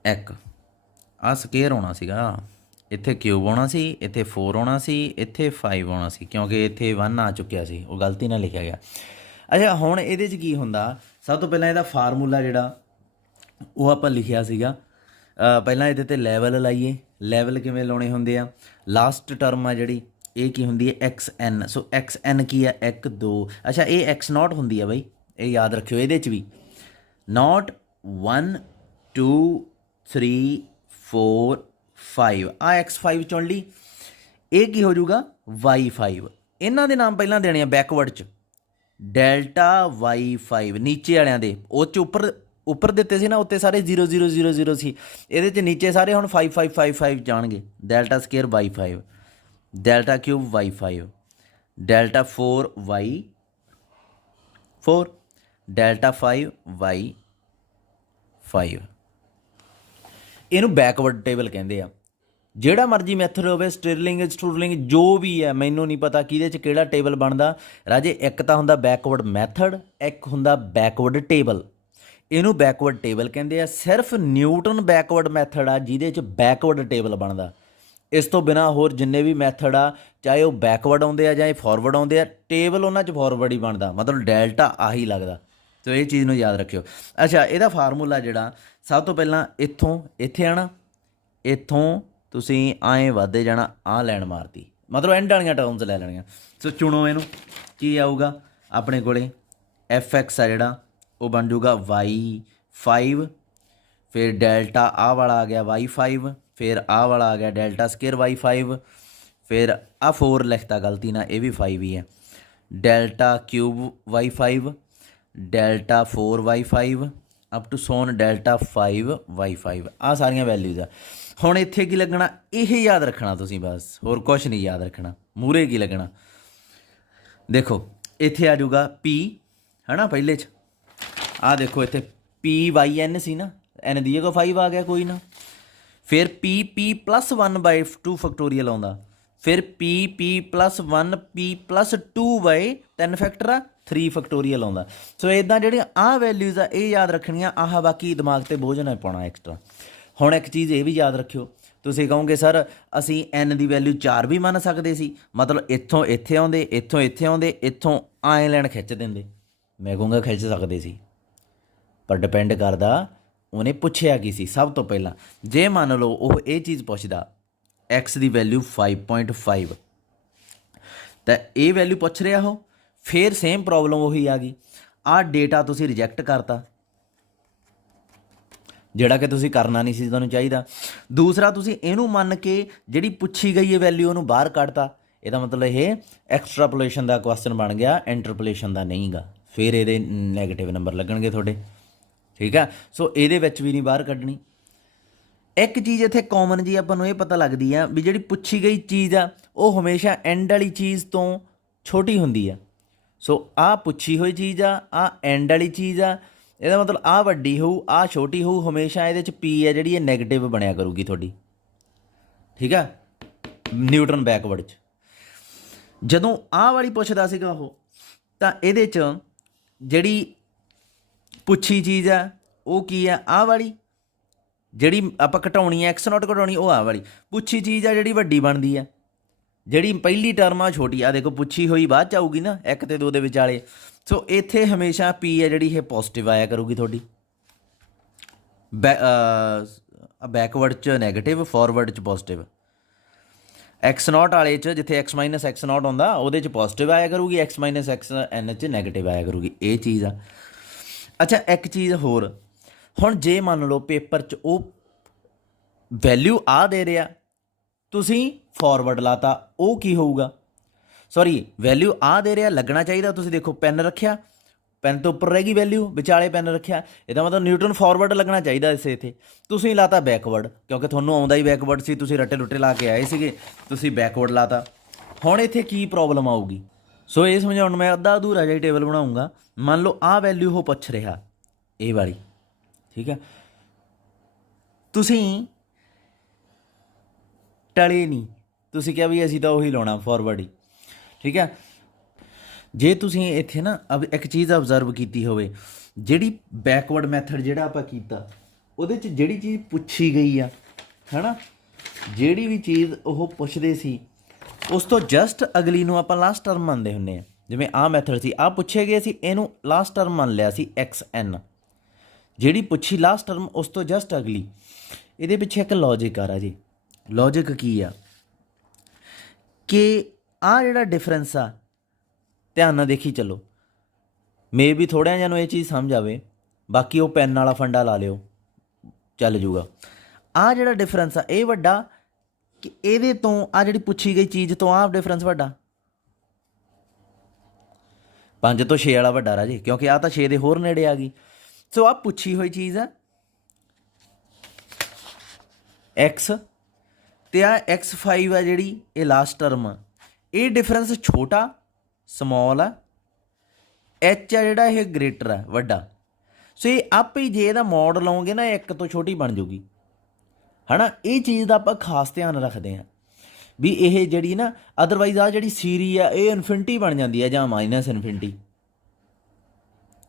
1, ਆਹ ਸਕੇਅਰ ਆਉਣਾ ਸੀਗਾ, ਇੱਥੇ ਕਿਊਬ ਆਉਣਾ ਸੀ, ਇੱਥੇ 4 ਆਉਣਾ ਸੀ, ਇੱਥੇ 5 ਆਉਣਾ ਸੀ, ਕਿਉਂਕਿ ਇੱਥੇ 1 ਆ ਚੁੱਕਿਆ ਸੀ, ਉਹ ਗਲਤੀ ਨਾਲ ਲਿਖਿਆ ਗਿਆ। ਅੱਛਾ ਹੁਣ ਇਹਦੇ 'ਚ ਕੀ ਹੁੰਦਾ, ਸਭ ਤੋਂ ਪਹਿਲਾਂ ਇਹਦਾ ਫਾਰਮੂਲਾ ਜਿਹੜਾ ਉਹ ਆਪਾਂ ਲਿਖਿਆ ਸੀਗਾ। ਪਹਿਲਾਂ ਇਹਦੇ 'ਤੇ ਲੈਵਲ ਲਾਈਏ। ਲੈਵਲ ਕਿਵੇਂ ਲਾਉਣੇ ਹੁੰਦੇ ਆ, ਲਾਸਟ ਟਰਮ ਆ ਜਿਹੜੀ ਇਹ ਕੀ ਹੁੰਦੀ ਹੈ XN। ਸੋ XN ਕੀ ਆ 1 2, ਅੱਛਾ ਇਹ x0 ਹੁੰਦੀ ਆ ਬਾਈ, ਇਹ ਯਾਦ ਰੱਖਿਓ। ਇਹਦੇ 'ਚ ਵੀ ਨੋਟ 1 2 3 4 5, ਆ x5 ਚੁਣ ਲਈ, ਇਹ ਕੀ ਹੋ ਜਾਊਗਾ y5। ਇਹਨਾਂ ਦੇ ਨਾਮ ਪਹਿਲਾਂ ਦੇਣੇ ਆ ਬੈਕਵਰਡ 'ਚ, ਡੈਲਟਾ y5 ਨੀਚੇ ਵਾਲਿਆਂ ਦੇ, ਉਹ 'ਚ ਉੱਪਰ ਦਿੱਤੇ ਸੀ ਨਾ, ਉੱਤੇ ਸਾਰੇ 0 0 0 0 ਸੀ, ਇਹਦੇ 'ਚ ਨੀਚੇ ਸਾਰੇ ਹੁਣ 5 5 5 5 ਜਾਣਗੇ। Delta square y5, delta cube y5, delta 4 y4, delta 5 y5। ਇਹਨੂੰ ਬੈਕਵਰਡ ਟੇਬਲ ਕਹਿੰਦੇ ਆ। ਜਿਹੜਾ ਮਰਜੀ ਮੈਥਡ ਹੋਵੇ, ਸਟਿਰਲਿੰਗ ਸਟਰੂਲਿੰਗ ਜੋ ਵੀ ਹੈ, ਮੈਨੂੰ ਨਹੀਂ ਪਤਾ ਕਿਹਦੇ 'ਚ ਕਿਹੜਾ ਟੇਬਲ ਬਣਦਾ ਰਾਜੇ। ਇੱਕ ਤਾਂ ਹੁੰਦਾ ਬੈਕਵਰਡ ਮੈਥਡ, ਇੱਕ ਹੁੰਦਾ ਬੈਕਵਰਡ ਟੇਬਲ। ਇਹਨੂੰ ਬੈਕਵਰਡ ਟੇਬਲ ਕਹਿੰਦੇ ਆ। ਸਿਰਫ ਨਿਊਟਨ ਬੈਕਵਰਡ ਮੈਥਡ ਆ ਜਿਹਦੇ 'ਚ ਬੈਕਵਰਡ ਟੇਬਲ ਬਣਦਾ। ਇਸ ਤੋਂ ਬਿਨਾਂ ਹੋਰ ਜਿੰਨੇ ਵੀ ਮੈਥਡ ਆ, ਚਾਹੇ ਉਹ ਬੈਕਵਰਡ ਆਉਂਦੇ ਆ ਜਾਂ ਇਹ ਫਾਰਵਰਡ ਆਉਂਦੇ ਆ, ਟੇਬਲ ਉਹਨਾਂ 'ਚ ਫਾਰਵਰਡ ਹੀ ਬਣਦਾ, ਮਤਲਬ ਡੈਲਟਾ ਆਹੀ ਲੱਗਦਾ। ਸੋ ਇਹ ਚੀਜ਼ ਨੂੰ ਯਾਦ ਰੱਖਿਓ। ਅੱਛਾ ਇਹਦਾ ਫਾਰਮੂਲਾ ਜਿਹੜਾ, ਸਭ ਤੋਂ ਪਹਿਲਾਂ ਇੱਥੋਂ ਇੱਥੇ ਆਣਾ, ਇੱਥੋਂ ਤੁਸੀਂ ਆਏਂ ਵੱਧਦੇ ਜਾਣਾ, ਆਹ ਲਾਈਨ ਮਾਰਤੀ, ਮਤਲਬ ਐਂਡ ਵਾਲੀਆਂ ਟਰਮਸ ਲੈ ਲੈਣੀਆਂ। ਸੋ ਚੁਣੋ ਇਹਨੂੰ, ਕੀ ਆਊਗਾ ਆਪਣੇ ਕੋਲੇ fx ਆ ਜਿਹੜਾ ਉਹ ਬਣ ਜਾਊਗਾ y5, ਫਿਰ ਡੈਲਟਾ ਆਹ ਵਾਲਾ ਆ ਗਿਆ y5, ਫਿਰ ਆਹ ਵਾਲਾ ਆ ਗਿਆ ਡੈਲਟਾ ਸਕੇਅਰ y5, ਫਿਰ ਆਹ 4 ਲਿਖਤਾ ਗਲਤੀ ਨਾਲ, ਇਹ ਵੀ 5 ਹੀ ਹੈ, delta cube y5, delta 4 y5 up to ਸੋਨ ਡੈਲਟਾ 5 y5। ਆਹ ਸਾਰੀਆਂ ਵੈਲਿਊਜ਼ ਆ। ਹੁਣ ਇੱਥੇ ਕੀ ਲੱਗਣਾ, ਇਹ ਯਾਦ ਰੱਖਣਾ ਤੁਸੀਂ, ਬਸ ਹੋਰ ਕੁਛ ਨਹੀਂ ਯਾਦ ਰੱਖਣਾ। ਮੂਹਰੇ ਕੀ ਲੱਗਣਾ ਦੇਖੋ, ਇੱਥੇ ਆ ਜਾਊਗਾ p ਹੈ ਨਾ, ਪਹਿਲੇ 'ਚ ਆਹ ਦੇਖੋ ਇੱਥੇ PYN ਸੀ ਨਾ, n ਦੀ ਜਗ੍ਹਾ 5 ਆ ਗਿਆ, ਕੋਈ ਨਾ। ਫਿਰ p+1/2 ਫੈਕਟੋਰੀਅਲ ਆਉਂਦਾ, ਫਿਰ p+1 p+2/3 ਫੈਕਟਰ ਆ 3 ਫੈਕਟੋਰੀਅਲ ਆਉਂਦਾ। ਸੋ ਇੱਦਾਂ ਜਿਹੜੀਆਂ ਆਹ ਵੈਲਿਊਜ਼ ਆ ਇਹ ਯਾਦ ਰੱਖਣੀਆਂ, ਆਹ ਬਾਕੀ ਦਿਮਾਗ 'ਤੇ ਬੋਝ ਨਾ ਪਾਉਣਾ ਐਕਸਟਰਾ। ਹੁਣ ਇੱਕ ਚੀਜ਼ ਇਹ ਵੀ ਯਾਦ ਰੱਖਿਓ, ਤੁਸੀਂ ਕਹੋਗੇ ਸਰ ਅਸੀਂ n ਦੀ ਵੈਲਿਊ 4 ਵੀ ਮੰਨ ਸਕਦੇ ਸੀ, ਮਤਲਬ ਇੱਥੋਂ ਇੱਥੇ ਆਉਂਦੇ, ਇੱਥੋਂ ਇੱਥੇ ਆਉਂਦੇ, ਇੱਥੋਂ ਆਏ ਲੈਣ ਖਿੱਚ ਦਿੰਦੇ। ਮੈਂ ਕਹੂੰਗਾ ਖਿੱਚ ਸਕਦੇ ਸੀ, ਪਰ ਡਿਪੈਂਡ ਕਰਦਾ ਉਹਨੇ ਪੁੱਛਿਆ ਕੀ ਸੀ ਸਭ ਤੋਂ ਪਹਿਲਾਂ। ਜੇ ਮੰਨ ਲਓ ਉਹ ਇਹ ਚੀਜ਼ ਪੁੱਛਦਾ x ਦੀ ਵੈਲਿਊ 5.5 ਤਾਂ ਇਹ ਵੈਲਿਊ ਪੁੱਛ ਰਿਹਾ ਉਹ, ਫਿਰ ਸੇਮ ਪ੍ਰੋਬਲਮ ਉਹੀ ਆ ਗਈ। ਆਹ ਡੇਟਾ ਤੁਸੀਂ ਰਿਜੈਕਟ ਕਰਤਾ, ਜਿਹੜਾ ਕਿ ਤੁਸੀਂ ਕਰਨਾ ਨਹੀਂ ਸੀ ਤੁਹਾਨੂੰ ਚਾਹੀਦਾ। ਦੂਸਰਾ ਤੁਸੀਂ ਇਹਨੂੰ ਮੰਨ ਕੇ ਜਿਹੜੀ ਪੁੱਛੀ ਗਈ ਹੈ ਵੈਲਿਊ ਉਹਨੂੰ ਬਾਹਰ ਕੱਢਤਾ। ਇਹਦਾ ਮਤਲਬ ਇਹ ਐਕਸਟਰਾਪੋਲੇਸ਼ਨ ਦਾ ਕੁਐਸਚਨ ਬਣ ਗਿਆ, ਇੰਟਰਪੋਲੇਸ਼ਨ ਦਾ ਨਹੀਂ ਗਾ। ਫਿਰ ਇਹਦੇ ਨੈਗੇਟਿਵ ਨੰਬਰ ਲੱਗਣਗੇ ਤੁਹਾਡੇ, ਠੀਕ ਆ। ਸੋ ਇਹਦੇ ਵਿੱਚ ਵੀ ਨਹੀਂ ਬਾਹਰ ਕੱਢਣੀ। ਇੱਕ ਚੀਜ਼ ਇੱਥੇ ਕਾਮਨ ਜੀ ਆਪਾਂ ਨੂੰ ਇਹ ਪਤਾ ਲੱਗਦੀ ਆ ਵੀ ਜਿਹੜੀ ਪੁੱਛੀ ਗਈ ਚੀਜ਼ ਆ ਉਹ ਹਮੇਸ਼ਾ ਐਂਡ ਵਾਲੀ ਚੀਜ਼ ਤੋਂ ਛੋਟੀ ਹੁੰਦੀ ਆ। ਸੋ ਆਹ ਪੁੱਛੀ ਹੋਈ ਚੀਜ਼ ਆ, ਆਹ ਐਂਡ ਵਾਲੀ ਚੀਜ਼ ਆ, ਇਹਦਾ ਮਤਲਬ ਆਹ ਵੱਡੀ ਹੋਊ, ਆਹ ਛੋਟੀ ਹੋਊ। ਹਮੇਸ਼ਾ ਇਹਦੇ 'ਚ ਪੀ ਹੈ ਜਿਹੜੀ ਇਹ ਨੈਗੇਟਿਵ ਬਣਿਆ ਕਰੂਗੀ ਤੁਹਾਡੀ, ਠੀਕ ਆ, ਨਿਊਟਨ ਬੈਕਵਰਡ 'ਚ। ਜਦੋਂ ਆਹ ਵਾਲੀ ਪੁੱਛਦਾ ਸੀਗਾ ਉਹ, ਤਾਂ ਇਹਦੇ 'ਚ ਜਿਹੜੀ ਪੁੱਛੀ ਚੀਜ਼ ਆ ਉਹ ਕੀ ਆ, ਆਹ ਵਾਲੀ ਜਿਹੜੀ ਆਪਾਂ ਘਟਾਉਣੀ ਹੈ, x0 ਘਟਾਉਣੀ, ਉਹ ਆਹ ਵਾਲੀ ਪੁੱਛੀ ਚੀਜ਼ ਆ ਜਿਹੜੀ ਵੱਡੀ ਬਣਦੀ ਆ। ਜਿਹੜੀ ਪਹਿਲੀ ਟਰਮ ਆ ਛੋਟੀ ਆ, ਦੇਖੋ ਪੁੱਛੀ ਹੋਈ ਬਾਅਦ 'ਚ ਆਊਗੀ ਨਾ 1 ਤੇ 2 ਦੇ ਵਿਚਾਲੇ। ਸੋ ਇੱਥੇ ਹਮੇਸ਼ਾ ਪੀ ਹੈ ਜਿਹੜੀ ਇਹ ਪੋਜ਼ਿਟਿਵ ਆਇਆ ਕਰੂਗੀ ਤੁਹਾਡੀ। ਬੈਕਵਰਡ 'ਚ ਨੈਗੇਟਿਵ, ਫਾਰਵਰਡ 'ਚ ਪੋਜ਼ਿਟਿਵ। x0 ਵਾਲੇ 'ਚ ਜਿੱਥੇ x ਮਾਈਨਸ x0 ਹੁੰਦਾ ਉਹਦੇ 'ਚ ਪੋਜ਼ਿਟਿਵ ਆਇਆ ਕਰੂਗੀ, x ਮਾਈਨਸ xn 'ਚ ਨੈਗੇਟਿਵ ਆਇਆ ਕਰੂਗੀ। ਇਹ ਚੀਜ਼ ਆ। ਅੱਛਾ ਇੱਕ ਚੀਜ਼ ਹੋਰ, ਹੁਣ ਜੇ ਮੰਨ ਲਓ ਪੇਪਰ 'ਚ ਉਹ ਵੈਲਿਊ ਆ ਦੇ ਰਿਹਾ, ਤੁਸੀਂ ਫਾਰਵਰਡ ਲਾਤਾ, ਉਹ ਕੀ ਹੋਊਗਾ? ਸੌਰੀ, ਵੈਲਿਊ ਆ ਦੇ ਰਿਹਾ, ਲੱਗਣਾ ਚਾਹੀਦਾ ਤੁਸੀਂ ਦੇਖੋ ਪੈਨ ਰੱਖਿਆ, ਪੈਨ ਤੋਂ ਉੱਪਰ ਰਹਿ ਗਈ ਵੈਲਿਊ, ਵਿਚਾਲੇ ਪੈਨ ਰੱਖਿਆ, ਇਹਦਾ ਮਤਲਬ ਨਿਊਟਨ ਫਾਰਵਰਡ ਲੱਗਣਾ ਚਾਹੀਦਾ ਇਸੇ ਇੱਥੇ। ਤੁਸੀਂ ਲਾਤਾ ਬੈਕਵਰਡ, ਕਿਉਂਕਿ ਤੁਹਾਨੂੰ ਆਉਂਦਾ ਹੀ ਬੈਕਵਰਡ ਸੀ, ਤੁਸੀਂ ਰੱਟੇ ਰੁੱਟੇ ਲਾ ਕੇ ਆਏ ਸੀਗੇ, ਤੁਸੀਂ ਬੈਕਵਰਡ ਲਾਤਾ। ਹੁਣ ਇੱਥੇ ਕੀ ਪ੍ਰੋਬਲਮ ਆਊਗੀ? ਸੋ ਇਹ ਸਮਝਾਉਣ ਮੈਂ ਅੱਧਾ ਅਧੂਰਾ ਜਿਹਾ ਟੇਬਲ ਬਣਾਉਂਗਾ। ਮੰਨ ਲਓ ਆਹ ਵੈਲਿਊ ਉਹ ਪੁੱਛ ਰਿਹਾ, ਇਹ ਵਾਲੀ, ਠੀਕ ਹੈ। ਤੁਸੀਂ ਟਲੇ ਨਹੀਂ, ਤੁਸੀਂ ਕਿਹਾ ਵੀ ਅਸੀਂ ਤਾਂ ਉਹੀ ਲਾਉਣਾ ਫਾਰਵਰਡ ਹੀ, ਠੀਕ ਹੈ। ਜੇ ਤੁਸੀਂ ਇੱਥੇ ਨਾ ਇੱਕ ਚੀਜ਼ ਅਬਜ਼ਰਵ ਕੀਤੀ ਹੋਵੇ, ਜਿਹੜੀ ਬੈਕਵਰਡ ਮੈਥਡ ਜਿਹੜਾ ਆਪਾਂ ਕੀਤਾ ਉਹਦੇ 'ਚ ਜਿਹੜੀ ਚੀਜ਼ ਪੁੱਛੀ ਗਈ ਆ, ਹੈ ਨਾ, ਜਿਹੜੀ ਵੀ ਚੀਜ਼ ਉਹ ਪੁੱਛਦੇ ਸੀ ਉਸ ਤੋਂ ਜਸਟ ਅਗਲੀ ਨੂੰ ਆਪਾਂ ਲਾਸਟ ਟਰਮ ਮੰਨਦੇ ਹੁੰਦੇ ਹਾਂ। ਜਿਵੇਂ ਆਹ ਮੈਥਡ ਸੀ, ਆਹ ਪੁੱਛੇ ਗਏ ਸੀ, ਇਹਨੂੰ ਲਾਸਟ ਟਰਮ ਮੰਨ ਲਿਆ ਸੀ xn, ਜਿਹੜੀ ਪੁੱਛੀ ਲਾਸਟ ਟਰਮ ਉਸ ਤੋਂ ਜਸਟ ਅਗਲੀ। ਇਹਦੇ ਪਿੱਛੇ ਇੱਕ ਲੌਜਿਕ ਆ ਜੀ। ਲੌਜਿਕ ਕੀ ਆ ਕਿ ਆਹ ਜਿਹੜਾ ਡਿਫਰੈਂਸ ਆ, ਧਿਆਨ ਨਾਲ ਦੇਖੀ ਚੱਲੋ, ਮੇ ਵੀ ਥੋੜ੍ਹਾ ਜਿਹਾ ਨੂੰ ਇਹ ਚੀਜ਼ ਸਮਝ ਆਵੇ, ਬਾਕੀ ਉਹ ਪੈਨ ਵਾਲਾ ਫੰਡਾ ਲਾ ਲਿਓ, ਚੱਲ ਜੂਗਾ। ਆਹ ਜਿਹੜਾ ਡਿਫਰੈਂਸ ਆ ਇਹ ਵੱਡਾ ਕਿ ਇਹਦੇ ਤੋਂ ਆਹ ਜਿਹੜੀ ਪੁੱਛੀ ਗਈ ਚੀਜ਼ ਤੋਂ ਆਹ ਡਿਫਰੈਂਸ ਵੱਡਾ? 5 ਤੋਂ 6 ਵਾਲਾ ਵੱਡਾ ਰਾਜੇ, ਕਿਉਂਕਿ ਆਹ ਤਾਂ 6 ਦੇ ਹੋਰ ਨੇੜੇ ਆ ਗਈ। ਸੋ ਆਹ ਪੁੱਛੀ ਹੋਈ ਚੀਜ਼ ਆ x, ਤੇ ਆ x5 ਆ ਜਿਹੜੀ ਇਹ ਲਾਸਟ ਟਰਮ ਆ, ਇਹ ਡਿਫਰੈਂਸ ਛੋਟਾ ਸਮੌਲ ਆ, h ਆ ਜਿਹੜਾ ਇਹ ਗ੍ਰੇਟਰ ਆ ਵੱਡਾ। ਸੋ ਇਹ ਆਪੇ ਹੀ ਜੇ ਇਹਦਾ ਮੋਡ ਲਾਉਂਗੇ ਨਾ 1 ਤੋਂ ਛੋਟੀ ਬਣ ਜੂਗੀ, ਹੈ ਨਾ। ਇਹ ਚੀਜ਼ ਦਾ ਆਪਾਂ ਖਾਸ ਧਿਆਨ ਰੱਖਦੇ ਹਾਂ ਵੀ ਇਹ ਜਿਹੜੀ ਨਾ, ਅਦਰਵਾਈਜ਼ ਆ ਜਿਹੜੀ ਸੀਰੀ ਆ ਇਹ ਇਨਫਿਨਿਟੀ ਬਣ ਜਾਂਦੀ ਹੈ ਜਾਂ ਮਾਈਨਸ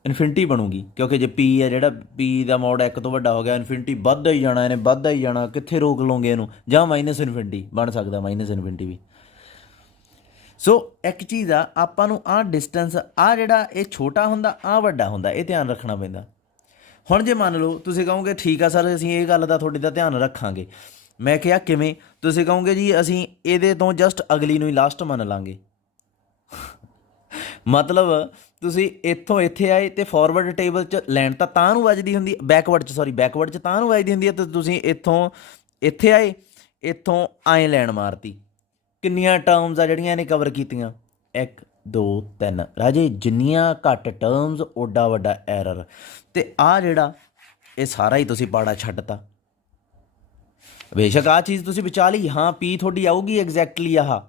ਇਨਫਿਨਿਟੀ ਬਣੂਗੀ, ਕਿਉਂਕਿ ਜੇ ਪੀ ਹੈ ਜਿਹੜਾ ਪੀ ਦਾ ਮੋਡ 1 ਤੋਂ ਵੱਡਾ ਹੋ ਗਿਆ, ਇਨਫਿਨਿਟੀ ਵੱਧਦਾ ਹੀ ਜਾਣਾ, ਇਹਨੇ ਵੱਧਦਾ ਹੀ ਜਾਣਾ, ਕਿੱਥੇ ਰੋਕ ਲਓਗੇ ਇਹਨੂੰ? ਜਾਂ ਮਾਈਨਸ ਇਨਫਿਨਿਟੀ ਬਣ ਸਕਦਾ, ਮਾਈਨਸ ਇਨਫਿਨਿਟੀ ਵੀ। ਸੋ ਇੱਕ ਚੀਜ਼ ਆ, ਆਪਾਂ ਨੂੰ ਆਹ ਡਿਸਟੈਂਸ ਆਹ ਜਿਹੜਾ ਇਹ ਛੋਟਾ ਹੁੰਦਾ, ਆਹ ਵੱਡਾ ਹੁੰਦਾ, ਇਹ ਧਿਆਨ ਰੱਖਣਾ ਪੈਂਦਾ। ਹੁਣ ਜੇ ਮੰਨ ਲਓ ਤੁਸੀਂ ਕਹੋਗੇ ਠੀਕ ਆ ਸਰ ਅਸੀਂ ਇਹ ਗੱਲ ਦਾ ਤੁਹਾਡੇ ਦਾ ਧਿਆਨ ਰੱਖਾਂਗੇ, ਮੈਂ ਕਿਹਾ ਕਿਵੇਂ? ਤੁਸੀਂ ਕਹੋਗੇ ਜੀ ਅਸੀਂ ਇਹਦੇ ਤੋਂ ਜਸਟ ਅਗਲੀ ਨੂੰ ਹੀ ਲਾਸਟ ਮੰਨ ਲਾਂਗੇ। ਮਤਲਬ ਤੁਸੀਂ ਇੱਥੋਂ ਇੱਥੇ ਆਏ ਅਤੇ ਫਾਰਵਰਡ ਟੇਬਲ 'ਚ ਲੈਣ ਤਾਂ ਨੂੰ ਵੱਜਦੀ ਹੁੰਦੀ, ਬੈਕਵਰਡ 'ਚ ਤਾਂ ਨੂੰ ਵੱਜਦੀ ਹੁੰਦੀ ਹੈ, ਅਤੇ ਤੁਸੀਂ ਇੱਥੋਂ ਇੱਥੇ ਆਏ, ਇੱਥੋਂ ਆਏਂ ਲੈਣ ਮਾਰਤੀ। ਕਿੰਨੀਆਂ ਟਰਮਸ ਆ ਜਿਹੜੀਆਂ ਇਹਨੇ ਕਵਰ ਕੀਤੀਆਂ? 1 2 3 ਰਾਜੇ, ਜਿੰਨੀਆਂ ਘੱਟ ਟਰਮਸ ਓਡਾ ਵੱਡਾ ਐਰਰ। ਅਤੇ ਆਹ ਜਿਹੜਾ ਇਹ ਸਾਰਾ ਹੀ ਤੁਸੀਂ ਪਾੜਾ ਛੱਡਤਾ। ਬੇਸ਼ੱਕ ਆਹ ਚੀਜ਼ ਤੁਸੀਂ ਬਚਾ ਲਈ, ਹਾਂ ਪੀ ਤੁਹਾਡੀ ਆਊਗੀ ਐਗਜ਼ੈਕਟਲੀ ਆਹ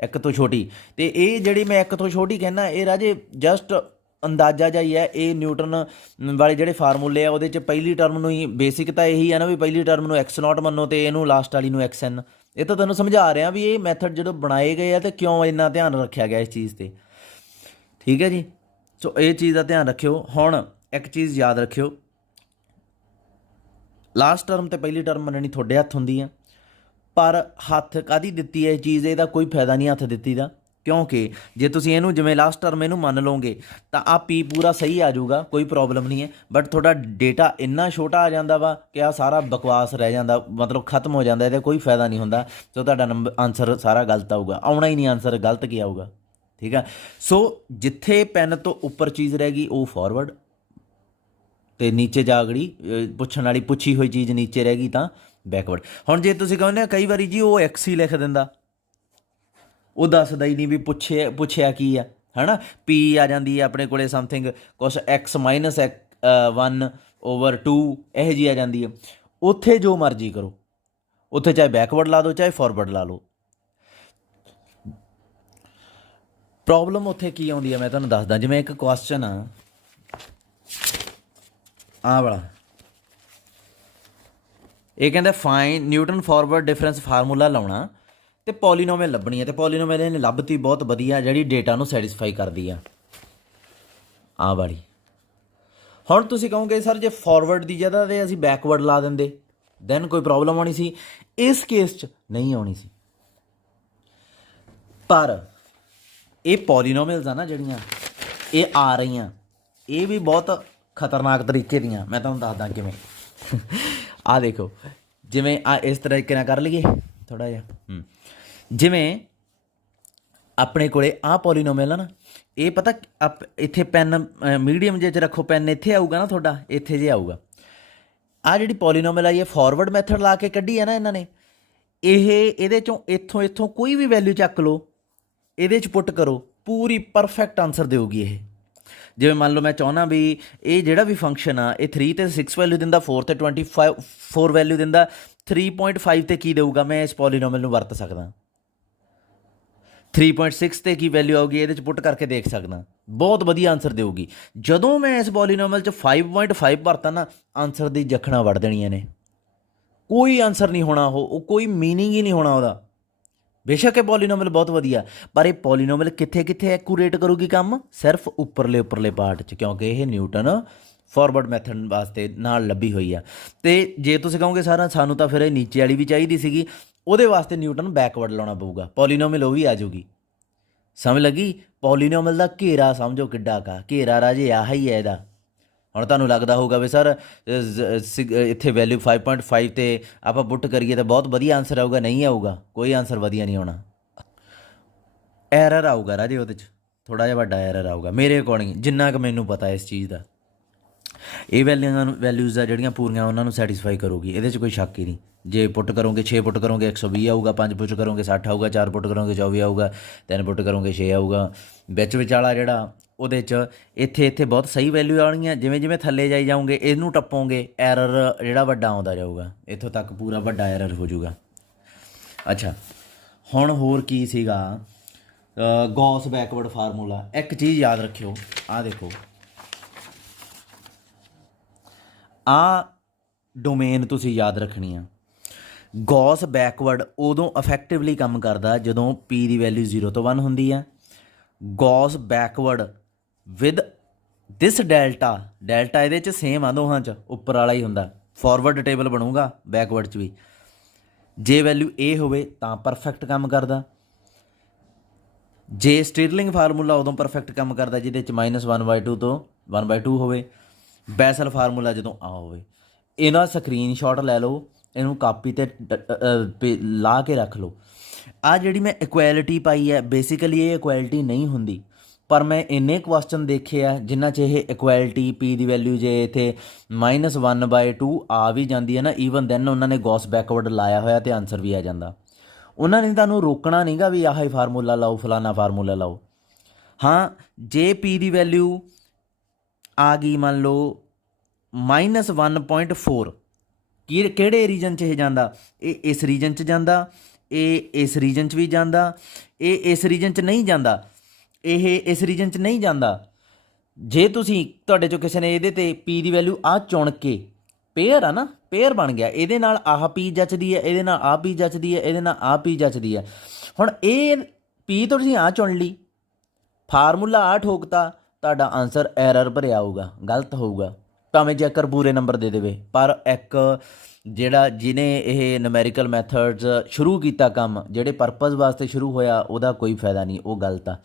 1 ਤੋਂ ਛੋਟੀ, ਅਤੇ ਇਹ ਜਿਹੜੀ ਮੈਂ 1 ਤੋਂ ਛੋਟੀ ਕਹਿੰਦਾ ਇਹ ਰਾਜੇ ਜਸਟ ਅੰਦਾਜ਼ਾ ਜਿਹਾ ਹੀ ਹੈ। ਇਹ ਨਿਊਟਨ ਵਾਲੇ ਜਿਹੜੇ ਫਾਰਮੂਲੇ ਆ ਉਹਦੇ 'ਚ ਪਹਿਲੀ ਟਰਮ ਨੂੰ ਹੀ, ਬੇਸਿਕ ਤਾਂ ਇਹੀ ਹੈ ਨਾ ਵੀ ਪਹਿਲੀ ਟਰਮ ਨੂੰ x0 ਮੰਨੋ ਅਤੇ ਇਹਨੂੰ ਲਾਸਟ ਵਾਲੀ ਨੂੰ xn। ਇਹ ਤਾਂ ਤੁਹਾਨੂੰ ਸਮਝਾ ਰਿਹਾ ਵੀ ਇਹ ਮੈਥਡ ਜਦੋਂ ਬਣਾਏ ਗਏ ਆ ਅਤੇ ਕਿਉਂ ਇੰਨਾ ਧਿਆਨ ਰੱਖਿਆ ਗਿਆ ਇਸ ਚੀਜ਼ 'ਤੇ, ਠੀਕ ਹੈ ਜੀ। ਸੋ ਇਹ ਚੀਜ਼ ਦਾ ਧਿਆਨ ਰੱਖਿਓ। ਹੁਣ ਇੱਕ ਚੀਜ਼ ਯਾਦ ਰੱਖਿਓ, ਲਾਸਟ ਟਰਮ ਅਤੇ ਪਹਿਲੀ ਟਰਮ ਮੰਨਣੀ ਤੁਹਾਡੇ ਹੱਥ ਹੁੰਦੀ ਆ, ਪਰ ਹੱਥ ਕਾਹਦੀ ਦਿੱਤੀ ਹੈ ਇਹ ਚੀਜ਼, ਇਹਦਾ ਕੋਈ ਫਾਇਦਾ ਨਹੀਂ ਹੱਥ ਦਿੱਤੀ ਦਾ। ਕਿਉਂਕਿ ਜੇ ਤੁਸੀਂ ਇਹਨੂੰ ਜਿਵੇਂ ਲਾਸਟ ਟਰਮ ਇਹਨੂੰ ਮੰਨ ਲਓਗੇ ਤਾਂ ਆ ਪੀ ਪੂਰਾ ਸਹੀ ਆ ਜਾਊਗਾ, ਕੋਈ ਪ੍ਰੋਬਲਮ ਨਹੀਂ ਹੈ। ਬਟ ਤੁਹਾਡਾ ਡੇਟਾ ਇੰਨਾ ਛੋਟਾ ਆ ਜਾਂਦਾ ਵਾ ਕਿ ਆ ਸਾਰਾ ਬਕਵਾਸ ਰਹਿ ਜਾਂਦਾ, ਮਤਲਬ ਖਤਮ ਹੋ ਜਾਂਦਾ, ਇਹਦਾ ਕੋਈ ਫਾਇਦਾ ਨਹੀਂ ਹੁੰਦਾ। ਸੋ ਤੁਹਾਡਾ ਆਨਸਰ ਸਾਰਾ ਗਲਤ ਆਊਗਾ, ਆਉਣਾ ਹੀ ਨਹੀਂ ਆਨਸਰ, ਗਲਤ ਕੀ ਆਊਗਾ, ਠੀਕ ਆ। ਸੋ ਜਿੱਥੇ ਪੈਨ ਤੋਂ ਉੱਪਰ ਚੀਜ਼ ਰਹਿ ਗਈ ਉਹ ਫਾਰਵਰਡ, ਤੇ ਨੀਚੇ ਜਾਗੜੀ ਪੁੱਛਣ ਵਾਲੀ ਪੁੱਛੀ ਹੋਈ ਚੀਜ਼ ਨੀਚੇ ਰਹਿ ਗਈ ਤਾਂ ਬੈਕਵਰਡ। ਹੁਣ ਜੇ ਤੁਸੀਂ ਕਹਿੰਦੇ ਕਈ ਵਾਰੀ ਜੀ ਉਹ ਐਕਸ ਹੀ ਲਿਖ ਦਿੰਦਾ, ਉਹ ਦੱਸਦਾ ਹੀ ਨਹੀਂ ਵੀ ਪੁੱਛਿਆ ਕੀ ਆ, ਹੈ ਨਾ। ਪੀ ਆ ਜਾਂਦੀ ਹੈ ਆਪਣੇ ਕੋਲੇ ਸਮਥਿੰਗ ਕੁਛ x ਮਾਈਨਸ 1/2 ਇਹੋ ਜਿਹੀ ਆ ਜਾਂਦੀ ਹੈ। ਉੱਥੇ ਜੋ ਮਰਜ਼ੀ ਕਰੋ, ਉੱਥੇ ਚਾਹੇ ਬੈਕਵਰਡ ਲਾ ਦਿਓ ਚਾਹੇ ਫਾਰਵਰਡ ਲਾ ਲਓ। ਪ੍ਰੋਬਲਮ ਉੱਥੇ ਕੀ ਆਉਂਦੀ ਹੈ ਮੈਂ ਤੁਹਾਨੂੰ ਦੱਸਦਾ। ਜਿਵੇਂ ਇੱਕ ਕੁਐਸਚਨ ਆ ਆਹ ਵਾਲਾ, ਇਹ ਕਹਿੰਦਾ fine Newton forward difference formula ਲਾਉਣਾ ਤੇ ਪੋਲੀਨੋਮੀਅਲ ਲੱਭਣੀ ਹੈ, ਤੇ ਪੋਲੀਨੋਮੀਅਲ ਇਹਨੇ ਲੱਭਤੀ ਬਹੁਤ ਵਧੀਆ ਜਿਹੜੀ ਡੇਟਾ ਨੂੰ ਸੈਟੀਸਫਾਈ ਕਰਦੀ ਆ, ਆਹ ਵਾਲੀ। ਹੁਣ ਤੁਸੀਂ ਕਹੋਗੇ ਸਰ ਜੇ ਫਾਰਵਰਡ ਦੀ ਜਗ੍ਹਾ 'ਤੇ ਅਸੀਂ ਬੈਕਵਰਡ ਲਾ ਦਿੰਦੇ ਦੈਨ ਕੋਈ ਪ੍ਰੋਬਲਮ ਆਉਣੀ ਸੀ? ਇਸ ਕੇਸ 'ਚ ਨਹੀਂ ਆਉਣੀ ਸੀ। ਪਰ ਇਹ ਪੋਲੀਨੋਮੀਅਲਸ ਆ ਨਾ ਜਿਹੜੀਆਂ ਇਹ ਆ ਰਹੀਆਂ, ਇਹ ਵੀ ਬਹੁਤ ਖਤਰਨਾਕ ਤਰੀਕੇ ਦੀਆਂ। ਮੈਂ ਤੁਹਾਨੂੰ ਦੱਸਦਾ ਕਿਵੇਂ। ਆਹ ਦੇਖੋ, ਜਿਵੇਂ ਆ ਇਸ ਤਰੀਕੇ ਨਾਲ ਕਰ ਲਈਏ ਥੋੜ੍ਹਾ ਜਿਹਾ, ਜਿਵੇਂ ਆਪਣੇ ਕੋਲੇ ਆਹ ਪੋਲੀਨੋਮੀਅਲ ਆ ਨਾ, ਇਹ ਪਤਾ ਇੱਥੇ ਪੈਨ ਮੀਡੀਅਮ ਜੇ 'ਚ ਰੱਖੋ, ਪੈਨ ਇੱਥੇ ਆਊਗਾ ਨਾ ਤੁਹਾਡਾ, ਇੱਥੇ ਜੇ ਆਊਗਾ। ਆਹ ਜਿਹੜੀ ਪੋਲੀਨੋਮੀਅਲ ਆਈ ਹੈ ਫਾਰਵਰਡ ਮੈਥਡ ਲਾ ਕੇ ਕੱਢੀ ਹੈ ਨਾ ਇਹਨਾਂ ਨੇ, ਇਹਦੇ 'ਚੋਂ ਇੱਥੋਂ ਕੋਈ ਵੀ ਵੈਲਿਊ ਚੱਕ ਲਓ, ਇਹਦੇ 'ਚ ਪੁੱਟ ਕਰੋ, ਪੂਰੀ ਪਰਫੈਕਟ ਆਨਸਰ ਦੇਊਗੀ ਇਹ। ਜਿਵੇਂ ਮੰਨ ਲਓ ਮੈਂ ਚਾਹੁੰਦਾ ਵੀ ਇਹ ਜਿਹੜਾ ਵੀ ਫੰਕਸ਼ਨ ਆ ਇਹ 3 ਤੇ 6 ਵੈਲਿਊ ਦਿੰਦਾ, 4 ਤੇ 4 ਵੈਲਿਊ ਦਿੰਦਾ, 3.5 ਤੇ ਕੀ ਦੇਊਗਾ, ਮੈਂ ਇਸ ਪੋਲੀਨੋਮੀਅਲ ਨੂੰ ਵਰਤ ਸਕਦਾ। 3.6 ਤੇ ਕੀ ਵੈਲਿਊ ਆਊਗੀ ਇਹਦੇ 'ਚ ਪੁੱਟ ਕਰਕੇ ਦੇਖ ਸਕਦਾ, ਬਹੁਤ ਵਧੀਆ ਆਨਸਰ ਦੇਊਗੀ। ਜਦੋਂ ਮੈਂ ਇਸ ਪੋਲੀਨੋਮੀਅਲ 'ਚ 5.5 ਭਰਤਾ ਨਾ, ਆਨਸਰ ਦੀ ਜਖਣਾ ਵੜ ਦੇਣੀਆਂ ਨੇ, ਕੋਈ ਆਨਸਰ ਨਹੀਂ ਹੋਣਾ, ਉਹ ਕੋਈ ਮੀਨਿੰਗ ਹੀ ਨਹੀਂ ਹੋਣਾ ਉਹਦਾ। ਬੇਸ਼ੱਕ ਇਹ ਪੋਲੀਨੋਮੀਅਲ ਬਹੁਤ ਵਧੀਆ, ਪਰ ਇਹ ਪੋਲੀਨੋਮੀਅਲ ਕਿੱਥੇ ਕਿੱਥੇ ਐਕੂਰੇਟ ਕਰੂਗੀ ਕੰਮ? ਸਿਰਫ ਉੱਪਰਲੇ ਪਾਰਟ 'ਚ, ਕਿਉਂਕਿ ਇਹ ਨਿਊਟਨ ਫਾਰਵਰਡ ਮੈਥਡ ਵਾਸਤੇ ਨਾਲ ਲੱਭੀ ਹੋਈ ਆ। ਤੇ ਜੇ ਤੁਸੀਂ ਕਹੋਗੇ ਸਾਨੂੰ ਤਾਂ ਫਿਰ ਇਹ ਨੀਚੇ ਵਾਲੀ ਵੀ ਚਾਹੀਦੀ ਸੀਗੀ, ਉਹਦੇ ਵਾਸਤੇ ਨਿਊਟਨ ਬੈਕਵਰਡ ਲਾਉਣਾ ਪਊਗਾ, ਪੋਲੀਨੋਮੀਅਲ ਉਹ ਵੀ ਆ ਜਾਊਗੀ। ਸਮਝ ਲੱਗੀ? ਪੋਲੀਨੋਮੀਅਲ ਦਾ ਘੇਰਾ ਸਮਝੋ ਕਿੱਡਾ ਕਾ ਘੇਰਾ ਰਾਜੇ, ਆਹ ਹੀ ਹੈ ਇਹਦਾ। ਹੁਣ ਤੁਹਾਨੂੰ ਲੱਗਦਾ ਹੋਊਗਾ ਵੀ ਸਰ ਇੱਥੇ ਵੈਲਿਊ 5.5 ਤੇ ਆਪਾਂ ਪੁੱਟ ਕਰੀਏ ਤਾਂ ਬਹੁਤ ਵਧੀਆ ਆਨਸਰ ਆਊਗਾ, ਨਹੀਂ ਆਊਗਾ, ਕੋਈ ਆਨਸਰ ਵਧੀਆ ਨਹੀਂ ਆਉਣਾ, ਐਰਰ ਆਊਗਾ ਰਾਜੇ ਉਹਦੇ 'ਚ, ਥੋੜ੍ਹਾ ਜਿਹਾ ਵੱਡਾ ਐਰਰ ਆਊਗਾ ਮੇਰੇ ਅਕੋਰਡਿੰਗ, ਜਿੰਨਾ ਕੁ ਮੈਨੂੰ ਪਤਾ ਇਸ ਚੀਜ਼ ਦਾ। ਇਹ ਵੈਲਿਊਜ਼ ਆ ਜਿਹੜੀਆਂ ਪੂਰੀਆਂ ਉਹਨਾਂ ਨੂੰ ਸੈਟੀਸਫਾਈ ਕਰੂਗੀ, ਇਹਦੇ 'ਚ ਕੋਈ ਸ਼ੱਕ ਹੀ ਨਹੀਂ। ਜੇ ਪੁੱਟ ਕਰੋਗੇ 6 ਪੁੱਟ ਕਰੋਗੇ 120 ਆਊਗਾ, 5 ਪੁੱਟ ਕਰੋਗੇ 60 ਆਊਗਾ, 4 ਪੁੱਟ ਕਰੋਗੇ 24 ਆਊਗਾ, 3 ਪੁੱਟ ਕਰੋਗੇ 6 ਆਊਗਾ। ਵਿੱਚ ਵਿਚਾਲਾ ਜਿਹੜਾ ਉਹਦੇ 'ਚ ਇੱਥੇ ਬਹੁਤ ਸਹੀ ਵੈਲਿਊ ਆਉਣਗੀਆਂ। ਜਿਵੇਂ ਜਿਵੇਂ ਥੱਲੇ ਜਾਈ ਜਾਓਗੇ ਇਹਨੂੰ ਟੱਪੋਗੇ, ਐਰਰ ਜਿਹੜਾ ਵੱਡਾ ਆਉਂਦਾ ਜਾਊਗਾ, ਇੱਥੋਂ ਤੱਕ ਪੂਰਾ ਵੱਡਾ ਐਰਰ ਹੋ ਜਾਊਗਾ। ਅੱਛਾ, ਹੁਣ ਹੋਰ ਕੀ ਸੀਗਾ? Ghaus backward formula. ਇੱਕ ਚੀਜ਼ ਯਾਦ ਰੱਖਿਓ, ਆਹ ਦੇਖੋ, ਆਹ ਡੋਮੇਨ ਤੁਸੀਂ ਯਾਦ ਰੱਖਣੀ ਆ। ਗੌਸ ਬੈਕਵਰਡ ਉਦੋਂ ਇਫੈਕਟਿਵਲੀ ਕੰਮ ਕਰਦਾ ਜਦੋਂ ਪੀ ਦੀ ਵੈਲਿਊ 0 ਤੋਂ 1 ਹੁੰਦੀ ਹੈ। Ghaus backward with this delta ਇਹਦੇ 'ਚ ਸੇਮ ਆ ਦੋਹਾਂ 'ਚ, ਉੱਪਰ ਵਾਲਾ ਹੀ ਹੁੰਦਾ। ਫਾਰਵਰਡ ਟੇਬਲ ਬਣੂਗਾ ਬੈਕਵਰਡ 'ਚ ਵੀ, ਜੇ ਵੈਲਿਊ A ਹੋਵੇ ਤਾਂ ਪਰਫੈਕਟ ਕੰਮ ਕਰਦਾ। ਜੇ ਸਟਿਰਲਿੰਗ ਫਾਰਮੂਲਾ ਉਦੋਂ ਪਰਫੈਕਟ ਕੰਮ ਕਰਦਾ ਜਿਹਦੇ 'ਚ -1/2 ਤੋਂ 1/2 ਹੋਵੇ। ਬੈਸਲ ਫਾਰਮੂਲਾ ਜਦੋਂ ਆ ਹੋਵੇ। ਇਹਦਾ ਸਕਰੀਨਸ਼ਾਟ ਲੈ ਲਓ, ਇਹਨੂੰ ਕਾਪੀ 'ਤੇ ਲਾ ਕੇ ਰੱਖ ਲਓ। ਆਹ ਜਿਹੜੀ ਮੈਂ ਇਕੁਐਲਿਟੀ ਪਾਈ ਹੈ, ਬੇਸਿਕਲੀ ਇਹ ਇਕੁਐਲਿਟੀ ਨਹੀਂ ਹੁੰਦੀ, ਪਰ ਮੈਂ ਇੰਨੇ ਕੁਐਸਚਨ ਦੇਖੇ ਆ ਜਿਨ੍ਹਾਂ 'ਚ ਇਹ ਇਕੁਐਲਿਟੀ ਪੀ ਦੀ ਵੈਲਿਊ ਜੇ ਇੱਥੇ -1/2 ਆ ਵੀ ਜਾਂਦੀ ਹੈ ਨਾ, ਈਵਨ ਦੈਨ ਉਹਨਾਂ ਨੇ ਗੌਸ ਬੈਕਵਰਡ ਲਾਇਆ ਹੋਇਆ ਅਤੇ ਆਨਸਰ ਵੀ ਆ ਜਾਂਦਾ। ਉਹਨਾਂ ਨੇ ਤੁਹਾਨੂੰ ਰੋਕਣਾ ਨਹੀਂ ਗਾ ਵੀ ਆਹ ਹੀ ਫਾਰਮੂਲਾ ਲਾਓ, ਫਲਾਨਾ ਫਾਰਮੂਲਾ ਲਾਓ। ਹਾਂ, ਜੇ ਪੀ ਦੀ ਵੈਲਿਊ ਆ ਗਈ ਮੰਨ ਲਓ -1.4, ਕਿਹੜੇ ਰੀਜਨ 'ਚ ਇਹ ਜਾਂਦਾ? ਇਹ ਇਸ ਰੀਜਨ 'ਚ ਜਾਂਦਾ, ਇਹ ਇਸ ਰੀਜਨ 'ਚ ਵੀ ਜਾਂਦਾ, ਇਹ ਇਸ ਰੀਜਨ 'ਚ ਨਹੀਂ ਜਾਂਦਾ, ਇਹ ਇਸ ਰੀਜਨ 'ਚ ਨਹੀਂ ਜਾਂਦਾ। ਜੇ ਤੁਸੀਂ ਤੁਹਾਡੇ 'ਚੋਂ ਕਿਸੇ ਨੇ ਇਹਦੇ 'ਤੇ ਪੀ ਦੀ ਵੈਲਿਊ ਆਹ ਚੁਣ ਕੇ, ਪੇਅਰ ਆ ਨਾ, ਪੇਅਰ ਬਣ ਗਿਆ, ਇਹਦੇ ਨਾਲ ਆਹ ਪੀ ਜੱਚਦੀ ਹੈ, ਇਹਦੇ ਨਾਲ ਆਹ ਪੀ ਜੱਚਦੀ ਹੈ, ਇਹਦੇ ਨਾਲ ਆਹ ਪੀ ਜੱਚਦੀ ਹੈ। ਹੁਣ ਇਹ ਪੀ ਤੋਂ ਤੁਸੀਂ ਆਹ ਚੁਣ ਲਈ, ਫਾਰਮੂਲਾ ਆਹ ਠੋਕਤਾ, ਤੁਹਾਡਾ ਆਨਸਰ ਐਰਰ ਭਰਿਆ ਆਊਗਾ, ਗਲਤ ਹੋਊਗਾ। ਭਾਵੇਂ ਚੈੱਕਰ ਪੂਰੇ ਨੰਬਰ ਦੇ ਦੇਵੇ, ਪਰ ਇੱਕ ਜਿਹੜਾ ਜਿਹਨੇ ਇਹ ਨੂਮੈਰੀਕਲ ਮੈਥਡਸ ਸ਼ੁਰੂ ਕੀਤਾ ਕੰਮ, ਜਿਹੜੇ ਪਰਪਸ ਵਾਸਤੇ ਸ਼ੁਰੂ ਹੋਇਆ, ਉਹਦਾ ਕੋਈ ਫਾਇਦਾ ਨਹੀਂ, ਉਹ ਗਲਤ ਆ।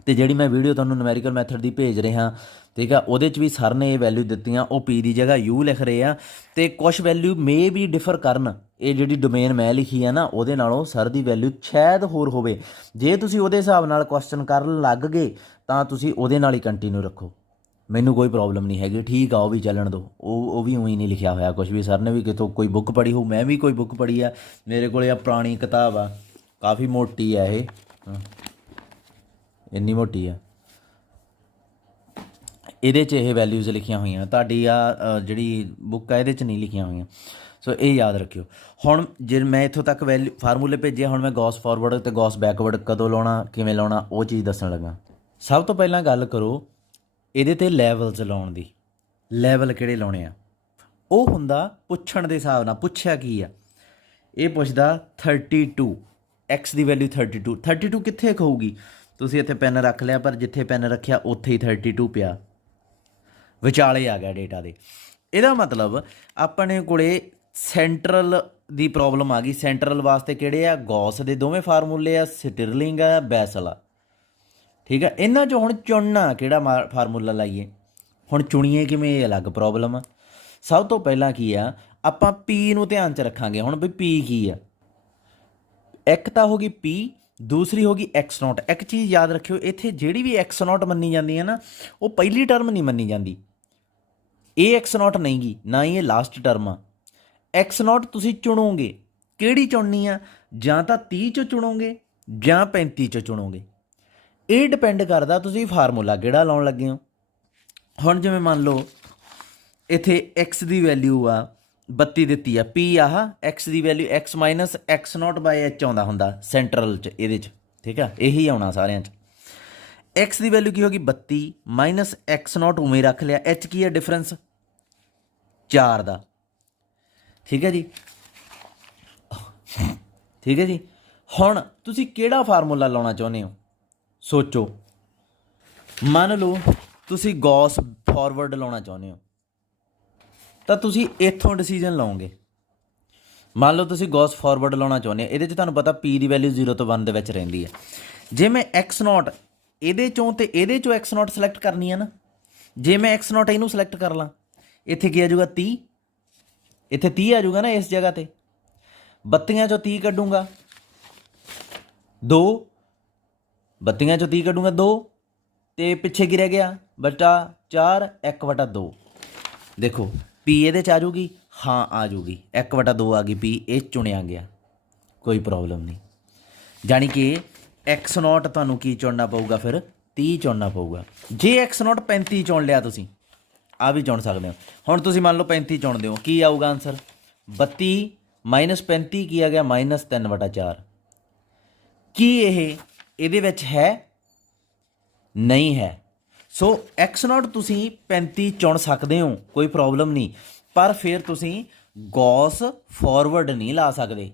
ਅਤੇ ਜਿਹੜੀ ਮੈਂ ਵੀਡੀਓ ਤੁਹਾਨੂੰ ਨੂਮੈਰੀਕਲ ਮੈਥਡ ਦੀ ਭੇਜ ਰਿਹਾ, ਠੀਕ ਆ, ਉਹਦੇ 'ਚ ਵੀ ਸਰ ਨੇ ਇਹ ਵੈਲਿਊ ਦਿੱਤੀਆਂ, ਉਹ ਪੀ ਦੀ ਜਗ੍ਹਾ ਯੂ ਲਿਖ ਰਹੇ ਆ, ਅਤੇ ਕੁਛ ਵੈਲਿਊ ਮੇ ਵੀ ਡਿਫਰ ਕਰਨ। ਇਹ ਜਿਹੜੀ ਡੋਮੇਨ ਮੈਂ ਲਿਖੀ ਆ ਨਾ, ਉਹਦੇ ਨਾਲੋਂ ਸਰ ਦੀ ਵੈਲਿਊ ਸ਼ਾਇਦ ਹੋਰ ਹੋਵੇ। ਜੇ ਤੁਸੀਂ ਉਹਦੇ ਹਿਸਾਬ ਨਾਲ ਕੁਐਸਚਨ ਕਰਨ ਲੱਗ ਗਏ ਤਾਂ ਤੁਸੀਂ ਉਹਦੇ ਨਾਲ ਹੀ ਕੰਟੀਨਿਊ ਰੱਖੋ, ਮੈਨੂੰ ਕੋਈ ਪ੍ਰੋਬਲਮ ਨਹੀਂ ਹੈਗੀ, ਠੀਕ ਆ, ਉਹ ਵੀ ਚੱਲਣ ਦਿਓ। ਉਹ ਵੀ ਉਵੇਂ ਨਹੀਂ ਲਿਖਿਆ ਹੋਇਆ ਕੁਛ ਵੀ, ਸਰ ਨੇ ਵੀ ਕਿਤੋਂ ਕੋਈ ਬੁੱਕ ਪੜ੍ਹੀ ਹੋ, ਮੈਂ ਵੀ ਕੋਈ ਬੁੱਕ ਪੜ੍ਹੀ ਆ, ਮੇਰੇ ਕੋਲ ਆ ਪੁਰਾਣੀ ਕਿਤਾਬ ਆ, ਕਾਫੀ ਮੋਟੀ ਆ ਇਹ, ਇੰਨੀ ਮੋਟੀ ਆ, ਇਹਦੇ 'ਚ ਇਹ ਵੈਲਿਊਜ਼ ਲਿਖੀਆਂ ਹੋਈਆਂ। ਤੁਹਾਡੀ ਆ ਜਿਹੜੀ ਬੁੱਕ ਆ ਇਹਦੇ 'ਚ ਨਹੀਂ ਲਿਖੀਆਂ ਹੋਈਆਂ। ਸੋ ਇਹ ਯਾਦ ਰੱਖਿਓ। ਹੁਣ ਜੇ ਮੈਂ ਇੱਥੋਂ ਤੱਕ ਵੈਲਿਊ ਫਾਰਮੂਲੇ ਭੇਜੇ, ਹੁਣ ਮੈਂ ਗੌਸ ਫਾਰਵਰਡ ਅਤੇ ਗੌਸ ਬੈਕਵਰਡ ਕਦੋਂ ਲਾਉਣਾ, ਕਿਵੇਂ ਲਾਉਣਾ, ਉਹ ਚੀਜ਼ ਦੱਸਣ ਲੱਗਾ। ਸਭ ਤੋਂ ਪਹਿਲਾਂ ਗੱਲ ਕਰੋ ਇਹਦੇ 'ਤੇ ਲੈਵਲਸ ਲਾਉਣ ਦੀ। ਲੈਵਲ ਕਿਹੜੇ ਲਾਉਣੇ ਆ? ਉਹ ਹੁੰਦਾ ਪੁੱਛਣ ਦੇ ਹਿਸਾਬ ਨਾਲ, ਪੁੱਛਿਆ ਕੀ ਆ। ਇਹ ਪੁੱਛਦਾ 32, ਐਕਸ ਦੀ ਵੈਲਿਊ 32। 32 ਕਿੱਥੇ ਹੋਊਗੀ? ਤੁਸੀਂ ਇੱਥੇ ਪੈਨ ਰੱਖ ਲਿਆ, ਪਰ ਜਿੱਥੇ ਪੈਨ ਰੱਖਿਆ ਉੱਥੇ ਹੀ 32 ਪਿਆ, ਵਿਚਾਲੇ ਆ ਗਿਆ ਡੇਟਾ ਦੇ। ਇਹਦਾ ਮਤਲਬ ਆਪਣੇ ਕੋਲੇ ਸੈਂਟਰਲ ਦੀ ਪ੍ਰੋਬਲਮ ਆ ਗਈ। ਸੈਂਟਰਲ ਵਾਸਤੇ ਕਿਹੜੇ ਆ? ਗੌਸ ਦੇ ਦੋਵੇਂ ਫਾਰਮੂਲੇ ਆ, ਸਟਿਰਲਿੰਗ ਆ, ਬੈਸਲ ਆ, ਠੀਕ ਆ। ਇਹਨਾਂ 'ਚੋਂ ਹੁਣ ਚੁਣਨਾ ਕਿਹੜਾ ਫਾਰਮੂਲਾ ਲਾਈਏ, ਹੁਣ ਚੁਣੀਏ ਕਿਵੇਂ, ਇਹ ਅਲੱਗ ਪ੍ਰੋਬਲਮ ਆ। ਸਭ ਤੋਂ ਪਹਿਲਾਂ ਕੀ ਆ, ਆਪਾਂ ਪੀ ਨੂੰ ਧਿਆਨ 'ਚ ਰੱਖਾਂਗੇ। ਹੁਣ ਵੀ ਪੀ ਕੀ ਆ? ਇੱਕ ਤਾਂ ਹੋ ਗਈ ਪੀ, ਦੂਸਰੀ ਹੋ ਗਈ ਐਕਸ ਨੋਟ। ਇੱਕ ਚੀਜ਼ ਯਾਦ ਰੱਖਿਓ, ਇੱਥੇ ਜਿਹੜੀ ਵੀ ਐਕਸ ਨੋਟ ਮੰਨੀ ਜਾਂਦੀ ਹੈ ਨਾ, ਉਹ ਪਹਿਲੀ ਟਰਮ ਨਹੀਂ ਮੰਨੀ ਜਾਂਦੀ। ਇਹ ਐਕਸ ਨੋਟ ਨਹੀਂ ਗੀ, ਨਾ ਹੀ ਇਹ ਲਾਸਟ ਟਰਮ ਆ। ਐਕਸ ਨੋਟ ਤੁਸੀਂ ਚੁਣੋਗੇ, ਕਿਹੜੀ ਚੁਣਨੀ ਆ? ਜਾਂ ਤਾਂ 30 'ਚੋਂ ਚੁਣੋਗੇ ਜਾਂ 35 'ਚੋਂ ਚੁਣੋਗੇ। ਇਹ ਡਿਪੈਂਡ ਕਰਦਾ ਤੁਸੀਂ ਫਾਰਮੂਲਾ ਕਿਹੜਾ ਲਾਉਣ ਲੱਗੇ ਹੋ। ਹੁਣ ਜਿਵੇਂ ਮੰਨ ਲਓ ਇੱਥੇ ਐਕਸ ਦੀ ਵੈਲਿਊ ਆ 32 ਦਿੱਤੀ ਆ, ਪੀ ਆਹ ਐਕਸ ਦੀ value x minus x naught by h ਆਉਂਦਾ ਹੁੰਦਾ ਸੈਂਟਰਲ 'ਚ, ਇਹਦੇ 'ਚ, ਠੀਕ ਆ, ਇਹੀ ਆਉਣਾ ਸਾਰਿਆਂ 'ਚ। ਐਕਸ ਦੀ ਵੈਲਿਊ ਕੀ ਹੋ ਗਈ? 32 ਮਾਈਨਸ ਐਕਸ ਨੋਟ ਉਵੇਂ ਰੱਖ ਲਿਆ, ਐਚ ਕੀ ਹੈ? ਡਿਫਰੈਂਸ 4 ਦਾ, ਠੀਕ ਹੈ ਜੀ, ਠੀਕ ਹੈ ਜੀ। ਹੁਣ ਤੁਸੀਂ ਕਿਹੜਾ ਫਾਰਮੂਲਾ ਲਾਉਣਾ ਚਾਹੁੰਦੇ ਹੋ, ਸੋਚੋ। ਮੰਨ ਲਓ ਤੁਸੀਂ ਗੌਸ ਫਾਰਵਰਡ ਲਾਉਣਾ ਚਾਹੁੰਦੇ ਹੋ, ਤਾਂ ਤੁਸੀਂ ਇੱਥੋਂ ਡਿਸੀਜਨ ਲਓਗੇ। ਮੰਨ ਲਓ ਤੁਸੀਂ ਗੌਸ ਫਾਰਵਰਡ ਲਾਉਣਾ ਚਾਹੁੰਦੇ ਹੋ, ਇਹਦੇ 'ਚ ਤੁਹਾਨੂੰ ਪਤਾ ਪੀ ਦੀ ਵੈਲਿਊ 0 ਤੋਂ 1 ਦੇ ਵਿੱਚ ਰਹਿੰਦੀ ਹੈ। ਜੇ ਮੈਂ ਐਕਸ ਨੋਟ ਇਹਦੇ 'ਚੋਂ ਅਤੇ ਇਹਦੇ 'ਚੋਂ ਐਕਸ ਨੋਟ ਸਿਲੈਕਟ ਕਰਨੀ ਹੈ ਨਾ, ਜੇ ਮੈਂ ਐਕਸ ਨੋਟ ਇਹਨੂੰ ਸਿਲੈਕਟ ਕਰ ਲਾਂ, ਇੱਥੇ ਕੀ ਆ ਜਾਊਗਾ? 30, ਇੱਥੇ 30 ਆ ਜਾਊਗਾ ਨਾ ਇਸ ਜਗ੍ਹਾ 'ਤੇ। 32 'ਚੋਂ 30 ਕੱਢੂੰਗਾ 2, 32 'ਚੋਂ 30 ਕੱਢੂੰਗਾ 2, ਅਤੇ ਪਿੱਛੇ ਕੀ ਰਹਿ ਗਿਆ? ਬਟਾ 4, 1/2। ਦੇਖੋ ਪੀ ਇਹਦੇ 'ਚ ਆ ਜਾਊਗੀ, ਹਾਂ ਆ ਜਾਊਗੀ, 1/2 ਆ ਗਈ ਪੀ, ਇਹ ਚੁਣਿਆ ਗਿਆ, ਕੋਈ ਪ੍ਰੋਬਲਮ ਨਹੀਂ। ਜਾਣੀ ਕਿ ਐਕਸ ਨੋਟ ਤੁਹਾਨੂੰ ਕੀ ਚੁਣਨਾ ਪਊਗਾ? ਫਿਰ 30 ਚੁਣਨਾ ਪਊਗਾ। ਜੇ ਐਕਸ ਨੋਟ 35 ਚੁਣ ਲਿਆ ਤੁਸੀਂ, ਆ ਵੀ ਚੁਣ ਸਕਦੇ ਹੋ। ਹੁਣ ਤੁਸੀਂ ਮੰਨ ਲਓ 35 ਚੁਣਦੇ ਹੋ, ਕੀ ਆਊਗਾ ਆਨਸਰ? 32 ਮਾਈਨਸ 35 ਕੀ ਆ ਗਿਆ? -3/4। ਕੀ ਇਹ ਇਹਦੇ ਵਿੱਚ ਹੈ? ਨਹੀਂ ਹੈ। ਸੋ ਐਕਸ ਨੋਟ ਤੁਸੀਂ 35 ਚੁਣ ਸਕਦੇ ਹੋ, ਕੋਈ ਪ੍ਰੋਬਲਮ ਨਹੀਂ, ਪਰ ਫਿਰ ਤੁਸੀਂ ਗੌਸ ਫਾਰਵਰਡ ਨਹੀਂ ਲਾ ਸਕਦੇ।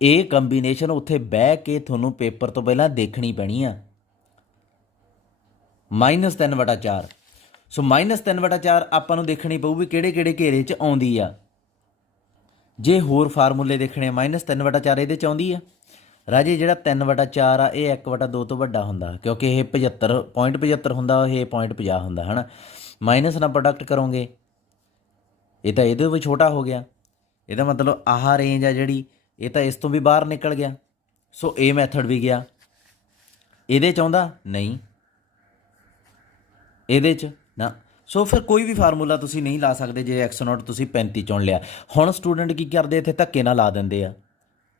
ਇਹ ਕੰਬੀਨੇਸ਼ਨ ਉੱਥੇ ਬਹਿ ਕੇ ਤੁਹਾਨੂੰ ਪੇਪਰ ਤੋਂ ਪਹਿਲਾਂ ਦੇਖਣੀ ਪੈਣੀ ਆ। -3/4, ਸੋ -3/4 ਆਪਾਂ ਨੂੰ ਦੇਖਣੀ ਪਊ ਵੀ ਕਿਹੜੇ ਕਿਹੜੇ ਘੇਰੇ 'ਚ ਆਉਂਦੀ ਆ। ਜੇ ਹੋਰ ਫਾਰਮੂਲੇ ਦੇਖਣੇ, -3/4 ਇਹਦੇ 'ਚ ਆਉਂਦੀ ਆ ਰਾਜੇ। ਜਿਹੜਾ 3/4 ਆ ਇਹ 1/2 ਤੋਂ ਵੱਡਾ ਹੁੰਦਾ, ਕਿਉਂਕਿ ਇਹ 75.75 ਹੁੰਦਾ, ਇਹ 0.50 ਹੁੰਦਾ, ਹੈ ਨਾ। ਮਾਈਨਸ ਨਾਲ ਪ੍ਰੋਡਕਟ ਕਰੋਗੇ, ਇਹ ਤਾਂ ਇਹਦੇ ਵੀ ਛੋਟਾ ਹੋ ਗਿਆ। ਇਹਦਾ ਮਤਲਬ ਆਹ ਰੇਂਜ ਆ ਜਿਹੜੀ, ਇਹ ਤਾਂ ਇਸ ਤੋਂ ਵੀ ਬਾਹਰ ਨਿਕਲ ਗਿਆ। ਸੋ ਇਹ ਮੈਥਡ ਵੀ ਗਿਆ। ਇਹਦੇ 'ਚ ਆਉਂਦਾ? ਨਹੀਂ, ਇਹਦੇ 'ਚ ਨਾ। ਸੋ ਫਿਰ ਕੋਈ ਵੀ ਫਾਰਮੂਲਾ ਤੁਸੀਂ ਨਹੀਂ ਲਾ ਸਕਦੇ ਜੇ ਐਕਸ ਨੋਟ ਤੁਸੀਂ 35 ਚੁਣ ਲਿਆ। ਹੁਣ ਸਟੂਡੈਂਟ ਕੀ ਕਰਦੇ? ਇੱਥੇ ਧੱਕੇ ਨਾਲ ਲਾ ਦਿੰਦੇ ਆ।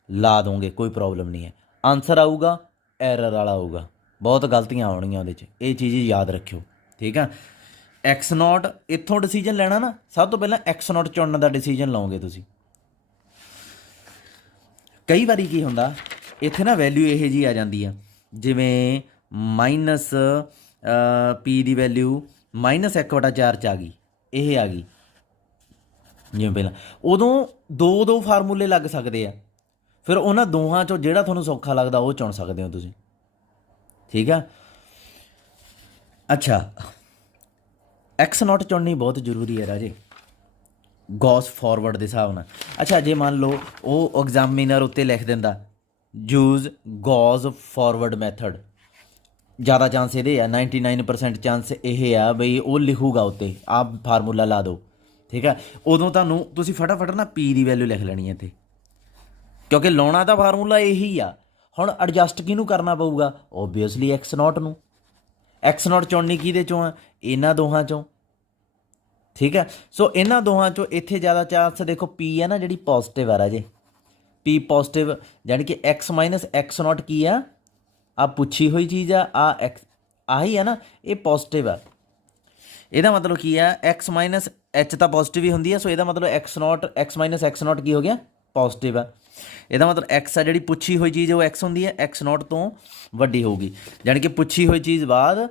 ਲਾ ਦੋਗੇ, ਕੋਈ ਪ੍ਰੋਬਲਮ ਨਹੀਂ ਹੈ। ਆਨਸਰ ਆਊਗਾ ਐਰਰ ਵਾਲਾ ਆਊਗਾ, ਬਹੁਤ ਗਲਤੀਆਂ ਆਉਣਗੀਆਂ ਉਹਦੇ 'ਚ, ਇਹ ਚੀਜ਼ ਯਾਦ ਰੱਖਿਓ, ਠੀਕ ਆ। ਐਕਸ ਨੋਟ ਇੱਥੋਂ ਡਿਸੀਜਨ ਲੈਣਾ ਨਾ, ਸਭ ਤੋਂ ਪਹਿਲਾਂ ਐਕਸ ਨੋਟ ਚੁਣਨ ਦਾ ਡਿਸੀਜਨ ਲਓਗੇ ਤੁਸੀਂ। ਕਈ ਵਾਰੀ ਕੀ ਹੁੰਦਾ, ਇੱਥੇ ਨਾ ਵੈਲਿਊ ਇਹੋ ਜਿਹੀ ਆ ਜਾਂਦੀ ਆ, ਜਿਵੇਂ ਮਾਈਨਸ ਪੀ ਦੀ ਵੈਲਿਊ -1/4 'ਚ ਆ ਗਈ, ਇਹ ਆ ਗਈ ਜਿਵੇਂ ਪਹਿਲਾਂ। ਉਦੋਂ ਦੋ ਫਾਰਮੂਲੇ ਲੱਗ ਸਕਦੇ ਆ, ਫਿਰ ਉਹਨਾਂ ਦੋਹਾਂ 'ਚੋਂ ਜਿਹੜਾ ਤੁਹਾਨੂੰ ਸੌਖਾ ਲੱਗਦਾ ਉਹ ਚੁਣ ਸਕਦੇ ਹੋ ਤੁਸੀਂ, ਠੀਕ ਆ। ਅੱਛਾ, एक्स नॉट चुननी बहुत जरूरी है राजे गॉस फॉरवर्ड के हिसाब नाल। अच्छा जे मान लो वो एग्जामिनर उत्ते लिख दिंदा यूज गॉस फॉरवर्ड मैथड, ज़्यादा चांस ये आ 99% चांस ये आ बई वो लिखूगा उत्ते आप फार्मूला ला दो, ठीक है। उदों तुहानूं तुसीं फटाफट ना पी की वैल्यू लिख लैनी है इत्थे, क्योंकि लाउणा तो फार्मूला यही आ। हुण एडजस्ट किहनूं करना पऊगा, ओबवियसली एक्स नॉट नूं। एक्स नॉट चुननी किहदे चों आ, इन्हां दोहां चों, ठीक है। सो इन्हां दोहां चों इत्थे ज़्यादा चांस देखो पी है ना जिहड़ी पॉजिटिव आ राजे, पी पॉजिटिव यानी कि एक्स माइनस एक्स नॉट की आ पुछी हुई चीज़ आ एक्स आही है ना, ये पॉजिटिव आ। ਇਹਦਾ मतलब की है एक्स माइनस एच तो पॉजिटिव ही होंगी है, सो ਇਹਦਾ मतलब x not x minus x not की हो गया पॉजिटिव है। ਇਹਦਾ मतलब एक्स है जी पुछी हुई चीज़ वो एक्स होंगी है, एक्स नॉट तो वड्डी होगी, यानी कि पुछी हुई चीज़ बाद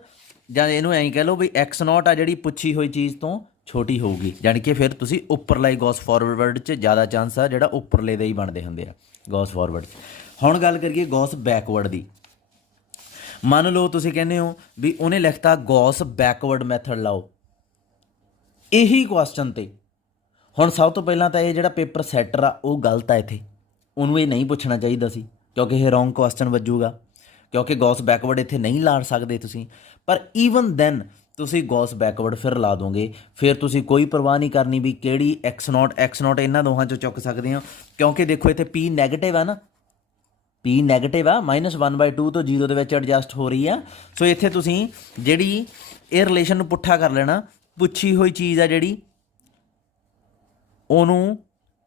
ਜਾਂ ਇਹਨੂੰ ਐਂ कह लो भी एक्स नॉट आ जी पुछी हुई चीज़ तो छोटी होगी, यानी कि फिर तुसी उपरले गॉस फॉरवर्ड च ज़्यादा चांस आ ਜਿਹੜਾ उपरले ਦੇ ਹੀ ਬਣਦੇ ਹੁੰਦੇ ਆ गॉस फॉरवर्ड। ਹੁਣ ਗੱਲ ਕਰੀਏ गॉस बैकवर्ड ਦੀ। ਮੰਨ ਲਓ ਤੁਸੀਂ ਕਹਿੰਦੇ ਹੋ ਵੀ ਉਹਨੇ ਲਿਖਤਾ ਗੌਸ ਬੈਕਵਰਡ ਮੈਥਡ ਲਾਓ, ਇਹੀ ਕੁਐਸਚਨ ਤੇ ਹੁਣ ਸਭ ਤੋਂ ਪਹਿਲਾਂ ਤਾਂ ਇਹ ਜਿਹੜਾ ਪੇਪਰ ਸੈਟਰ ਆ ਉਹ ਗਲਤ ਆ, ਇੱਥੇ ਉਹਨੂੰ ਇਹ ਨਹੀਂ ਪੁੱਛਣਾ ਚਾਹੀਦਾ ਸੀ ਕਿਉਂਕਿ ਇਹ ਰੋਂਗ ਕੁਐਸਚਨ ਵੱਜੂਗਾ, ਕਿਉਂਕਿ ਗੌਸ ਬੈਕਵਰਡ ਇੱਥੇ ਨਹੀਂ ਲਾ ਸਕਦੇ ਤੁਸੀਂ। ਪਰ ਈਵਨ ਦੈਨ ਤੁਸੀਂ ਗੌਸ ਬੈਕਵਰਡ ਫਿਰ ਲਾ ਦੋਗੇ, ਫਿਰ ਤੁਸੀਂ ਕੋਈ ਪਰਵਾਹ ਨਹੀਂ ਕਰਨੀ ਵੀ ਕਿਹੜੀ ਐਕਸ ਨੋਟ ਇਹਨਾਂ ਦੋਹਾਂ 'ਚੋਂ ਚੁੱਕ ਸਕਦੇ ਹੋ, ਕਿਉਂਕਿ ਦੇਖੋ ਇੱਥੇ ਪੀ ਨੈਗੇਟਿਵ ਆ ਨਾ, पी नैगेटिव आ -1/2 तो 0 ਦੇ ਵਿੱਚ ਐਡਜਸਟ ਹੋ ਰਹੀ ਆ। ਸੋ ਇੱਥੇ ਤੁਸੀਂ ਜਿਹੜੀ ਇਹ ਰਿਲੇਸ਼ਨ ਨੂੰ ਪੁੱਠਾ ਕਰ ਲੈਣਾ, ਪੁੱਛੀ ਹੋਈ ਚੀਜ਼ ਆ ਜਿਹੜੀ ਉਹਨੂੰ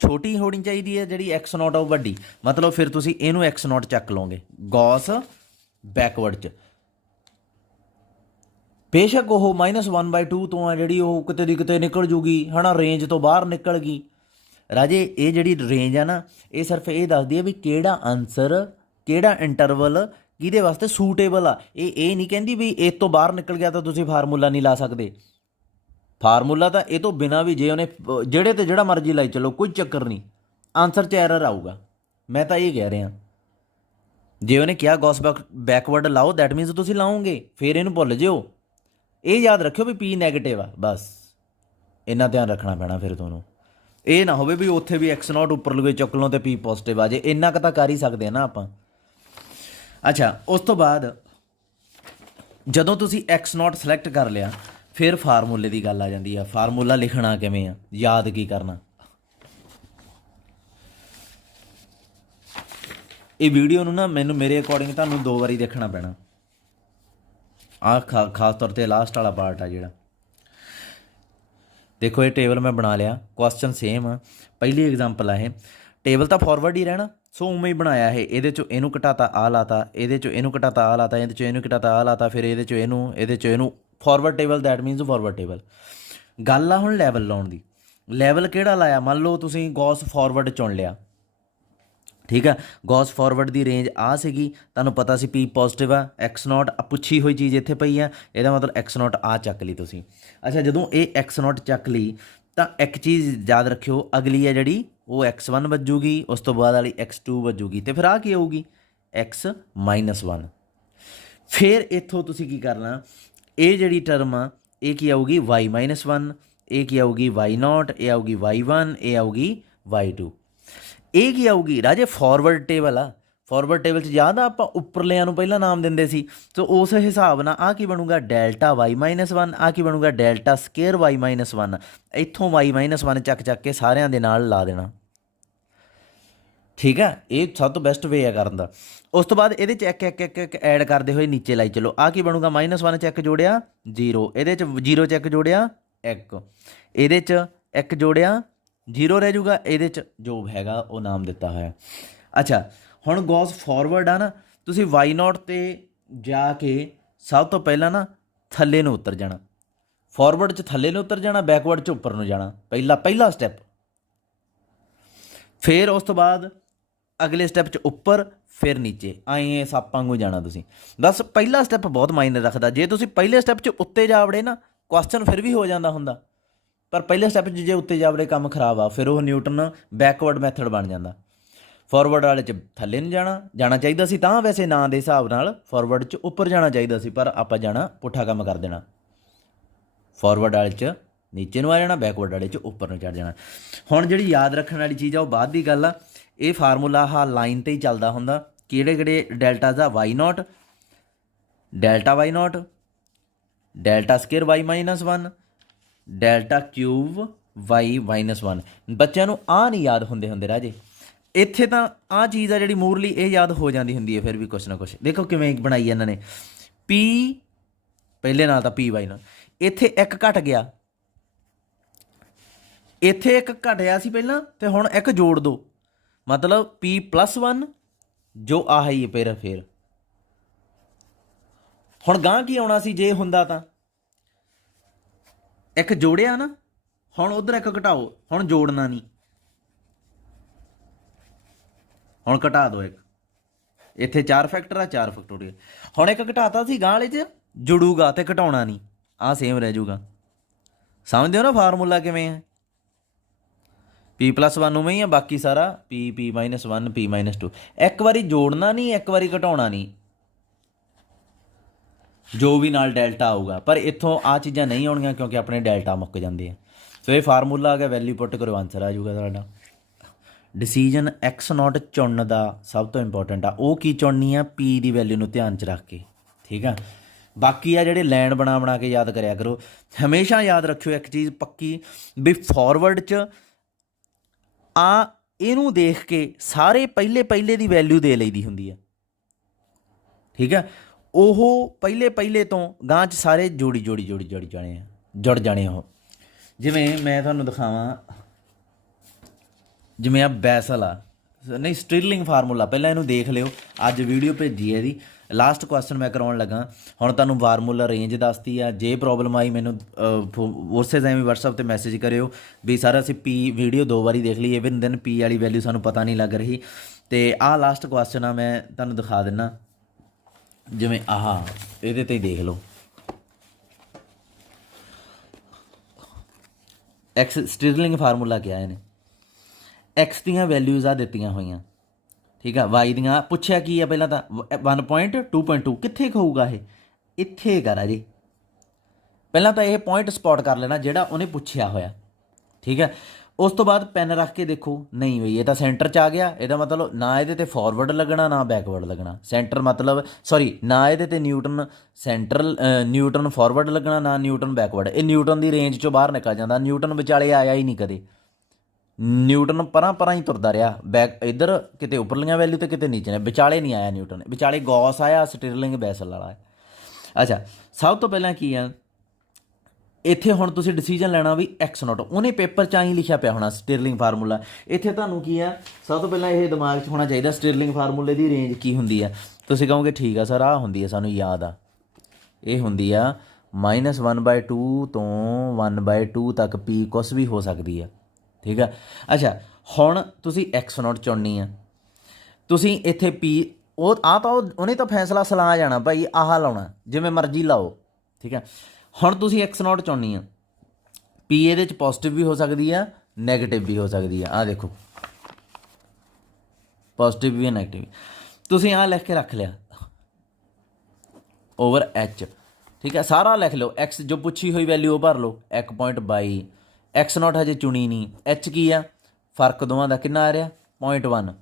ਛੋਟੀ ਹੋਣੀ ਚਾਹੀਦੀ ਹੈ, ਜਿਹੜੀ ਐਕਸ ਨੋਟ ਆ ਉਹ ਵੱਡੀ, ਮਤਲਬ ਫਿਰ ਤੁਸੀਂ ਇਹਨੂੰ ਐਕਸ ਨੋਟ ਚੱਕ ਲਓਗੇ ਗੌਸ ਬੈਕਵਰਡ 'ਚ। ਬੇਸ਼ੱਕ ਉਹ -1/2 ਤੋਂ ਆ ਜਿਹੜੀ ਉਹ ਕਿਤੇ ਦੀ ਕਿਤੇ ਨਿਕਲ ਜੂਗੀ ਹੈ ਨਾ, ਰੇਂਜ ਤੋਂ ਬਾਹਰ ਨਿਕਲ ਗਈ ਰਾਜੇ। ਇਹ ਜਿਹੜੀ ਰੇਂਜ ਆ ਨਾ ਇਹ ਸਿਰਫ ਇਹ ਦੱਸਦੀ ਹੈ ਵੀ ਕਿਹੜਾ ਆਨਸਰ ਕਿਹੜਾ ਇੰਟਰਵਲ ਕਿਹਦੇ ਵਾਸਤੇ ਸੂਟੇਬਲ ਆ। ਇਹ ਨਹੀਂ ਕਹਿੰਦੀ ਵੀ ਇਹ ਤੋਂ ਬਾਹਰ ਨਿਕਲ ਗਿਆ ਤਾਂ ਤੁਸੀਂ ਫਾਰਮੂਲਾ ਨਹੀਂ ਲਾ ਸਕਦੇ। ਫਾਰਮੂਲਾ ਤਾਂ ਇਹ ਤੋਂ ਬਿਨਾਂ ਵੀ ਜੇ ਉਹਨੇ ਜਿਹੜੇ ਤੇ ਜਿਹੜਾ ਮਰਜ਼ੀ ਲਾਈ ਚਲੋ ਕੋਈ ਚੱਕਰ ਨਹੀਂ, ਆਨਸਰ 'ਚ ਐਰਰ ਆਊਗਾ। ਮੈਂ ਤਾਂ ਇਹ ਕਹਿ ਰਿਹਾ ਜੇ ਉਹਨੇ ਕਿਹਾ ਗੌਸ ਬੈਕਵਰਡ ਲਾਓ ਦੈਟ ਮੀਨਸ ਤੁਸੀਂ ਲਾਓਗੇ, ਫਿਰ ਇਹਨੂੰ ਭੁੱਲ ਜਿਓ। ਇਹ ਯਾਦ ਰੱਖਿਓ ਵੀ ਪੀ ਨੈਗੇਟਿਵ ਆ, ਬਸ ਇੰਨਾ ਧਿਆਨ ਰੱਖਣਾ ਪੈਣਾ ਫਿਰ ਤੁਹਾਨੂੰ। ਇਹ ਨਾ ਹੋਵੇ ਵੀ ਉੱਥੇ ਵੀ ਐਕਸ ਨੋਟ ਉੱਪਰ ਲਗੇ ਚੁੱਕ ਲਓ ਤੇ ਪੀ ਪੋਜ਼ਿਟਿਵ ਆ ਜੇ, ਇੰਨਾ ਕੁ ਤਾਂ ਕਰ ਹੀ ਸਕਦੇ ਆ ਨਾ ਆਪਾਂ। ਅੱਛਾ ਉਸ ਤੋਂ ਬਾਅਦ ਜਦੋਂ ਤੁਸੀਂ ਐਕਸ ਨੋਟ ਸਿਲੈਕਟ ਕਰ ਲਿਆ ਫਿਰ ਫਾਰਮੂਲੇ ਦੀ ਗੱਲ ਆ ਜਾਂਦੀ ਆ। ਫਾਰਮੂਲਾ ਲਿਖਣਾ ਕਿਵੇਂ ਆ, ਯਾਦ ਕੀ ਕਰਨਾ। ਇਹ ਵੀਡੀਓ ਨੂੰ ਨਾ ਮੈਨੂੰ ਮੇਰੇ ਅਕੋਰਡਿੰਗ ਤੁਹਾਨੂੰ 2 ਵਾਰੀ ਦੇਖਣਾ ਪੈਣਾ। ਆਹ ਖਾਸ ਤੌਰ 'ਤੇ ਲਾਸਟ ਵਾਲਾ ਪਾਰਟ ਆ ਜਿਹੜਾ देखो ये टेबल मैं बना लिया, क्वेश्चन सेम आ। पहली एग्जाम्पल है टेबल तो फॉरवर्ड ही रहना, सो उमें ही बनाया है। ये इनू घटाता आ लाता, ये इनू घटाता आ लाता, ये इनू घटाता आ लाता, फिर ये इनू forward table that मीनस forward table. गल आ हुण लैवल लाउण दी। लैवल किहड़ा लाया, मान लो तुसीं गॉस फॉरवर्ड चुन लिया, ठीक है। गॉस फॉरवर्ड की रेंज आ सीगी, तुहानूं पता सी पी पॉजिटिव आ, एक्स नॉट पुछी हुई चीज़ इत्थे पई आ, ਇਹਦਾ मतलब एक्स नॉट आ चक ली तुसीं। अच्छा जदों ये एक्स नॉट चक ली तो एक चीज़ याद रखियो, अगली है जिहड़ी वो x1 वजूगी, उस तो बाद वाली x2 वजूगी, तो फिर आ की आऊगी x-1। फिर इत्थों तुसीं की करना, ये जिहड़ी टर्म आ ये की आऊगी y-1, ये की आऊगी y0, ये आऊगी y1, ये आऊगी y2। ਇਹ ਕੀ ਆਊਗੀ ਰਾਜੇ ਫਾਰਵਰਡ ਟੇਬਲ ਆ। ਫਾਰਵਰਡ ਟੇਬਲ 'ਚ ਯਾਦ ਆ ਆਪਾਂ ਉੱਪਰਲਿਆਂ ਨੂੰ ਪਹਿਲਾਂ ਨਾਮ ਦਿੰਦੇ ਸੀ, ਸੋ ਉਸ ਹਿਸਾਬ ਨਾਲ ਆ ਕੀ ਬਣੂਗਾ ਡੈਲਟਾ y-1, ਆ ਕੀ ਬਣੂਗਾ ਡੈਲਟਾ ਸਕੇਅਰ y-1। ਇੱਥੋਂ y-1 ਚੱਕ ਕੇ ਸਾਰਿਆਂ ਦੇ ਨਾਲ ਲਾ ਦੇਣਾ, ਠੀਕ ਹੈ। ਇਹ ਸਭ ਤੋਂ ਬੈਸਟ ਵੇ ਆ ਕਰਨ ਦਾ। ਉਸ ਤੋਂ ਬਾਅਦ ਇਹਦੇ 'ਚ ਇੱਕ ਐਡ ਕਰਦੇ ਹੋਏ ਨੀਚੇ ਲਾਈ ਚਲੋ, ਆ ਕੀ ਬਣੂਗਾ -1 'ਚ 1 ਜੋੜਿਆ 0, ਇਹਦੇ 'ਚ 0 'ਚ 1 ਜੋੜਿਆ 1, ਇਹਦੇ 'ਚ 1 ਜੋੜਿਆ 0 ਰਹਿ ਜੂਗਾ, ਇਹਦੇ 'ਚ ਜੋ ਹੈਗਾ ਉਹ ਨਾਮ ਦਿੱਤਾ ਹੋਇਆ। ਅੱਛਾ ਹੁਣ ਗੌਸ ਫਾਰਵਰਡ ਆ ਨਾ, ਤੁਸੀਂ y0 'ਤੇ ਜਾ ਕੇ ਸਭ ਤੋਂ ਪਹਿਲਾਂ ਨਾ ਥੱਲੇ ਨੂੰ ਉਤਰ ਜਾਣਾ। ਫਾਰਵਰਡ 'ਚ ਥੱਲੇ ਨੂੰ ਉਤਰ ਜਾਣਾ, ਬੈਕਵਰਡ 'ਚ ਉੱਪਰ ਨੂੰ ਜਾਣਾ, ਪਹਿਲਾ ਸਟੈਪ। ਫਿਰ ਉਸ ਤੋਂ ਬਾਅਦ ਅਗਲੇ ਸਟੈਪ 'ਚ ਉੱਪਰ, ਫਿਰ ਨੀਚੇ, ਆਏ ਸੱਪ ਵਾਂਗੂ ਜਾਣਾ ਤੁਸੀਂ। ਬਸ ਪਹਿਲਾ ਸਟੈਪ ਬਹੁਤ ਮਾਇਨੇ ਰੱਖਦਾ। ਜੇ ਤੁਸੀਂ ਪਹਿਲੇ ਸਟੈਪ 'ਚ ਉੱਤੇ ਜਾ ਵੜੇ ਨਾ ਕੁਐਸਚਨ ਫਿਰ ਵੀ ਹੋ ਜਾਂਦਾ ਹੁੰਦਾ, ਪਰ ਪਹਿਲੇ ਸਟੈਪ 'ਚ ਜੇ ਉੱਤੇ ਜਾ ਵੜੇ ਕੰਮ ਖਰਾਬ ਆ, ਫਿਰ ਉਹ ਨਿਊਟਨ ਬੈਕਵਰਡ ਮੈਥਡ ਬਣ ਜਾਂਦਾ। ਫਾਰਵਰਡ ਵਾਲੇ 'ਚ ਥੱਲੇ ਨੂੰ ਜਾਣਾ ਚਾਹੀਦਾ ਸੀ, ਤਾਂ ਵੈਸੇ ਨਾਂ ਦੇ ਹਿਸਾਬ ਨਾਲ ਫਾਰਵਰਡ 'ਚ ਉੱਪਰ ਜਾਣਾ ਚਾਹੀਦਾ ਸੀ, ਪਰ ਆਪਾਂ ਜਾਣਾ ਪੁੱਠਾ ਕੰਮ ਕਰ ਦੇਣਾ। ਫਾਰਵਰਡ ਵਾਲੇ 'ਚ ਨੀਚੇ ਨੂੰ ਆ ਜਾਣਾ, ਬੈਕਵਰਡ ਵਾਲੇ 'ਚ ਉੱਪਰ ਨੂੰ ਚੜ ਜਾਣਾ। ਹੁਣ ਜਿਹੜੀ ਯਾਦ ਰੱਖਣ ਵਾਲੀ ਚੀਜ਼ ਆ ਉਹ ਬਾਅਦ ਦੀ ਗੱਲ ਆ। ਇਹ ਫਾਰਮੂਲਾ ਆਹ ਲਾਈਨ 'ਤੇ ਹੀ ਚੱਲਦਾ ਹੁੰਦਾ। ਕਿਹੜੇ ਕਿਹੜੇ ਡੈਲਟਾਜ਼ ਆ? Y naught, delta y naught, delta square y minus 1, delta cube y minus 1। ਬੱਚਿਆਂ ਨੂੰ ਆਹ ਨਹੀਂ ਯਾਦ ਹੁੰਦੇ ਰਾਜੇ। ਇੱਥੇ ਤਾਂ ਆਹ ਚੀਜ਼ ਆ ਜਿਹੜੀ ਮੂਰਲੀ ਇਹ ਯਾਦ ਹੋ ਜਾਂਦੀ ਹੁੰਦੀ ਹੈ ਫਿਰ ਵੀ ਕੁਛ ਨਾ ਕੁਛ। ਦੇਖੋ ਕਿਵੇਂ ਬਣਾਈ ਇਹਨਾਂ ਨੇ। ਪੀ ਪਹਿਲੇ ਨਾਲ ਤਾਂ ਪੀ ਵਾਈ ਨਾਲ, ਇੱਥੇ ਇੱਕ ਘਟ ਗਿਆ, ਇੱਥੇ ਇੱਕ ਘਟਿਆ ਸੀ ਪਹਿਲਾਂ ਅਤੇ ਹੁਣ ਇੱਕ ਜੋੜ ਦਿਓ, ਮਤਲਬ P+1 ਜੋ ਆਹ ਹੀ ਫਿਰ ਹੁਣ ਗਾਂਹ ਕੀ ਆਉਣਾ ਸੀ ਜੇ ਹੁੰਦਾ ਤਾਂ? ਇੱਕ ਜੋੜਿਆ ਨਾ, ਹੁਣ ਉੱਧਰ ਇੱਕ ਘਟਾਓ, ਹੁਣ ਜੋੜਨਾ ਨਹੀਂ, ਹੁਣ ਘਟਾ ਦਿਓ ਇੱਕ। ਇੱਥੇ 4 ਫੈਕਟਰ ਆ, 4 ਫੈਕਟੋਰੀਅਲ। ਹੁਣ ਇੱਕ ਘਟਾਤਾ ਸੀ, ਗਾਂਹ ਵਾਲੇ 'ਚ ਜੁੜੂਗਾ ਅਤੇ ਘਟਾਉਣਾ ਨਹੀਂ, ਆਹ ਸੇਮ ਰਹਿ ਜਾਊਗਾ। ਸਮਝਦੇ ਹੋ ਨਾ ਫਾਰਮੂਲਾ ਕਿਵੇਂ ਹੈ? P+1 ਉਵੇਂ ਹੀ ਆ, ਬਾਕੀ ਸਾਰਾ P-1 P-2। ਇੱਕ ਵਾਰੀ ਜੋੜਨਾ ਨਹੀਂ, ਇੱਕ ਵਾਰੀ ਘਟਾਉਣਾ ਨਹੀਂ, ਜੋ ਵੀ ਨਾਲ ਡੈਲਟਾ ਆਊਗਾ। ਪਰ ਇੱਥੋਂ ਆਹ ਚੀਜ਼ਾਂ ਨਹੀਂ ਆਉਣਗੀਆਂ ਕਿਉਂਕਿ ਆਪਣੇ ਡੈਲਟਾ ਮੁੱਕ ਜਾਂਦੇ ਆ। ਸੋ ਇਹ ਫਾਰਮੂਲਾ ਆ ਗਿਆ, ਵੈਲਿਊ ਪੁੱਟ ਕਰੋ, ਆਨਸਰ ਆ ਜਾਊਗਾ ਤੁਹਾਡਾ। ਡਿਸੀਜਨ X0 ਚੁਣਨ ਦਾ ਸਭ ਤੋਂ ਇੰਪੋਰਟੈਂਟ ਆ। ਉਹ ਕੀ ਚੁਣਨੀ ਆ? P ਦੀ ਵੈਲਿਊ ਨੂੰ ਧਿਆਨ 'ਚ ਰੱਖ ਕੇ, ਠੀਕ ਆ। ਬਾਕੀ ਆ ਜਿਹੜੇ ਲਾਈਨ ਬਣਾ ਕੇ ਯਾਦ ਕਰਿਆ ਕਰੋ। ਹਮੇਸ਼ਾ ਯਾਦ ਰੱਖਿਓ ਇੱਕ ਚੀਜ਼ ਪੱਕੀ, ਵੀ ਫਾਰਵਰਡ 'ਚ ਇਹਨੂੰ ਦੇਖ ਕੇ ਸਾਰੇ ਪਹਿਲੇ ਦੀ ਵੈਲਿਊ ਦੇ ਲਈਦੀ ਹੁੰਦੀ ਆ, ਠੀਕ ਆ। ਉਹ ਪਹਿਲੇ ਤੋਂ ਗਾਂਹ 'ਚ ਸਾਰੇ ਜੁੜ ਜਾਣੇ ਉਹ। ਜਿਵੇਂ ਮੈਂ ਤੁਹਾਨੂੰ ਦਿਖਾਵਾਂ, ਜਿਵੇਂ ਆ ਬੈਸਲ ਆ, ਨਹੀਂ ਸਟਿਰਲਿੰਗ ਫਾਰਮੂਲਾ, ਪਹਿਲਾਂ ਇਹਨੂੰ ਦੇਖ ਲਿਓ। ਅੱਜ ਵੀਡੀਓ ਭੇਜੀ ਹੈ ਇਹਦੀ, ਲਾਸਟ ਕੁਐਸਚਨ ਮੈਂ ਕਰਾਉਣ ਲੱਗਾ। ਹੁਣ ਤੁਹਾਨੂੰ ਫਾਰਮੂਲਾ ਰੇਂਜ ਦੱਸਤੀ ਆ। ਜੇ ਪ੍ਰੋਬਲਮ ਆਈ ਮੈਨੂੰ ਉਸੇ ਟਾਈਮ ਵਟਸਐਪ 'ਤੇ ਮੈਸੇਜ ਕਰਿਓ ਵੀ ਸਰ ਅਸੀਂ ਪੀ ਵੀਡੀਓ 2 ਵਾਰੀ ਦੇਖ ਲਈ, ਇਵਨ ਦਿਨ ਪੀ ਵਾਲੀ ਵੈਲਿਊ ਸਾਨੂੰ ਪਤਾ ਨਹੀਂ ਲੱਗ ਰਹੀ। ਅਤੇ ਆਹ ਲਾਸਟ ਕੁਐਸਚਨ ਆ, ਮੈਂ ਤੁਹਾਨੂੰ ਦਿਖਾ ਦਿੰਦਾ। ਜਿਵੇਂ ਆਹ ਇਹਦੇ 'ਤੇ ਹੀ ਦੇਖ ਲਓ, ਐਕਸ ਸਟਿਰਲਿੰਗ ਫਾਰਮੂਲਾ ਕਿਹਾ ਇਹਨੇ। ਐਕਸ ਦੀਆਂ ਵੈਲਿਊਜ਼ ਆ ਦਿੱਤੀਆਂ ਹੋਈਆਂ, ਠੀਕ ਆ। ਵਾਈ ਦੀਆਂ ਪੁੱਛਿਆ ਕੀ ਆ? ਪਹਿਲਾਂ ਤਾਂ 1.2.2 ਕਿੱਥੇ ਹੋਊਗਾ? ਇਹ ਇੱਥੇ ਕਰਾ ਜੀ। ਪਹਿਲਾਂ ਤਾਂ ਇਹ ਪੁਆਇੰਟ ਸਪੌਟ ਕਰ ਲੈਣਾ ਜਿਹੜਾ ਉਹਨੇ ਪੁੱਛਿਆ ਹੋਇਆ, ਠੀਕ ਹੈ। ਉਸ ਤੋਂ ਬਾਅਦ ਪੈਨ ਰੱਖ ਕੇ ਦੇਖੋ, ਨਹੀਂ ਬਈ ਇਹ ਤਾਂ ਸੈਂਟਰ 'ਚ ਆ ਗਿਆ। ਇਹਦਾ ਮਤਲਬ ਨਾ ਇਹਦੇ 'ਤੇ ਫਾਰਵਰਡ ਲੱਗਣਾ ਨਾ ਬੈਕਵਰਡ ਲੱਗਣਾ। ਸੈਂਟਰ ਮਤਲਬ ਨਾ ਇਹਦੇ 'ਤੇ ਨਿਊਟਨ ਫਾਰਵਰਡ ਲੱਗਣਾ ਨਾ ਨਿਊਟਨ ਬੈਕਵਰਡ। ਇਹ ਨਿਊਟਨ ਦੀ ਰੇਂਜ 'ਚੋਂ ਬਾਹਰ ਨਿਕਲ ਜਾਂਦਾ। ਨਿਊਟਨ ਵਿਚਾਲੇ ਆਇਆ ਹੀ ਨਹੀਂ ਕਦੇ। ਨਿਊਟਨ ਪਰਾਂ ਹੀ ਤੁਰਦਾ ਰਿਹਾ, ਇੱਧਰ ਕਿਤੇ ਉੱਪਰਲੀਆਂ ਵੈਲਿਊ 'ਤੇ ਕਿਤੇ ਨੀਚੇ ਨੇ, ਵਿਚਾਲੇ ਨਹੀਂ ਆਇਆ ਨਿਊਟਨ। ਵਿਚਾਲੇ ਗੌਸ ਆਇਆ, ਸਟਿਰਲਿੰਗ ਬੈਸਲ ਵਾਲਾ। ਅੱਛਾ, ਸਭ ਤੋਂ ਪਹਿਲਾਂ ਕੀ ਆ ਇੱਥੇ? ਹੁਣ ਤੁਸੀਂ ਡਿਸੀਜਨ ਲੈਣਾ ਵੀ X0, ਉਹਨੇ ਪੇਪਰ 'ਚ ਆਈ ਲਿਖਿਆ ਪਿਆ ਹੋਣਾ ਸਟਿਰਲਿੰਗ ਫਾਰਮੂਲਾ। ਇੱਥੇ ਤੁਹਾਨੂੰ ਕੀ ਆ, ਸਭ ਤੋਂ ਪਹਿਲਾਂ ਇਹ ਦਿਮਾਗ 'ਚ ਹੋਣਾ ਚਾਹੀਦਾ ਸਟਿਰਲਿੰਗ ਫਾਰਮੂਲੇ ਦੀ ਰੇਂਜ ਕੀ ਹੁੰਦੀ ਆ। ਤੁਸੀਂ ਕਹੋਗੇ ਠੀਕ ਆ ਸਰ, ਆਹ ਹੁੰਦੀ ਆ, ਸਾਨੂੰ ਯਾਦ ਆ, ਇਹ ਹੁੰਦੀ ਆ -1/2 ਤੋਂ 1/2 ਤੱਕ P ਕੁਛ ਵੀ ਹੋ ਸਕਦੀ ਆ, ਠੀਕ ਆ। ਅੱਛਾ, ਹੁਣ ਤੁਸੀਂ X0 ਚੁਣਨੀ ਆ। ਤੁਸੀਂ ਇੱਥੇ P ਉਹਨੇ ਤਾਂ ਫੈਸਲਾ ਸਲਾ ਜਾਣਾ ਭਾਈ, ਆਹ ਲਾਉਣਾ, ਜਿਵੇਂ ਮਰਜ਼ੀ ਲਾਓ, ਠੀਕ ਆ। ਹੁਣ ਤੁਸੀਂ X0 ਚੁਣਨੀ ਆ। P ਇਹਦੇ 'ਚ ਪੋਜ਼ੀਟਿਵ ਵੀ ਹੋ ਸਕਦੀ ਆ, ਨੈਗੇਟਿਵ ਵੀ ਹੋ ਸਕਦੀ ਆ। ਆਹ ਦੇਖੋ, ਪੋਜ਼ੀਟਿਵ ਵੀ ਨੈਗੇਟਿਵ। ਤੁਸੀਂ ਆਹ ਲਿਖ ਕੇ ਰੱਖ ਲਿਆ ਓਵਰ H, ਠੀਕ ਹੈ। ਸਾਰਾ ਲਿਖ ਲਓ। X ਜੋ ਪੁੱਛੀ ਹੋਈ ਵੈਲਿਊ ਉਹ ਭਰ ਲਓ, 1.22। X0 ਹਜੇ ਚੁਣੀ ਨਹੀਂ। H ਕੀ ਆ? ਫਰਕ ਦੋਵਾਂ ਦਾ ਕਿੰਨਾ ਆ ਰਿਹਾ? 0.1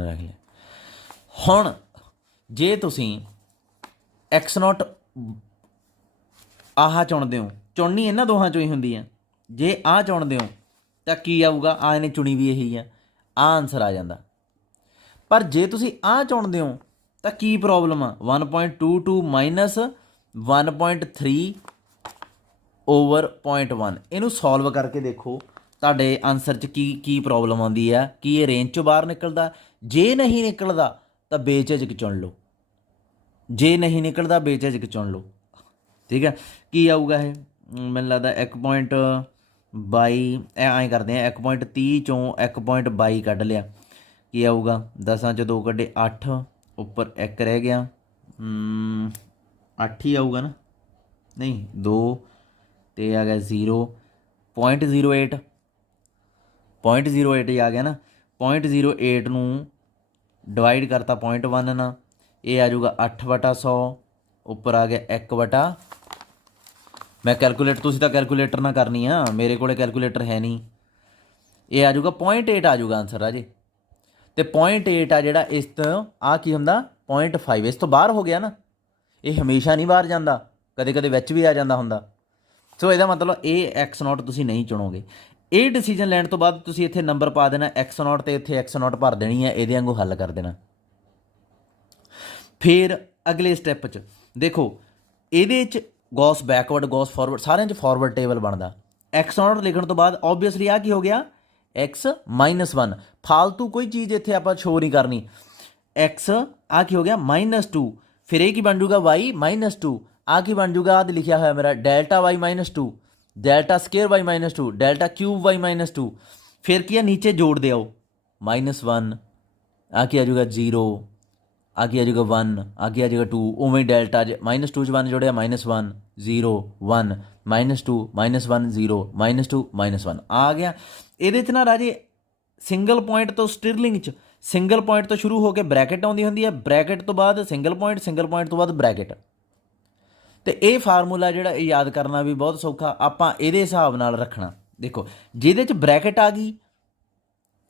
ਰੱਖ ਲਿਆ। ਹੁਣ ਜੇ ਤੁਸੀਂ X0 ਆਹ ਚੁਣਦੇ ਹੋ, ਚੁਣਨੀ ਇਹਨਾਂ ਦੋਹਾਂ 'ਚੋਂ ਹੀ ਹੁੰਦੀ ਆ। ਜੇ ਆਹ ਚੁਣਦੇ ਹੋ ਤਾਂ ਕੀ ਆਊਗਾ? ਆਹ ਇਹਨੇ ਚੁਣੀ ਵੀ ਇਹੀ ਆ, ਆਹ ਆਨਸਰ ਆ ਜਾਂਦਾ। ਪਰ ਜੇ ਤੁਸੀਂ ਆਹ ਚੁਣਦੇ ਹੋ ਤਾਂ ਕੀ ਪ੍ਰੋਬਲਮ ਆ? 1.22 ਮਾਈਨਸ 1.3 ਓਵਰ 0.1। ਇਹਨੂੰ ਸੋਲਵ ਕਰਕੇ ਦੇਖੋ ਤੁਹਾਡੇ ਆਨਸਰ 'ਚ ਕੀ ਪ੍ਰੋਬਲਮ ਆਉਂਦੀ ਆ। ਕੀ ਇਹ ਰੇਂਜ 'ਚੋਂ ਬਾਹਰ ਨਿਕਲਦਾ? ਜੇ ਨਹੀਂ ਨਿਕਲਦਾ ਤਾਂ ਬੇਝਿਜਕ ਚੁਣ ਲਓ, ਜੇ ਨਹੀਂ ਨਿਕਲਦਾ ਬੇਝਿਜਕ ਚੁਣ ਲਓ, ਠੀਕ ਹੈ। ਕੀ ਆਊਗਾ ਇਹ? ਮੈਨੂੰ ਲੱਗਦਾ 1.22 ਐਂ ਕਰਦੇ ਆ। 1.30 ਚੋਂ 1.22 ਕੱਢ ਲਿਆ, ਕੀ ਆਊਗਾ? 10 'ਚ 2 ਕੱਢੇ 8, ਉੱਪਰ 1 ਰਹਿ ਗਿਆ, 8 ਹੀ ਆਊਗਾ ਨਾ? ਨਹੀਂ 2 ਅਤੇ ਆ ਗਿਆ 0.08 0.08 ਹੀ ਆ ਗਿਆ ਨਾ। 0.08 ਨੂੰ ਡਿਵਾਈਡ ਕਰਤਾ 0.1 ਨਾਲ, ਇਹ ਆ ਜਾਊਗਾ 8/100, ਉੱਪਰ ਆ ਗਿਆ 1/8। मैं कैलकुलेट तुसीं तां कैलकुलेटर ना करनी आ, मेरे कोले कैलकुलेटर है नहीं। ये आ जाऊगा 0.8 आ जाऊगा आंसर राजे। तो 0.8 आ ਜਿਹੜਾ ਇਸ ਤੋਂ ਆ ਕੀ ਹੁੰਦਾ 0.5 ਇਸ ਤੋਂ ਬਾਹਰ ਹੋ ਗਿਆ ਨਾ, ਇਹ ਹਮੇਸ਼ਾ ਨਹੀਂ ਬਾਹਰ ਜਾਂਦਾ, ਕਦੇ ਕਦੇ ਵਿੱਚ ਵੀ ਆ ਜਾਂਦਾ ਹੁੰਦਾ। ਸੋ ਇਹਦਾ ਮਤਲਬ ਇਹ ਐਕਸ ਨੋਟ ਤੁਸੀਂ ਨਹੀਂ ਚੁਣੋਗੇ। ਇਹ ਡਿਸੀਜਨ ਲੈਣ ਤੋਂ ਬਾਅਦ ਤੁਸੀਂ ਇੱਥੇ ਨੰਬਰ ਪਾ ਦੇਣਾ ਐਕਸ ਨੋਟ ਤੇ ਇੱਥੇ ਐਕਸ ਨੋਟ ਭਰ ਦੇਣੀ ਹੈ, ਇਹਦੇ ਵਾਂਗੂ ਹੱਲ ਕਰ ਦੇਣਾ। ਫਿਰ ਅਗਲੇ ਸਟੈਪ 'ਚ ਦੇਖੋ, ਇਹਦੇ 'ਚ ਗੌਸ ਬੈਕਵਰਡ ਗੌਸ ਫਾਰਵਰਡ ਸਾਰਿਆਂ 'ਚ ਫਾਰਵਰਡ ਟੇਬਲ ਬਣਦਾ। ਐਕਸ ਨੋਟ ਲਿਖਣ ਤੋਂ ਬਾਅਦ ਓਬਵੀਅਸਲੀ ਆ ਕੀ ਹੋ ਗਿਆ x -1, ਫਾਲਤੂ ਕੋਈ ਚੀਜ਼ ਇੱਥੇ ਆਪਾਂ ਸ਼ੋ ਨਹੀਂ ਕਰਨੀ। x ਆ ਕੀ ਹੋ ਗਿਆ -2, ਫਿਰ ਇਹ ਕੀ ਬਣ ਜੂਗਾ y -2, ਆ ਕੀ ਬਣ ਜੂਗਾ ਆਹ ਲਿਖਿਆ ਹੋਇਆ ਮੇਰਾ delta y -2, delta square y -2, delta cube y -2। ਫਿਰ ਕੀ ਆ ਨੀਚੇ ਜੋੜ ਦੇ ਆਓ -1, ਆ ਕੀ ਆ ਜੂਗਾ 0, ਆ ਕੀ ਆ ਜੂਗਾ 1, ਆ ਕੀ ਆ ਜੂਗਾ 2, ਉਵੇਂ ਡੈਲਟਾ -2 'ਚ 1 ਜੋੜਿਆ -1 0 1 -2 -1 0 -2 -1 ਆ ਗਿਆ। ਇਹਦੇ 'ਚ ਨਾ ਰਾਜੇ ਸਿੰਗਲ ਪੁਆਇੰਟ ਤੋਂ ਸਟਿਰਲਿੰਗ 'ਚ ਸਿੰਗਲ ਪੁਆਇੰਟ ਤੋਂ ਸ਼ੁਰੂ ਹੋ ਕੇ ਬ੍ਰੈਕਟ ਆਉਂਦੀ ਹੁੰਦੀ ਹੈ, ਬ੍ਰੈਕਟ ਤੋਂ ਬਾਅਦ ਸਿੰਗਲ ਪੁਆਇੰਟ ਤੋਂ ਬਾਅਦ ਬ੍ਰੈਕਟ। ਅਤੇ ਇਹ ਫਾਰਮੂਲਾ ਜਿਹੜਾ ਇਹ ਯਾਦ ਕਰਨਾ ਵੀ ਬਹੁਤ ਸੌਖਾ, ਆਪਾਂ ਇਹਦੇ ਹਿਸਾਬ ਨਾਲ ਰੱਖਣਾ। ਦੇਖੋ ਜਿਹਦੇ 'ਚ ਬ੍ਰੈਕਟ ਆ ਗਈ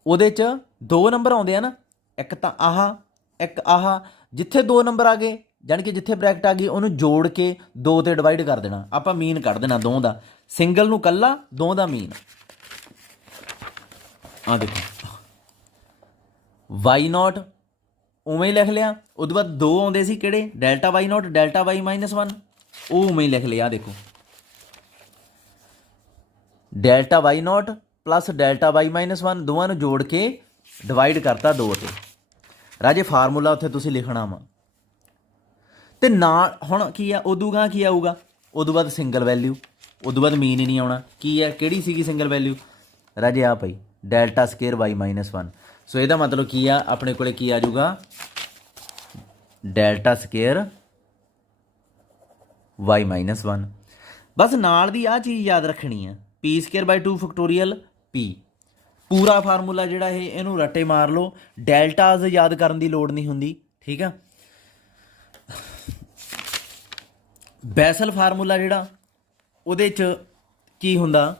ਉਹਦੇ 'ਚ 2 ਨੰਬਰ ਆਉਂਦੇ ਆ ਨਾ, ਇੱਕ ਤਾਂ ਆਹ ਇੱਕ ਆਹ, ਜਿੱਥੇ 2 ਨੰਬਰ ਆ ਗਏ ਜਾਣੀ ਕਿ ਜਿੱਥੇ ਬ੍ਰੈਕਟ ਆ ਗਈ ਉਹਨੂੰ ਜੋੜ ਕੇ 2 ਤੇ ਡਿਵਾਈਡ ਕਰ ਦੇਣਾ, ਆਪਾਂ ਮੀਨ ਕੱਢ ਦੇਣਾ 2 ਦਾ, ਸਿੰਗਲ ਨੂੰ ਕੱਲਾ 2 ਦਾ ਮੀਨ। ਆ ਦੇਖੋ ਵਾਈ ਨੋਟ ਉਵੇਂ ਹੀ ਲਿਖ ਲਿਆ, ਉਹਦੇ ਬਾਅਦ 2 ਆਉਂਦੇ ਸੀ ਕਿਹੜੇ delta y naught delta y -1, ਉਹ ਉਵੇਂ ਹੀ ਲਿਖ ਲਿਆ। ਦੇਖੋ delta y naught plus delta y -1 ਦੋਵਾਂ ਨੂੰ ਜੋੜ ਕੇ ਡਿਵਾਈਡ ਕਰਤਾ 2 ਤੇ। ਰਾਜੇ ਫਾਰਮੂਲਾ ਉੱਥੇ ਤੁਸੀਂ ਲਿਖਣਾ ਵਾ, ਅਤੇ ਨਾਲ ਹੁਣ ਕੀ ਆ ਉਦੋਂ ਗਾਂ ਕੀ ਆਊਗਾ, ਉਦੋਂ ਬਾਅਦ ਸਿੰਗਲ ਵੈਲਿਊ, ਉਦੋਂ ਬਾਅਦ ਮੀਨ ਹੀ ਨਹੀਂ ਆਉਣਾ। ਕੀ ਹੈ ਕਿਹੜੀ ਸੀਗੀ ਸਿੰਗਲ ਵੈਲਿਊ ਰਾਜੇ ਆ ਪਈ ਡੈਲਟਾ ਸਕੇਅਰ ਵਾਈ -1। ਸੋ ਇਹਦਾ ਮਤਲਬ ਕੀ ਆ ਆਪਣੇ ਕੋਲੇ ਕੀ ਆ ਜਾਊਗਾ ਡੈਲਟਾ ਸਕੇਅਰ ਵਾਈ -1। ਬਸ ਨਾਲ ਦੀ ਆਹ ਚੀਜ਼ ਯਾਦ ਰੱਖਣੀ ਆ ਪੀ ਸਕੇਅਰ ਬਾਈ 2 ਫੈਕਟੋਰੀਅਲ ਪੀ। ਪੂਰਾ ਫਾਰਮੂਲਾ ਜਿਹੜਾ ਇਹਨੂੰ ਰੱਟੇ ਮਾਰ ਲਓ, ਡੈਲਟਾਜ਼ ਯਾਦ ਕਰਨ ਦੀ ਲੋੜ ਨਹੀਂ ਹੁੰਦੀ, ਠੀਕ ਆ। ਬੈਸਲ ਫਾਰਮੂਲਾ ਜਿਹੜਾ ਉਹਦੇ 'ਚ ਕੀ ਹੁੰਦਾ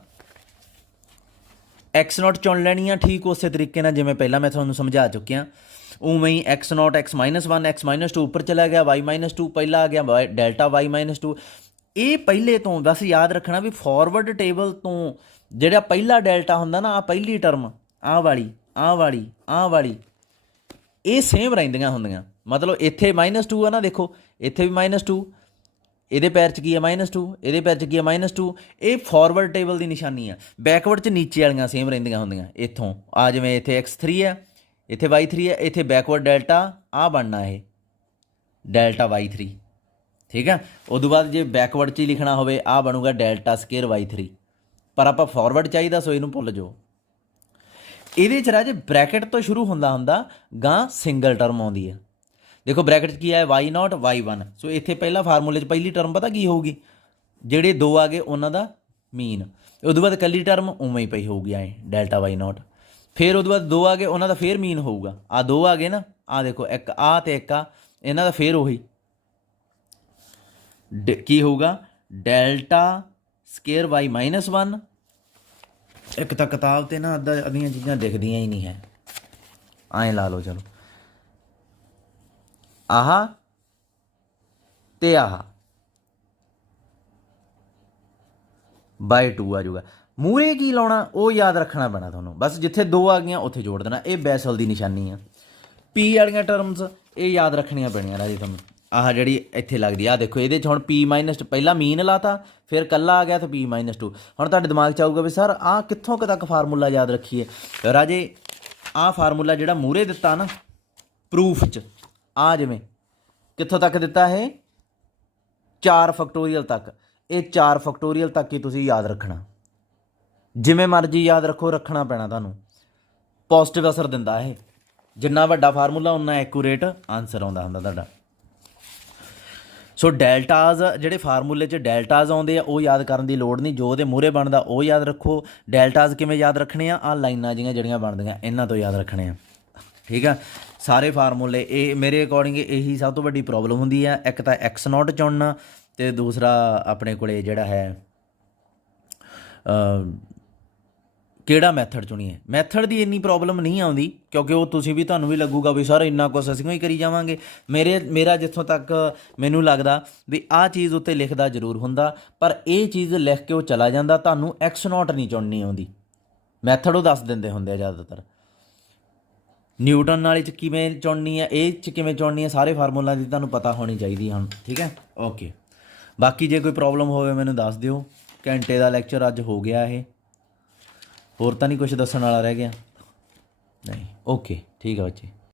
ਐਕਸ ਨੋਟ ਚੁਣ ਲੈਣੀ ਆ, ਠੀਕ ਉਸੇ ਤਰੀਕੇ ਨਾਲ ਜਿਵੇਂ ਪਹਿਲਾਂ ਮੈਂ ਤੁਹਾਨੂੰ ਸਮਝਾ ਚੁੱਕਿਆ, ਉਵੇਂ ਹੀ ਐਕਸ ਨੋਟ x -1 x -2 ਉੱਪਰ ਚਲਾ ਗਿਆ, y -2 ਪਹਿਲਾਂ ਆ ਗਿਆ ਡੈਲਟਾ y -2। ਇਹ ਪਹਿਲੇ ਤੋਂ ਬਸ ਯਾਦ ਰੱਖਣਾ ਵੀ ਫਾਰਵਰਡ ਟੇਬਲ ਤੋਂ ਜਿਹੜਾ ਪਹਿਲਾ ਡੈਲਟਾ ਹੁੰਦਾ ਨਾ, ਆ ਪਹਿਲੀ ਟਰਮ ਆਹ ਵਾਲੀ ਇਹ ਸੇਮ ਰਹਿੰਦੀਆਂ ਹੁੰਦੀਆਂ। ਮਤਲਬ ਇੱਥੇ -2 ਆ ਨਾ, ਦੇਖੋ ਇੱਥੇ ਵੀ -2, ਇਹਦੇ ਪੈਰ 'ਚ ਕੀ ਹੈ -2, ਇਹਦੇ ਪੈਰ 'ਚ ਕੀ ਹੈ -2। ਇਹ ਫਾਰਵਰਡ ਟੇਬਲ ਦੀ ਨਿਸ਼ਾਨੀ ਆ। ਬੈਕਵਰਡ 'ਚ ਨੀਚੇ ਵਾਲੀਆਂ ਸੇਮ ਰਹਿੰਦੀਆਂ ਹੁੰਦੀਆਂ। ਇੱਥੋਂ ਆ ਜਿਵੇਂ ਇੱਥੇ x3 ਹੈ, ਇੱਥੇ y3 ਹੈ, ਇੱਥੇ ਬੈਕਵਰਡ ਡੈਲਟਾ ਆ ਬਣਨਾ ਇਹ ਡੈਲਟਾ y3, ਠੀਕ ਹੈ। ਉਦੋਂ ਬਾਅਦ ਜੇ ਬੈਕਵਰਡ 'ਚ ਹੀ ਲਿਖਣਾ ਹੋਵੇ ਆ ਬਣੂਗਾ ਡੈਲਟਾ ਸਕੇਅਰ y3, ਪਰ ਆਪਾਂ ਫਾਰਵਰਡ ਚਾਹੀਦਾ ਸੋ ਇਹਨੂੰ ਭੁੱਲ ਜਾਓ। ਇਹਦੇ 'ਚ ਰਾਜੇ ਬ੍ਰੈਕਟ ਤੋਂ ਸ਼ੁਰੂ ਹੁੰਦਾ ਗਾਂ ਸਿੰਗਲ ਟਰਮ ਆਉਂਦੀ ਹੈ। ਦੇਖੋ ਬ੍ਰੈਕਟ 'ਚ ਕੀ ਹੈ y ਨੋਟ y1। ਸੋ ਇੱਥੇ ਪਹਿਲਾਂ ਫਾਰਮੂਲੇ 'ਚ ਪਹਿਲੀ ਟਰਮ ਪਤਾ ਕੀ ਹੋਊਗੀ, ਜਿਹੜੇ 2 ਆ ਗਏ ਉਹਨਾਂ ਦਾ ਮੀਨ, ਉਦੋਂ ਬਾਅਦ ਇਕੱਲੀ ਟਰਮ ਉਵੇਂ ਹੀ ਪਈ ਹੋਊਗੀ ਐਂ ਡੈਲਟਾ y ਨੋਟ। ਫਿਰ ਉਦੋਂ ਬਾਅਦ 2 ਆ ਗਏ ਉਹਨਾਂ ਦਾ ਫੇਰ ਮੀਨ ਹੋਊਗਾ, ਆ 2 ਆ ਗਏ ਨਾ, ਆ ਦੇਖੋ ਇੱਕ ਆ ਤੇ ਇੱਕ ਆ, ਇਹਨਾਂ ਦਾ ਫੇਰ ਉਹੀ ਕੀ ਹੋਊਗਾ ਡੈਲਟਾ ਸਕੇਅਰ y -1। ਇੱਕ ਤਾਂ ਕਿਤਾਬ 'ਤੇ ਨਾ ਅੱਧੀਆਂ ਚੀਜ਼ਾਂ ਦਿਖਦੀਆਂ ਹੀ ਨਹੀਂ ਹੈ, ਐਂ ਲਾ ਲਓ ਚਲੋ ਆਹ ਤੇ ਆਹ ਬਾਈ 2 ਆ ਜਾਊਗਾ। ਮੂਹਰੇ ਕੀ ਲਾਉਣਾ ਉਹ ਯਾਦ ਰੱਖਣਾ ਪੈਣਾ ਤੁਹਾਨੂੰ, ਬਸ ਜਿੱਥੇ 2 ਆ ਗਈਆਂ ਉੱਥੇ ਜੋੜ ਦੇਣਾ। ਇਹ ਬੈਸਲ ਦੀ ਨਿਸ਼ਾਨੀ ਆ। ਪੀ ਵਾਲੀਆਂ ਟਰਮਸ ਇਹ ਯਾਦ ਰੱਖਣੀਆਂ ਪੈਣੀਆਂ ਰਾਜੇ ਤੁਹਾਨੂੰ। ਆਹ ਜਿਹੜੀ ਇੱਥੇ ਲੱਗਦੀ ਆ ਦੇਖੋ, ਇਹਦੇ 'ਚ ਹੁਣ ਪੀ ਮਾਈਨਸ ਪਹਿਲਾਂ ਮੀਨ ਲਾਤਾ, ਫਿਰ ਕੱਲਾ ਆ ਗਿਆ ਤਾਂ ਪੀ -2। ਹੁਣ ਤੁਹਾਡੇ ਦਿਮਾਗ 'ਚ ਆਊਗਾ ਵੀ ਸਰ ਆਹ ਕਿੱਥੋਂ ਕੁ ਤੱਕ ਫਾਰਮੂਲਾ ਯਾਦ ਰੱਖੀਏ। ਰਾਜੇ ਆਹ ਫਾਰਮੂਲਾ ਜਿਹੜਾ ਮੂਹਰੇ ਦਿੱਤਾ ਨਾ ਪ੍ਰੂਫ 'ਚ, ਆ ਜਿਵੇਂ ਕਿੱਥੋਂ ਤੱਕ ਦਿੱਤਾ ਇਹ 4 ਫੈਕਟੋਰੀਅਲ ਤੱਕ, ਇਹ 4 ਫੈਕਟੋਰੀਅਲ ਤੱਕ ਹੀ ਤੁਸੀਂ ਯਾਦ ਰੱਖਣਾ। ਜਿਵੇਂ ਮਰਜ਼ੀ ਯਾਦ ਰੱਖੋ, ਰੱਖਣਾ ਪੈਣਾ ਤੁਹਾਨੂੰ। ਪੋਜ਼ਿਟਿਵ ਅਸਰ ਦਿੰਦਾ ਇਹ, ਜਿੰਨਾ ਵੱਡਾ ਫਾਰਮੂਲਾ ਉਨਾ ਐਕੂਰੇਟ ਆਨਸਰ ਆਉਂਦਾ ਹੁੰਦਾ ਤੁਹਾਡਾ। ਸੋ ਡੈਲਟਾਜ਼ ਜਿਹੜੇ ਫਾਰਮੂਲੇ 'ਚ ਡੈਲਟਾਜ਼ ਆਉਂਦੇ ਆ ਉਹ ਯਾਦ ਕਰਨ ਦੀ ਲੋੜ ਨਹੀਂ, ਜੋ ਉਹਦੇ ਮੂਹਰੇ ਬਣਦਾ ਉਹ ਯਾਦ ਰੱਖੋ। ਡੈਲਟਾਜ਼ ਕਿਵੇਂ ਯਾਦ ਰੱਖਣੇ ਆ ਲਾਈਨਾਂ ਜਿਹੀਆਂ ਜਿਹੜੀਆਂ ਬਣਦੀਆਂ ਇਹਨਾਂ ਤੋਂ ਯਾਦ ਰੱਖਣੇ ਆ, ਠੀਕ ਆ। ਸਾਰੇ ਫਾਰਮੂਲੇ ਇਹ ਮੇਰੇ ਅਕੋਰਡਿੰਗ ਇਹੀ ਸਭ ਤੋਂ ਵੱਡੀ ਪ੍ਰੋਬਲਮ ਹੁੰਦੀ ਆ। ਇੱਕ ਤਾਂ x ਨੋਟ ਚੁਣਨਾ, ਤੇ ਦੂਸਰਾ ਆਪਣੇ ਕੋਲੇ ਜਿਹੜਾ ਹੈ ਕਿਹੜਾ ਮੈਥਡ ਚੁਣੀਏ। ਮੈਥਡ ਦੀ ਇੰਨੀ ਪ੍ਰੋਬਲਮ ਨਹੀਂ ਆਉਂਦੀ ਕਿਉਂਕਿ ਉਹ ਤੁਸੀਂ ਵੀ ਤੁਹਾਨੂੰ ਵੀ ਲੱਗੂਗਾ ਵੀ ਸਰ ਇੰਨਾ ਕੁਛ ਅਸੀਂ ਹੀ ਕਰੀ ਜਾਵਾਂਗੇ। ਮੇਰਾ ਜਿੱਥੋਂ ਤੱਕ ਮੈਨੂੰ ਲੱਗਦਾ ਵੀ ਆਹ ਚੀਜ਼ ਉੱਤੇ ਲਿਖਦਾ ਜ਼ਰੂਰ ਹੁੰਦਾ, ਪਰ ਇਹ ਚੀਜ਼ ਲਿਖ ਕੇ ਉਹ ਚਲਾ ਜਾਂਦਾ, ਤੁਹਾਨੂੰ ਐਕਸ ਨੋਟ ਨਹੀਂ ਚੁਣਨੀ ਆਉਂਦੀ। ਮੈਥਡ ਉਹ ਦੱਸ ਦਿੰਦੇ ਹੁੰਦੇ ਆ ਜ਼ਿਆਦਾਤਰ। ਨਿਊਟਨ ਵਾਲੇ 'ਚ ਕਿਵੇਂ ਚੁਣਨੀ ਹੈ, ਇਹ 'ਚ ਕਿਵੇਂ ਚੁਣਨੀ ਹੈ, ਸਾਰੇ ਫਾਰਮੂਲਾ ਦੀ ਤੁਹਾਨੂੰ ਪਤਾ ਹੋਣੀ ਚਾਹੀਦੀ ਹੁਣ। ਠੀਕ ਹੈ, ਓਕੇ। ਬਾਕੀ ਜੇ ਕੋਈ ਪ੍ਰੋਬਲਮ ਹੋਵੇ ਮੈਨੂੰ ਦੱਸ ਦਿਓ। ਘੰਟੇ ਦਾ ਲੈਕਚਰ ਅੱਜ ਹੋ ਗਿਆ ਇਹ। ਹੋਰ ਤਾਂ ਨਹੀਂ ਕੁਛ ਦੱਸਣ ਵਾਲਾ ਰਹਿ ਗਿਆ? ਨਹੀਂ, ਓਕੇ, ਠੀਕ ਆ ਬੱਚੇ।